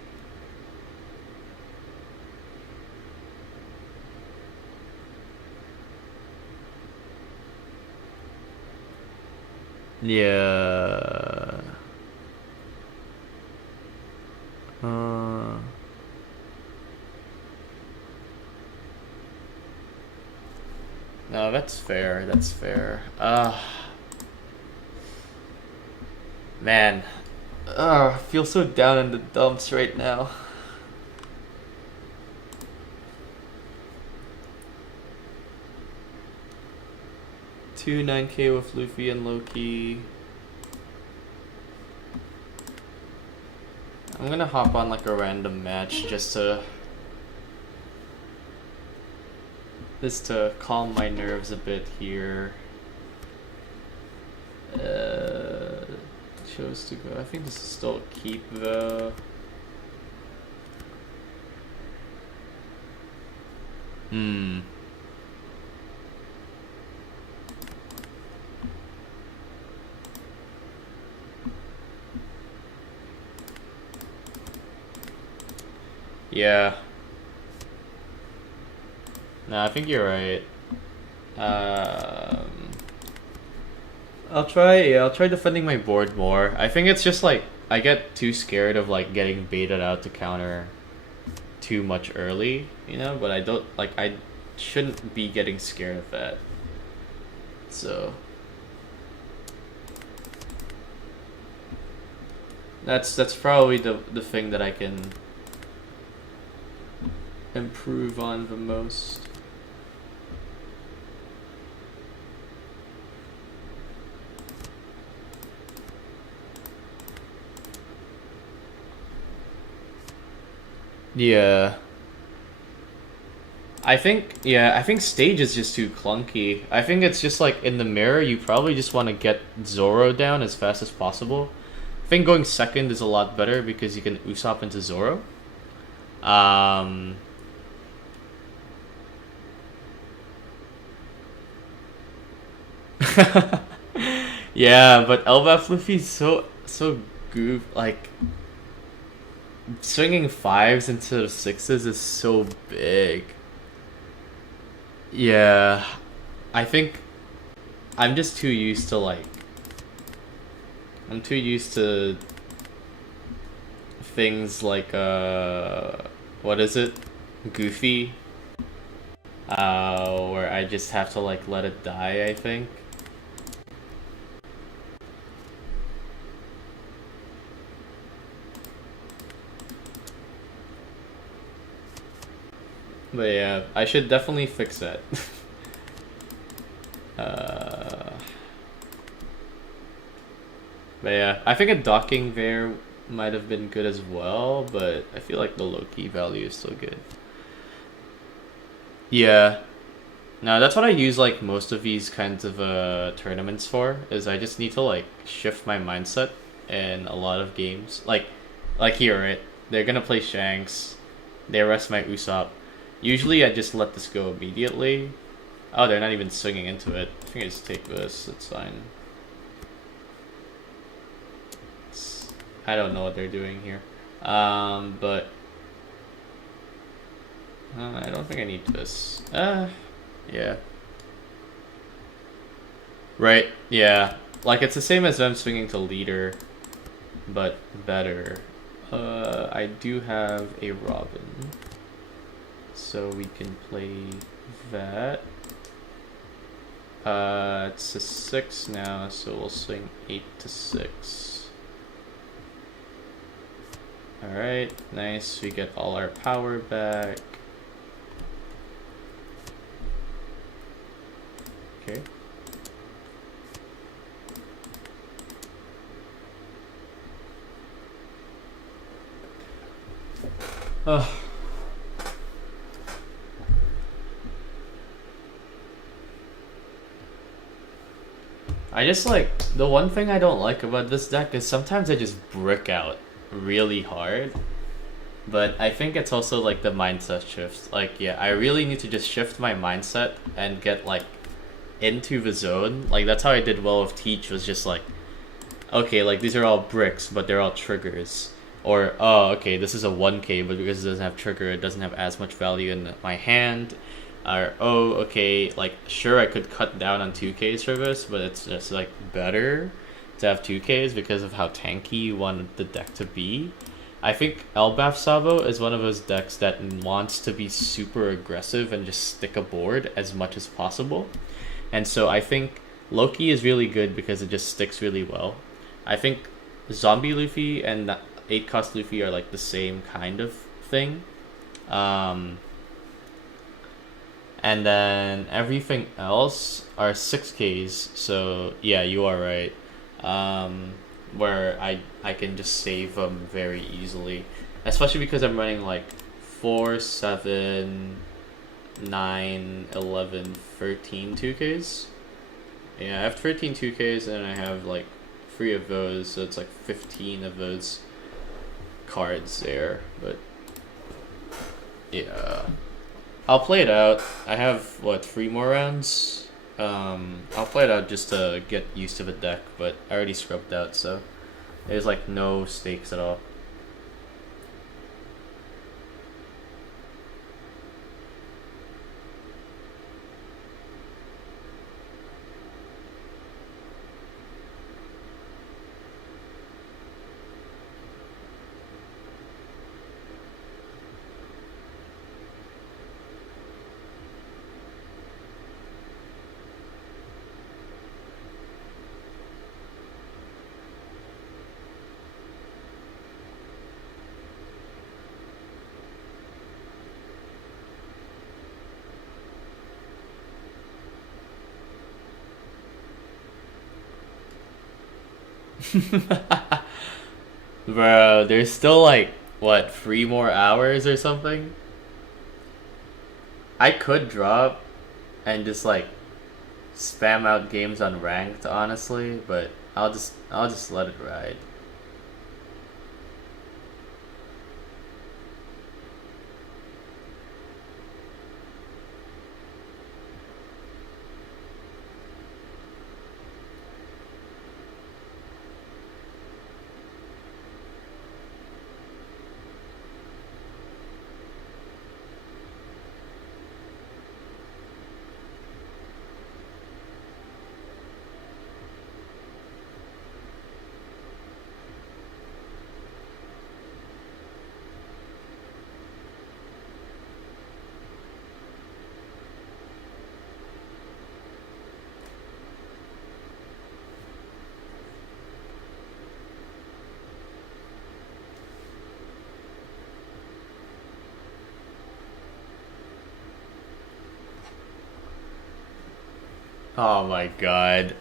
Yeah. Uh, no, that's fair. That's fair. Man. I feel so down in the dumps right now. Two 9k with Luffy and Loki. I'm gonna hop on like a random match just to calm my nerves a bit here. Chose to go. I think this is still a keep though. Yeah. No, I think you're right. I'll try defending my board more. I think it's just like I get too scared of like getting baited out to counter too much early, you know, but I shouldn't be getting scared of that. So that's probably the thing that I can improve on the most. Yeah. I think stage is just too clunky. I think it's just like in the mirror, you probably just want to get Zoro down as fast as possible. I think going second is a lot better because you can Usopp into Zoro. Yeah, but Elbaph Luffy's so goof. Like swinging fives into sixes is so big. Yeah, I think I'm just too used to like I'm too used to things like what is it? Goofy. Where I just have to like let it die, I think. But yeah, I should definitely fix that. But yeah, I think a docking there might have been good as well, but I feel like the Loki value is still good. Yeah. No, that's what I use like most of these kinds of tournaments for, is I just need to like shift my mindset in a lot of games. Like here, right? They're gonna play Shanks. They arrest my Usopp. Usually I just let this go immediately. Oh, they're not even swinging into it. I think I just take this, it's fine. I don't know what they're doing here. But I don't think I need this. Yeah. Right, yeah. Like, it's the same as them swinging to leader, but better. I do have a Robin, so we can play that. It's a 6 now, so we'll swing 8 to 6. Alright, nice. We get all our power back. Okay. Ugh. I just like the one thing I don't like about this deck is sometimes I just brick out really hard. But I think it's also like the mindset shift. Like, yeah, I really need to just shift my mindset and get like into the zone. Like that's how I did well with Teach, was just like, okay, like these are all bricks, but they're all triggers. Or, oh, okay, this is a 1k, but because it doesn't have trigger, it doesn't have as much value in my hand. Or, oh, okay, like, sure, I could cut down on 2ks for this, but it's just, like, better to have 2ks because of how tanky you want the deck to be. I think Elbaph Sabo is one of those decks that wants to be super aggressive and just stick a board as much as possible. And so I think Loki is really good because it just sticks really well. I think Zombie Luffy and 8-cost Luffy are like the same kind of thing. And then everything else are 6ks, so yeah, you are right. Where I can just save them very easily. Especially because I'm running like 4, 7, 9, 11, 13 2ks. Yeah, I have 13 2ks and I have like 3 of those, so it's like 15 of those cards there. But yeah, I'll play it out. I have what, 3 more rounds. I'll play it out just to get used to the deck, but I already scrubbed out, so there's like no stakes at all. Bro, there's still like, what, 3 more hours or something? I could drop and just like spam out games on ranked, honestly, but I'll just let it ride. Oh my god.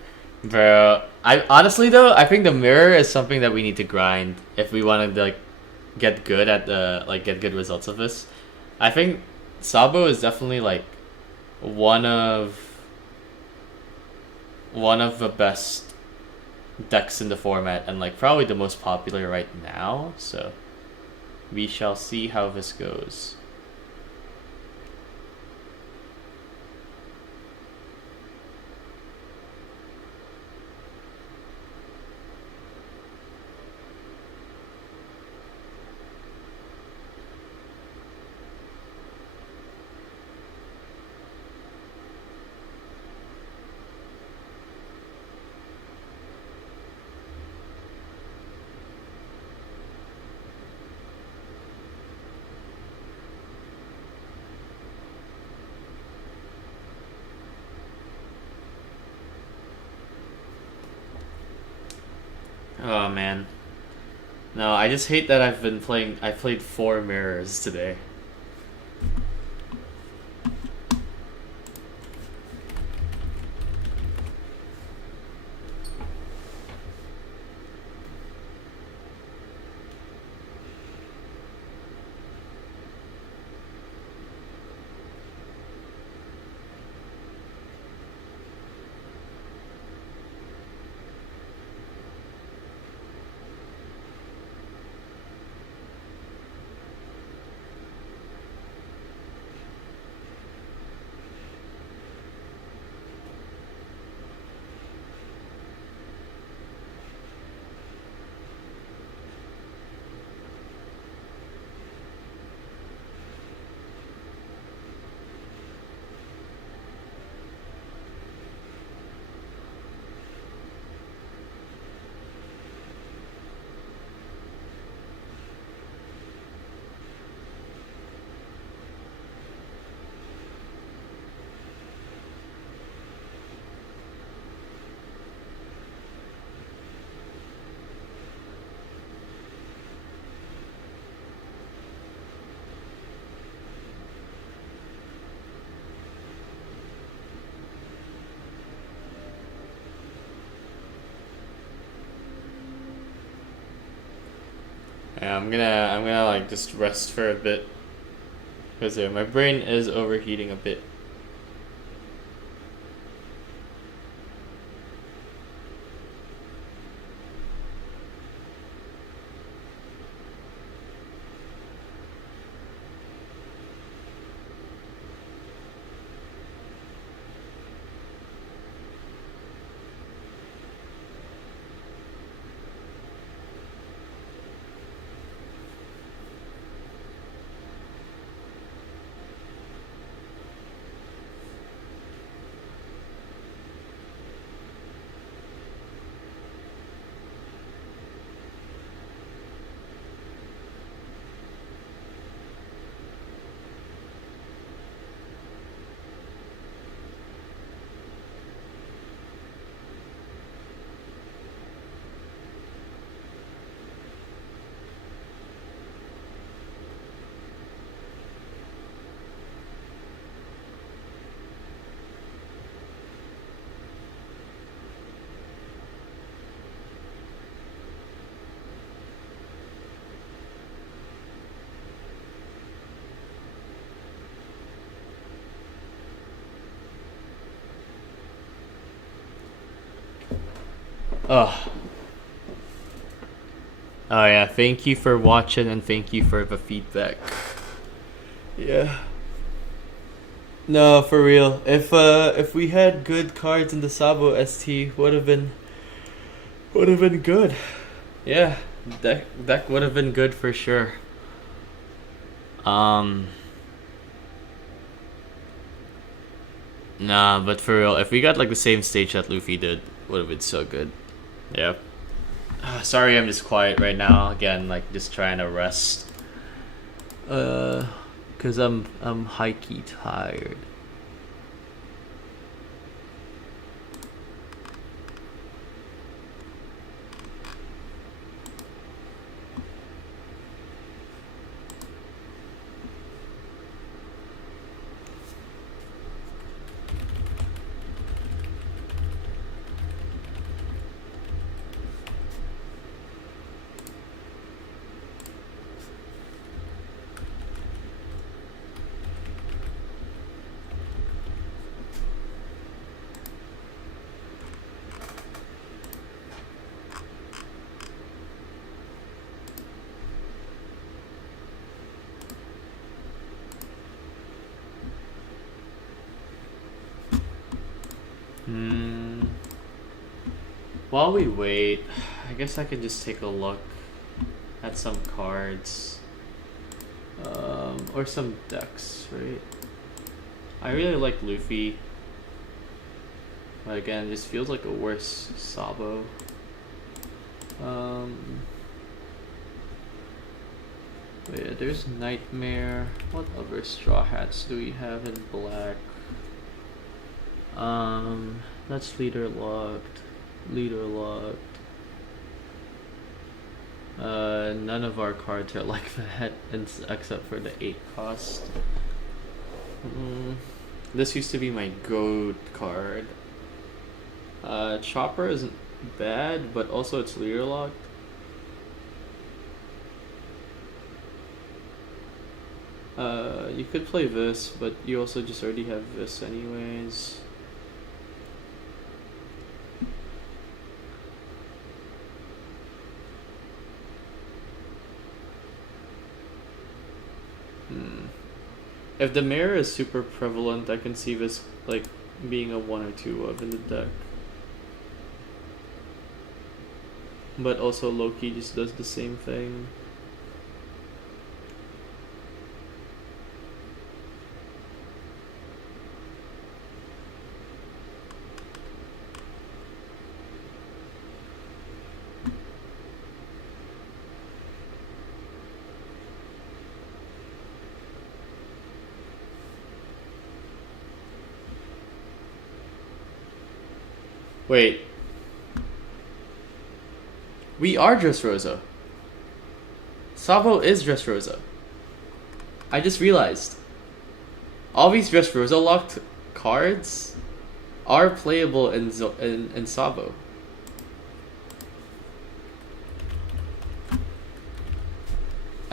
Bro, I honestly though, I think the mirror is something that we need to grind if we want to like get good at the like get good results of this. I think Sabo is definitely like one of one of the best decks in the format and like probably the most popular right now. So we shall see how this goes. Oh man. No, I just hate that I played 4 mirrors today. Yeah, I'm gonna like just rest for a bit because my brain is overheating a bit. Oh. Oh yeah, thank you for watching and thank you for the feedback. Yeah. No, for real. If we had good cards in the Sabo ST, would have been good. Yeah, deck would have been good for sure. Nah, but for real, if we got like the same stage that Luffy did, would have been so good. Yeah. Sorry, I'm just quiet right now. Again, like just trying to rest. Cause I'm high key tired. While we wait, I guess I can just take a look at some cards. Or some decks, right? I really like Luffy. But again, it just feels like a worse Sabo. But yeah, there's Nightmare. What other Straw Hats do we have in black? That's leader locked. Leader locked. None of our cards are like that, except for the 8 cost. This used to be my GOAT card. Chopper isn't bad, but also it's leader locked. You could play this, but you also just already have this anyways. If the mirror is super prevalent, I can see this like being a 1 or 2 of in the deck. But also Loki just does the same thing. Wait. We are Dressrosa. Sabo is Dressrosa. I just realized. All these Dressrosa locked cards are playable in Sabo.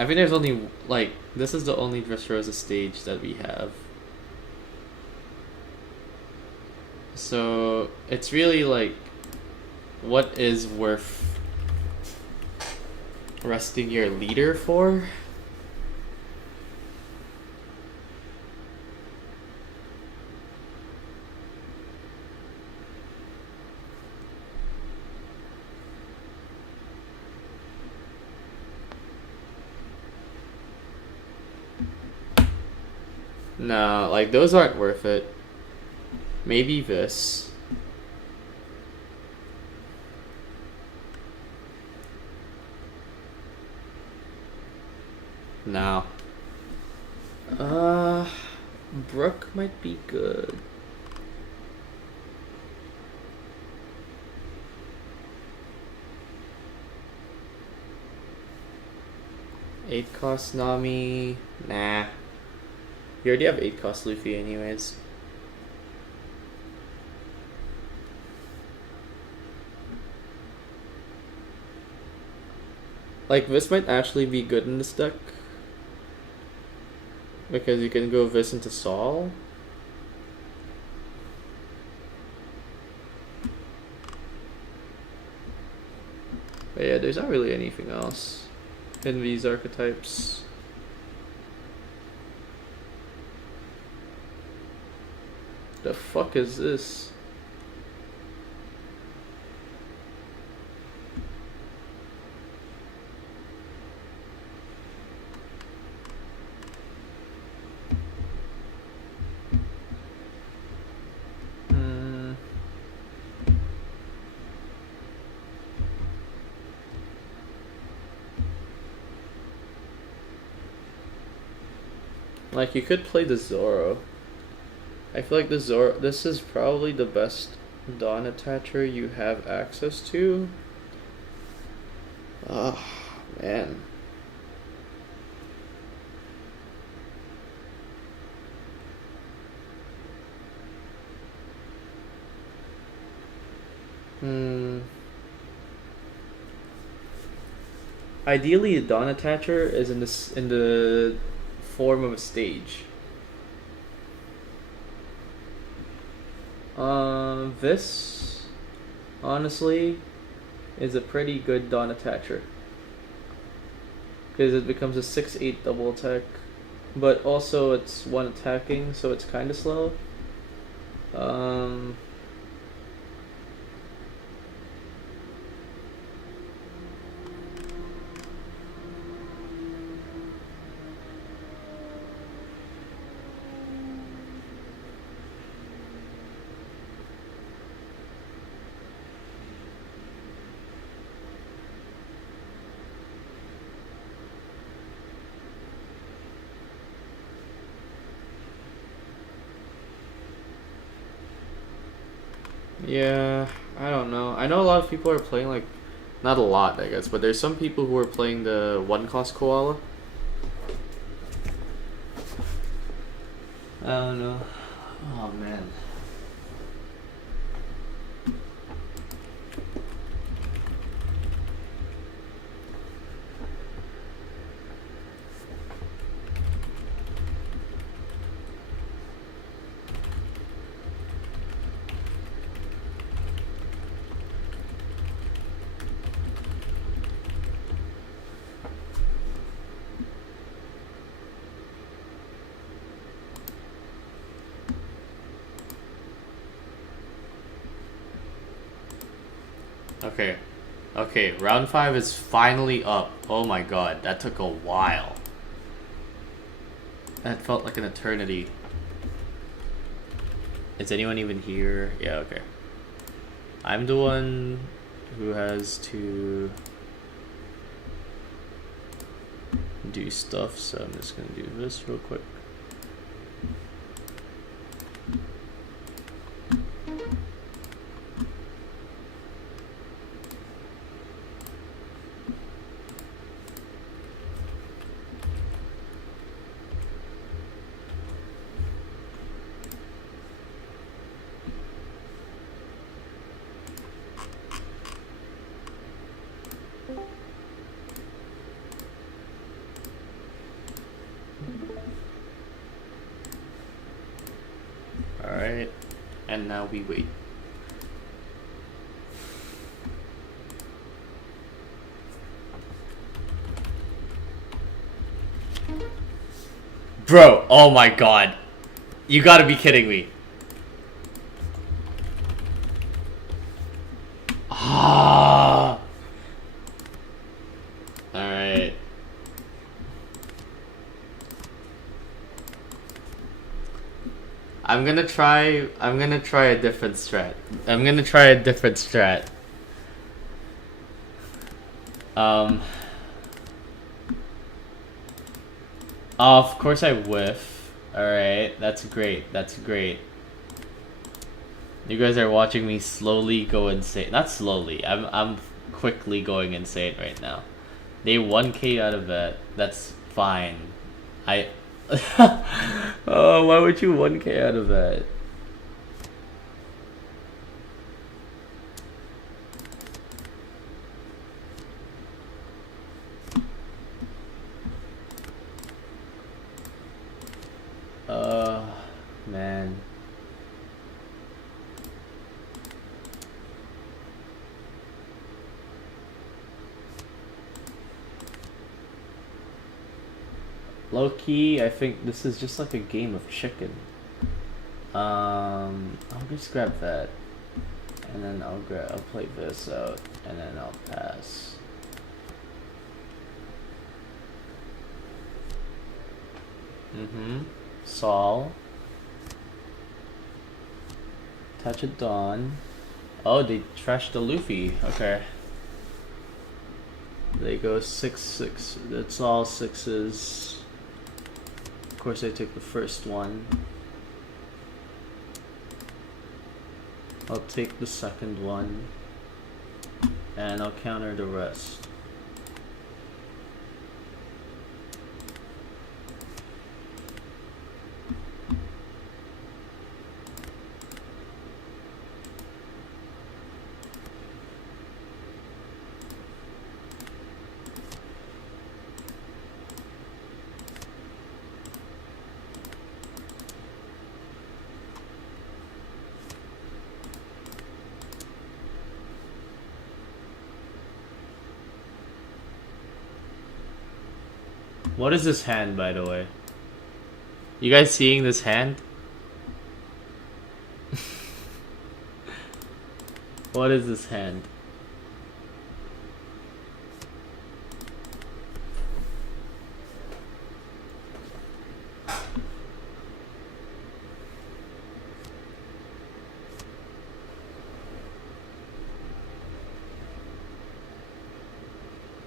I think there's only, like, this is the only Dressrosa stage that we have. So, it's really like, what is worth resting your leader for? No, like, those aren't worth it. Maybe this. No. Brooke might be good. Eight cost Nami. Nah. You already have 8 cost Luffy anyways. Like, this might actually be good in this deck. Because you can go this into Saul. But yeah, there's not really anything else in these archetypes. The fuck is this? Like, you could play the Zoro. I feel like the Zoro, this is probably the best Dawn Attacher you have access to. Oh, man. Ideally, a Dawn Attacher is in the form of a stage. This, honestly, is a pretty good Dawn Attacher. Because it becomes a 6/8 double attack. But also it's one attacking, so it's kind of slow. Yeah, I don't know. I know a lot of people are playing, like, not a lot, I guess, but there's some people who are playing the 1-cost Koala. I don't know. Oh, man. Okay. Okay, round 5 is finally up. Oh my god, that took a while. That felt like an eternity. Is anyone even here? Yeah, okay. I'm the one who has to do stuff, so I'm just gonna do this real quick. Alright. And now we wait. Bro, oh my god. You gotta be kidding me. Ah. Alright. I'm gonna try a different strat. Oh, of course I whiff. Alright, that's great. You guys are watching me slowly go insane. Not slowly, I'm quickly going insane right now. They 1k out of that. That's fine. Oh, why would you 1k out of that? Man. Low key, I think this is just like a game of chicken. I'll just grab that, and then I'll play this out, and then I'll pass. Sol. Touch of Dawn. Oh, they trashed the Luffy. Okay. They go 6-6. That's all sixes. Of course, I took the first one. I'll take the second one. And I'll counter the rest. What is this hand, by the way? You guys seeing this hand? What is this hand?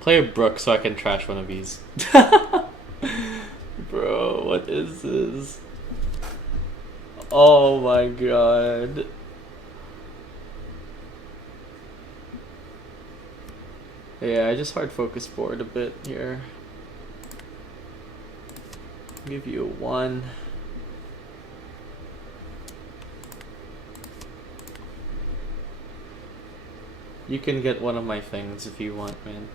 Play a Brook so I can trash one of these. Bro, what is this? Oh my god. Yeah, I just hard focus forward a bit here. Give you a 1. You can get one of my things if you want, man.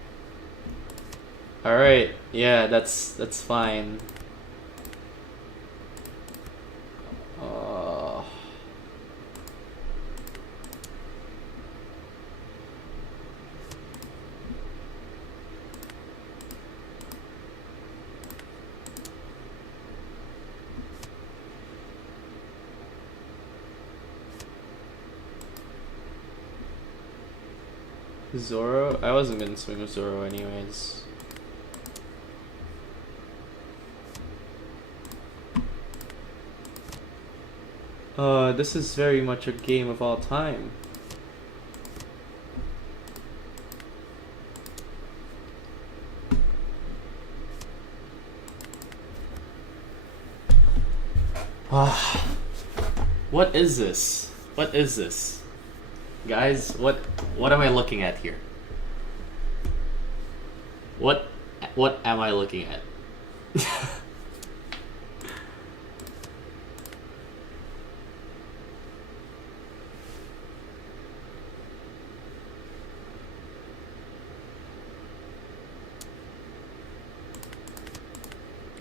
Alright, yeah, that's fine. Zoro? I wasn't gonna swing with Zoro anyways. This is very much a game of all time. What is this? What is this? Guys, what am I looking at here? What am I looking at?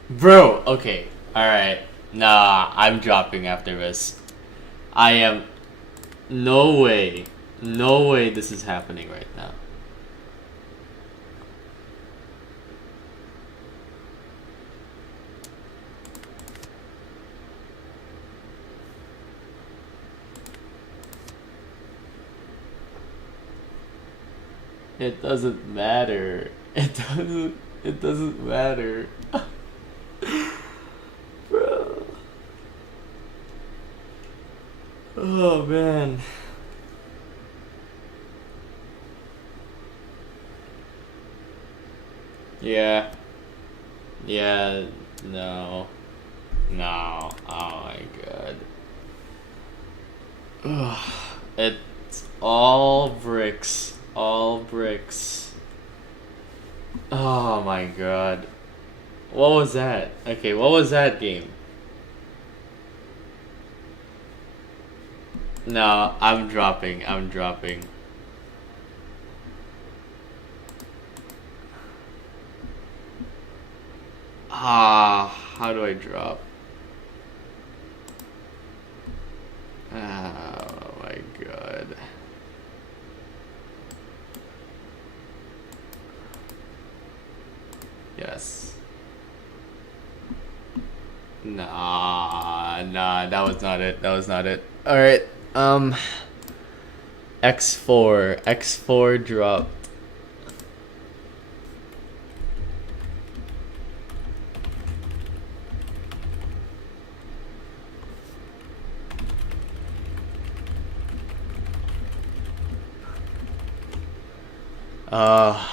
Bro, okay. Alright. Nah, I'm dropping after this. I am... No way. No way this is happening right now. It doesn't matter. It doesn't matter. Bro. Oh man. Yeah. Yeah. No. No. Oh my god. Ugh. It's all bricks. All bricks. Oh my god. What was that? Okay, what was that game? No, I'm dropping. I'm dropping. Ah, how do I drop? Oh my god. Yes. Nah, that was not it. That was not it. Alright, X4 dropped. Uh...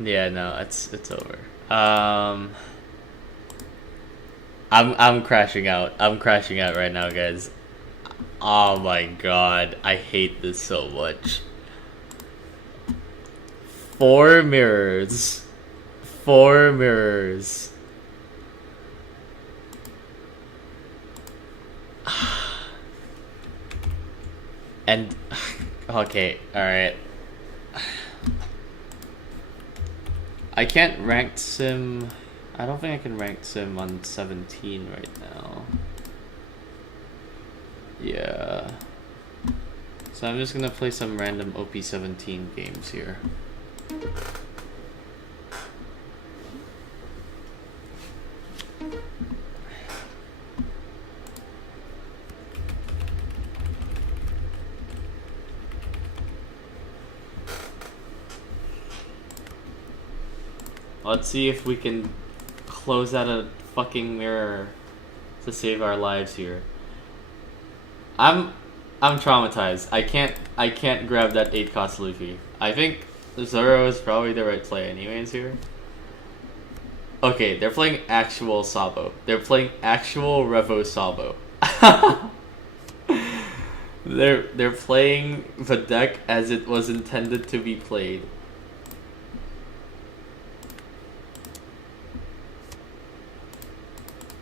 Yeah, no, it's over. I'm crashing out. I'm crashing out right now, guys. Oh my god, I hate this so much. 4 mirrors. 4 mirrors. And okay, alright. I can't rank sim. I don't think I can rank sim on 17 right now. Yeah. So I'm just gonna play some random OP17 games here. Let's see if we can close out a fucking mirror to save our lives here. I'm traumatized. I can't grab that 8 cost Luffy. I think Zoro is probably the right play anyways here. Okay, they're playing actual Sabo. They're playing actual Revo Sabo. They're playing the deck as it was intended to be played.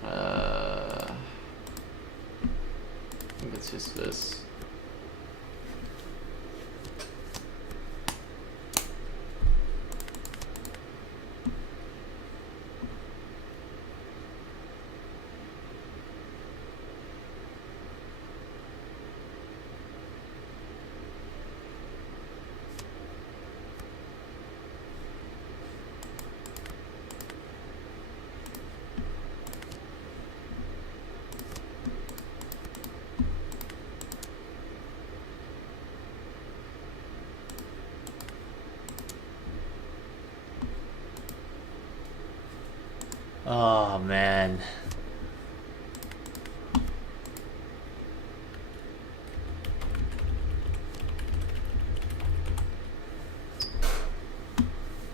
I think it's just this. Oh man.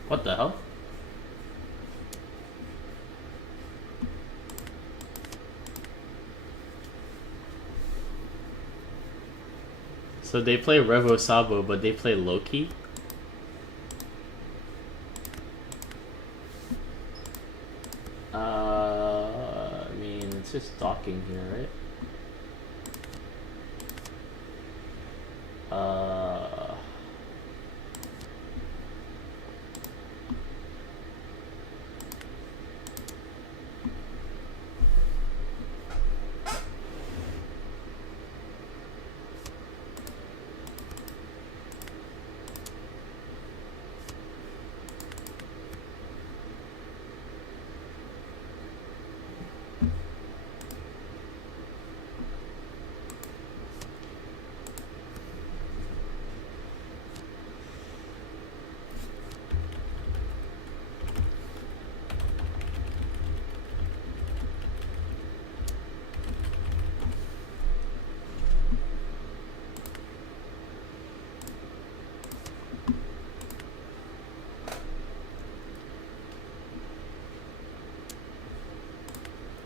What the hell? So they play Revo Sabo, but they play Loki? I mean, it's just docking here, right? Uh,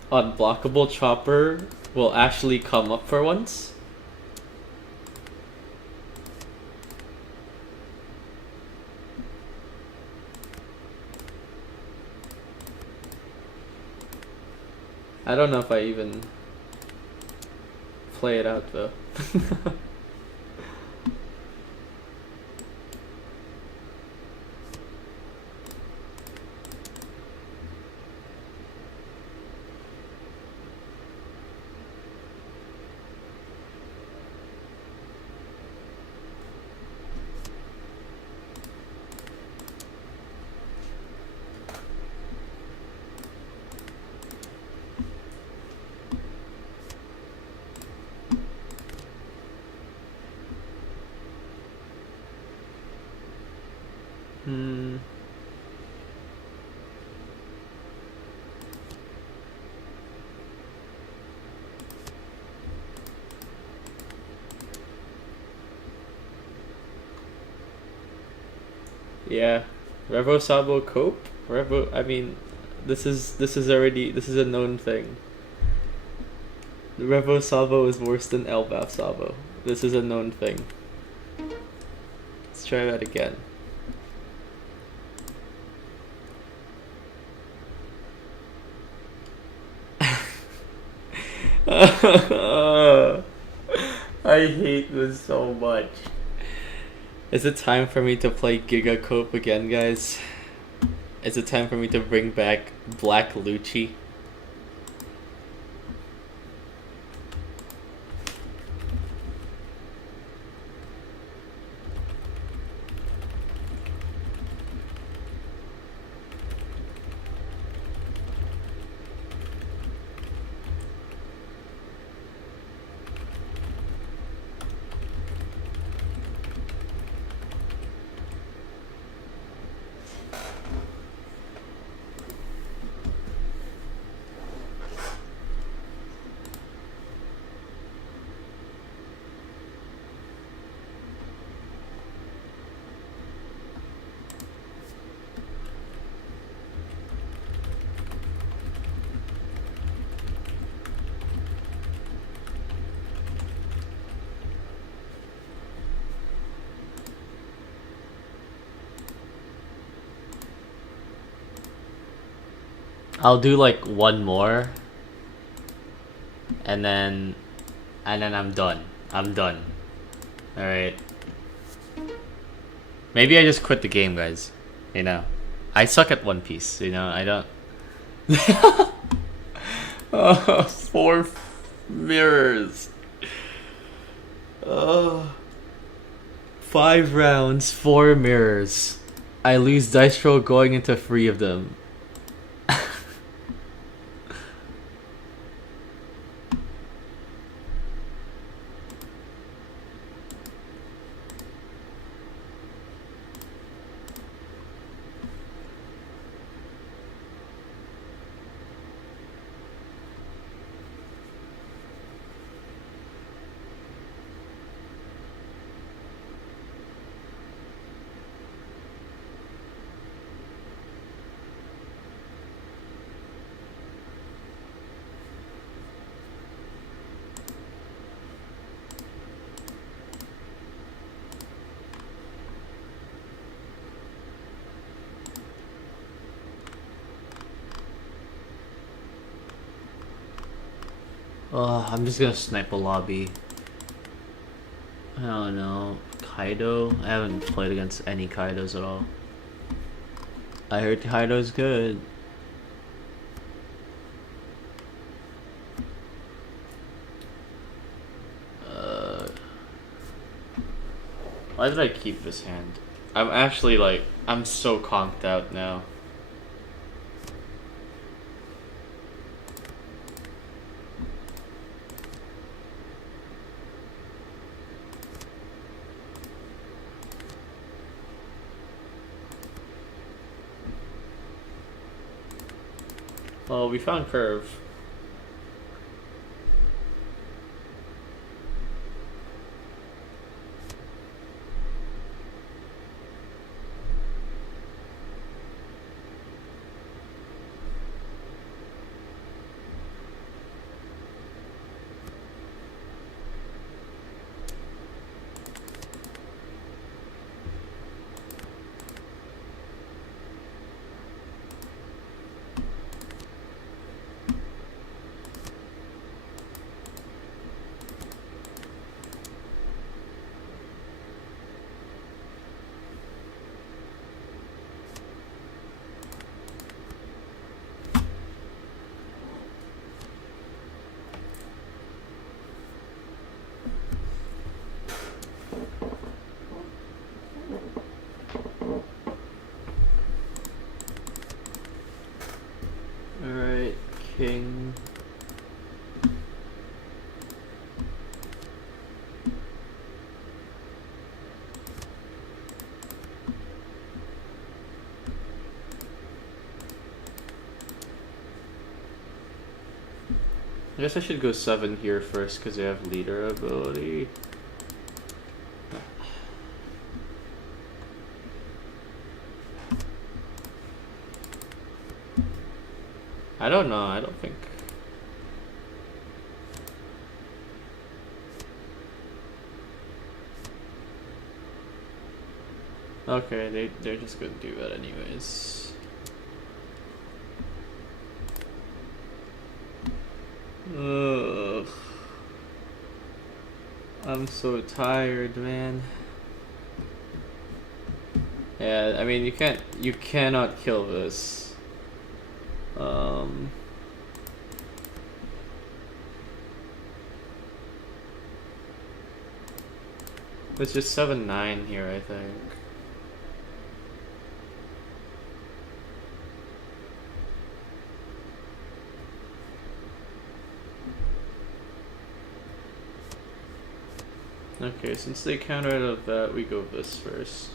Unblockable chopper will actually come up for once. I don't know if I even play it out though. Yeah, Revo Sabo cope. Revo. I mean, this is a known thing. Revo Sabo is worse than Elbaph Sabo. This is a known thing. Let's try that again. I hate this so much. Is it time for me to play Giga Cope again, guys? Is it time for me to bring back Black Lucci? I'll do like one more, and then I'm done. I'm done. All right. Maybe I just quit the game, guys. You know, I suck at One Piece. You know, I don't. Oh, 4 mirrors. 5 rounds, 4 mirrors. I lose dice roll going into 3 of them. I'm just gonna snipe a lobby. I don't know. Kaido? I haven't played against any Kaidos at all. I heard Kaido's good. Why did I keep this hand? I'm actually like, I'm so conked out now. Well, we found curve. Alright, king. I guess I should go 7 here first because they have leader ability. I don't know, I don't think. Okay, they're just gonna do that anyways. Ugh. I'm so tired, man. Yeah, I mean you cannot kill this. It's just 7-9 here, I think. Okay, since they counter out of that, we go this first.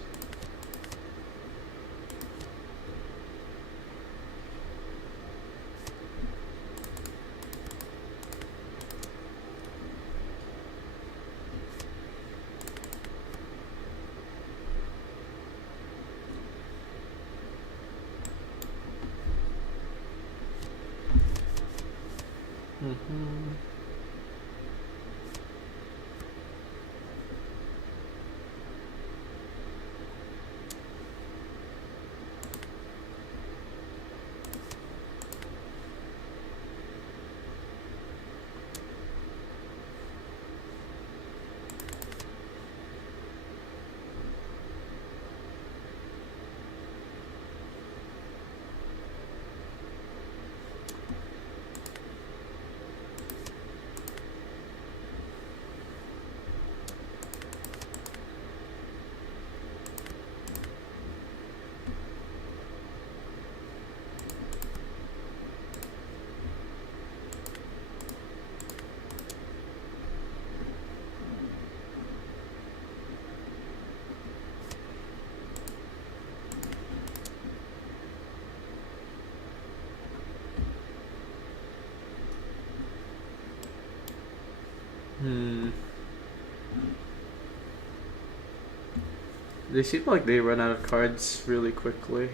They seem like they run out of cards really quickly.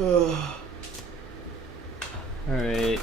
Alright. Alright.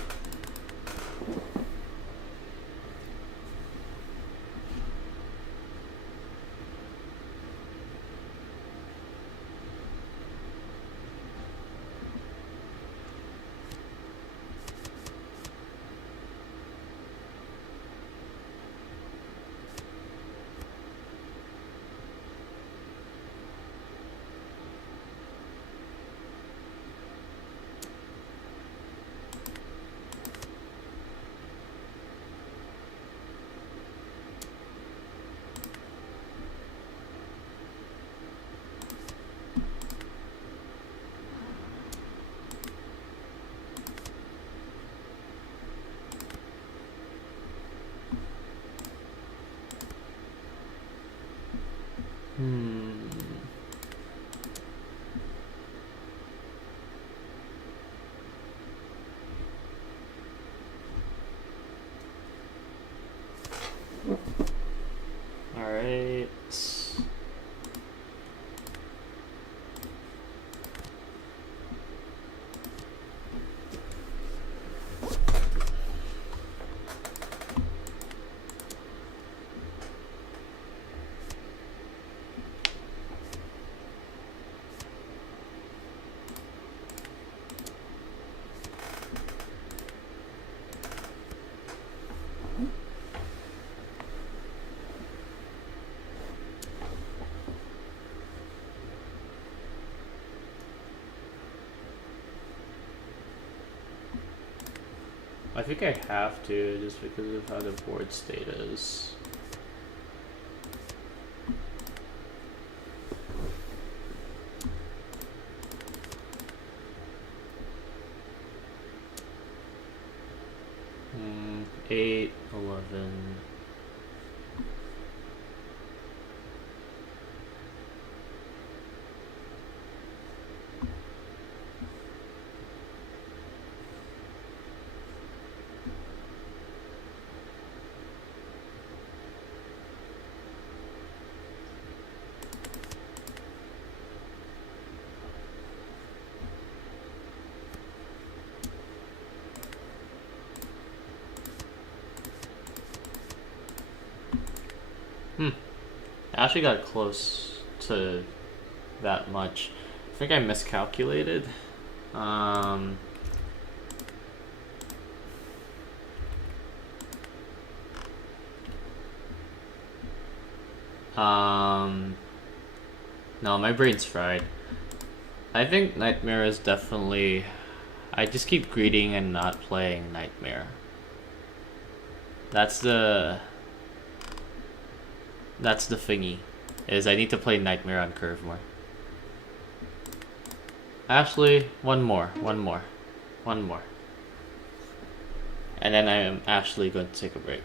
I think I have to, just because of how the board state is. Hmm, 8, 11. I actually got close to that much. I think I miscalculated. Um, no, my brain's fried. I think Nightmare is definitely... I just keep greeting and not playing Nightmare. That's the thingy. Is I need to play Nightmare on curve more. Actually, one more. And then I am actually going to take a break.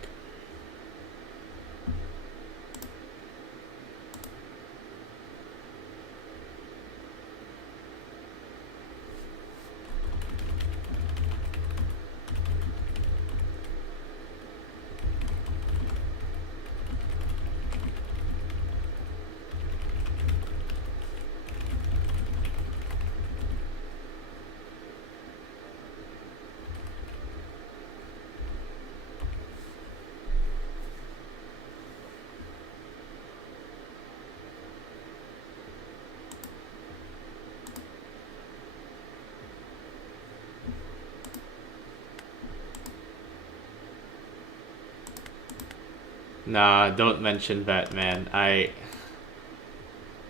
Nah, don't mention Batman.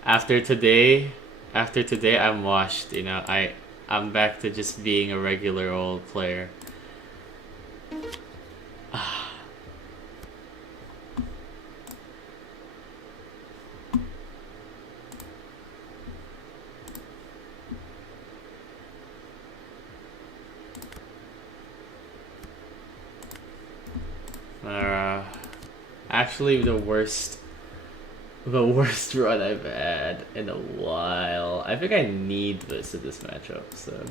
After today, I'm washed. You know, I'm back to just being a regular old player. Actually, the worst run I've had in a while. I think I need this in this matchup, so.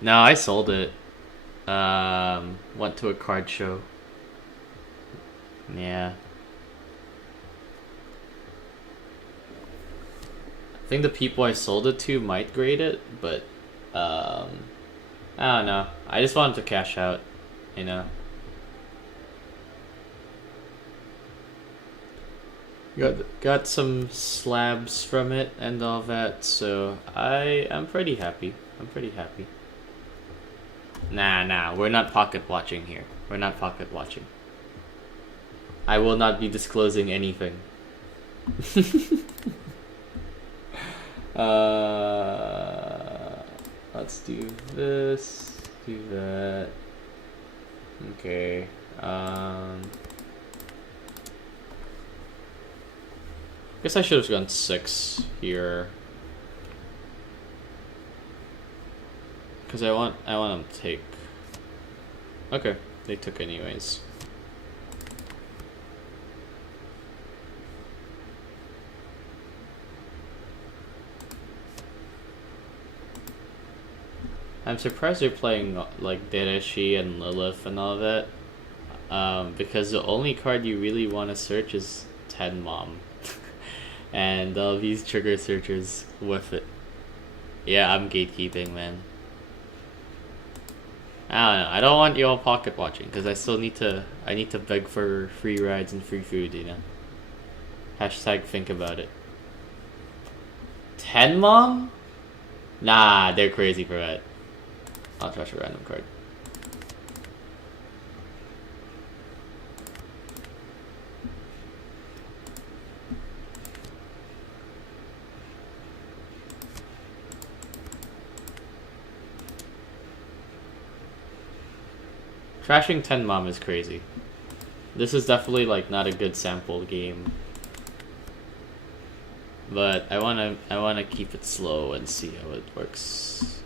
No, I sold it. Went to a card show. Yeah. I think the people I sold it to might grade it, but I don't know. I just wanted to cash out, you know. Got some slabs from it and all that, so I'm pretty happy. I'm pretty happy. Nah, we're not pocket watching here. We're not pocket watching. I will not be disclosing anything. Let's do this, do that. Okay. Guess I should have gone 6 here. Cause I want them to take. Okay, they took anyways. I'm surprised they're playing like Dereshi and Lilith and all that. Because the only card you really want to search is Ten Mom. And all these trigger searchers with it. Yeah, I'm gatekeeping, man. I don't know. I don't want you all pocket watching because I still need to. I need to beg for free rides and free food. You know. Hashtag think about it. Ten Mom? Nah, they're crazy for that. I'll trash a random card. Trashing 10 Mom is crazy. This is definitely like not a good sample game. But I wanna keep it slow and see how it works.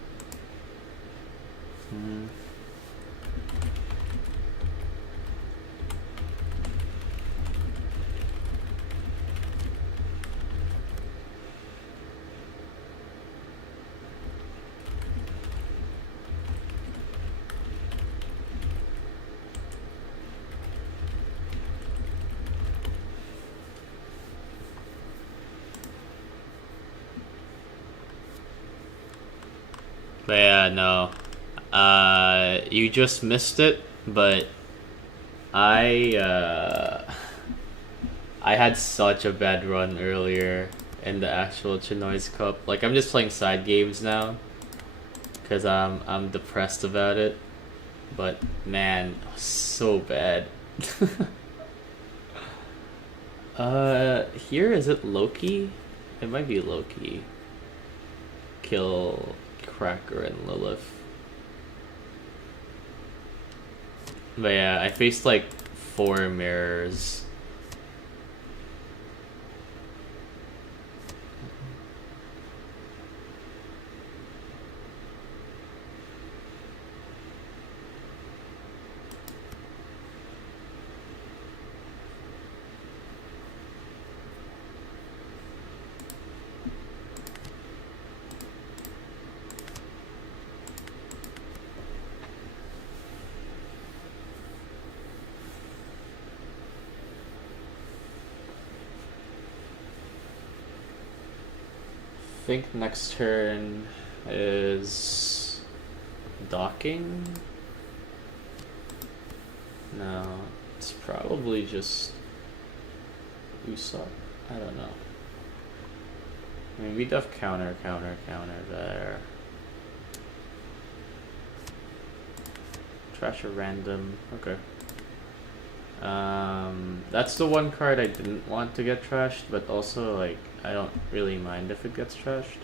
But yeah, no. You just missed it, but I had such a bad run earlier in the actual Chinoize Cup. Like, I'm just playing side games now because I'm depressed about it. But man, so bad. Here is it Loki? It might be Loki. Kill Cracker and Lilith. But yeah, I faced like 4 mirrors. I think next turn is docking. No, it's probably just Usopp. I don't know. I mean, we def counter there. Trash a random. Okay. That's the one card I didn't want to get trashed, but also like I don't really mind if it gets trashed.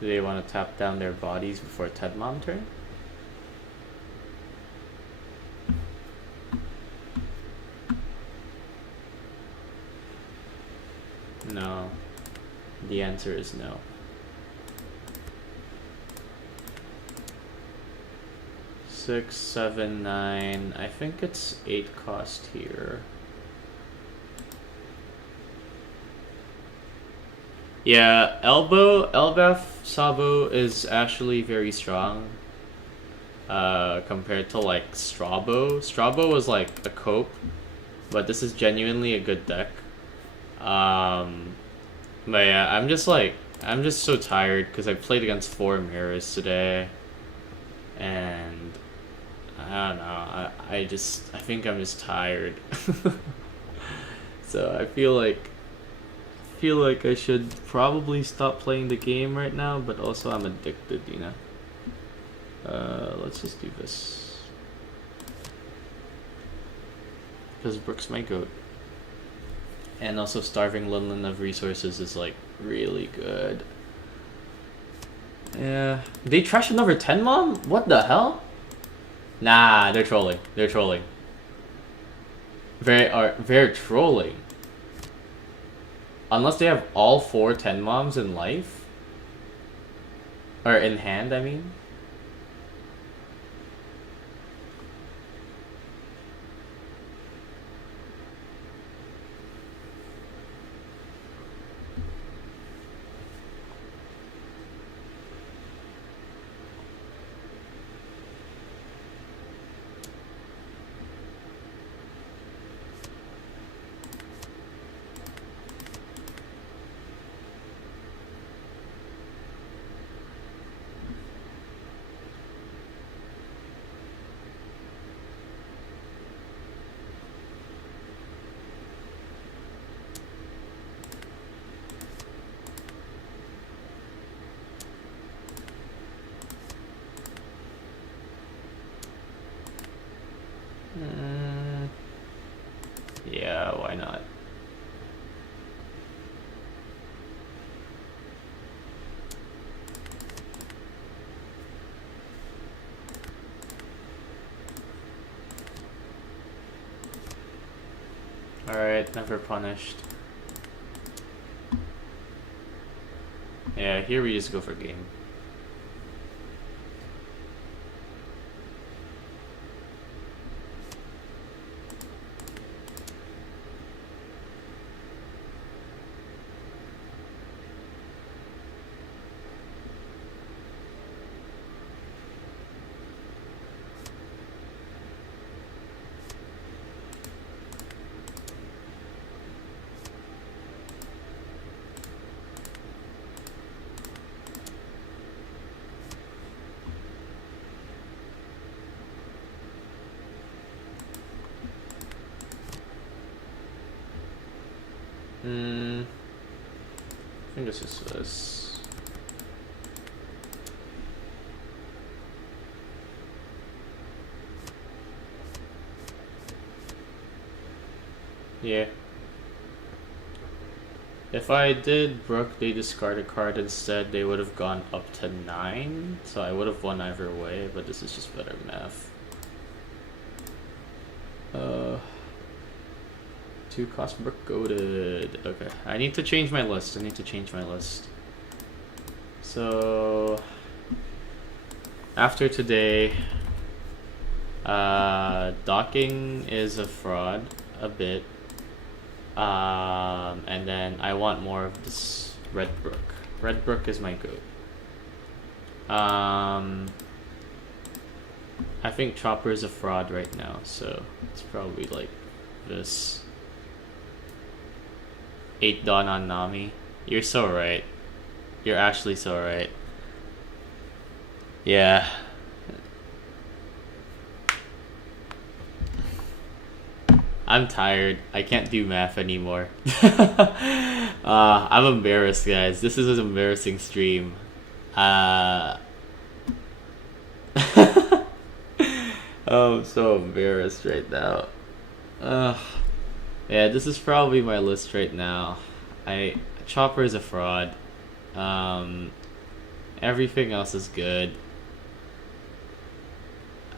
Do they want to tap down their bodies before Ted Mom turn? No. The answer is no. 6, 7, 9. I think it's 8 cost here. Yeah, Elbaph Sabo is actually very strong. Compared to like Strabo. Strabo was like a cope but this is genuinely a good deck. But yeah, I'm just so tired because I played against 4 mirrors today, and I don't know. I think I'm just tired. So I feel like I should probably stop playing the game right now, but also I'm addicted, you know. Let's just do this because Brook's my goat, and also starving Linlin of resources is like really good. Yeah, they trashed another 10 mom. What the hell? Nah, they're trolling. They're trolling. They're trolling. Unless they have all 4 10 moms in life. Or in hand, I mean. Yeah, why not? Alright, never punished. Yeah, here we just go for game. I think this is this. Yeah. If I did Brook, they discard a card instead, they would have gone up to 9, so I would have won either way, but this is just better math. 2 cost Brook goated. Okay, I need to change my list. So after today, docking is a fraud a bit. And then I want more of this Red Brook. Red Brook is my goat. I think Chopper is a fraud right now, so it's probably like this. 8 Dawn on Nami. You're so right. You're actually so right. Yeah. I'm tired. I can't do math anymore. I'm embarrassed, guys. This is an embarrassing stream. Oh, I'm so embarrassed right now. Yeah, this is probably my list right now. Chopper is a fraud. Everything else is good.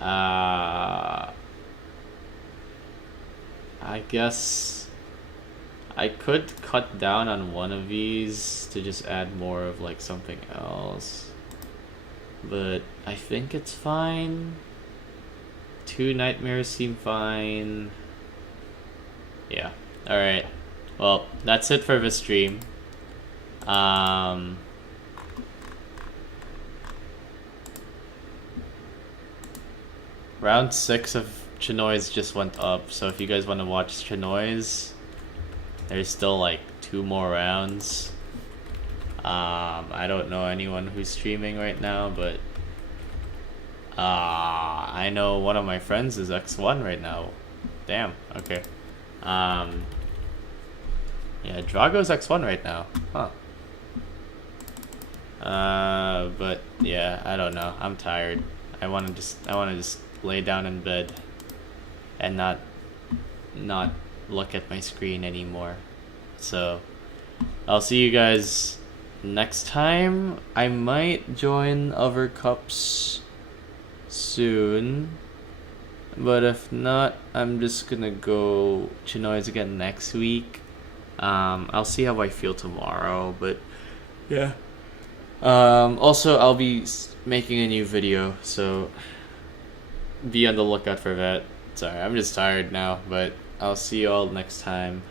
I guess I could cut down on one of these to just add more of like something else, but I think it's fine. 2 nightmares seem fine. Yeah. Alright. Well, that's it for the stream. Round 6 of Chinoize just went up, so if you guys want to watch Chinoize, there's still like 2 more rounds. I don't know anyone who's streaming right now, but I know one of my friends is X1 right now. Damn, okay. Yeah, Drago's X1 right now. Huh. But yeah, I don't know. I'm tired. I wanna just lay down in bed and not look at my screen anymore. So I'll see you guys next time. I might join other cups soon, but if not, I'm just gonna go Chinoize again next week. I'll see how I feel tomorrow, but yeah. Also, I'll be making a new video, so be on the lookout for that. Sorry, I'm just tired now, but I'll see you all next time.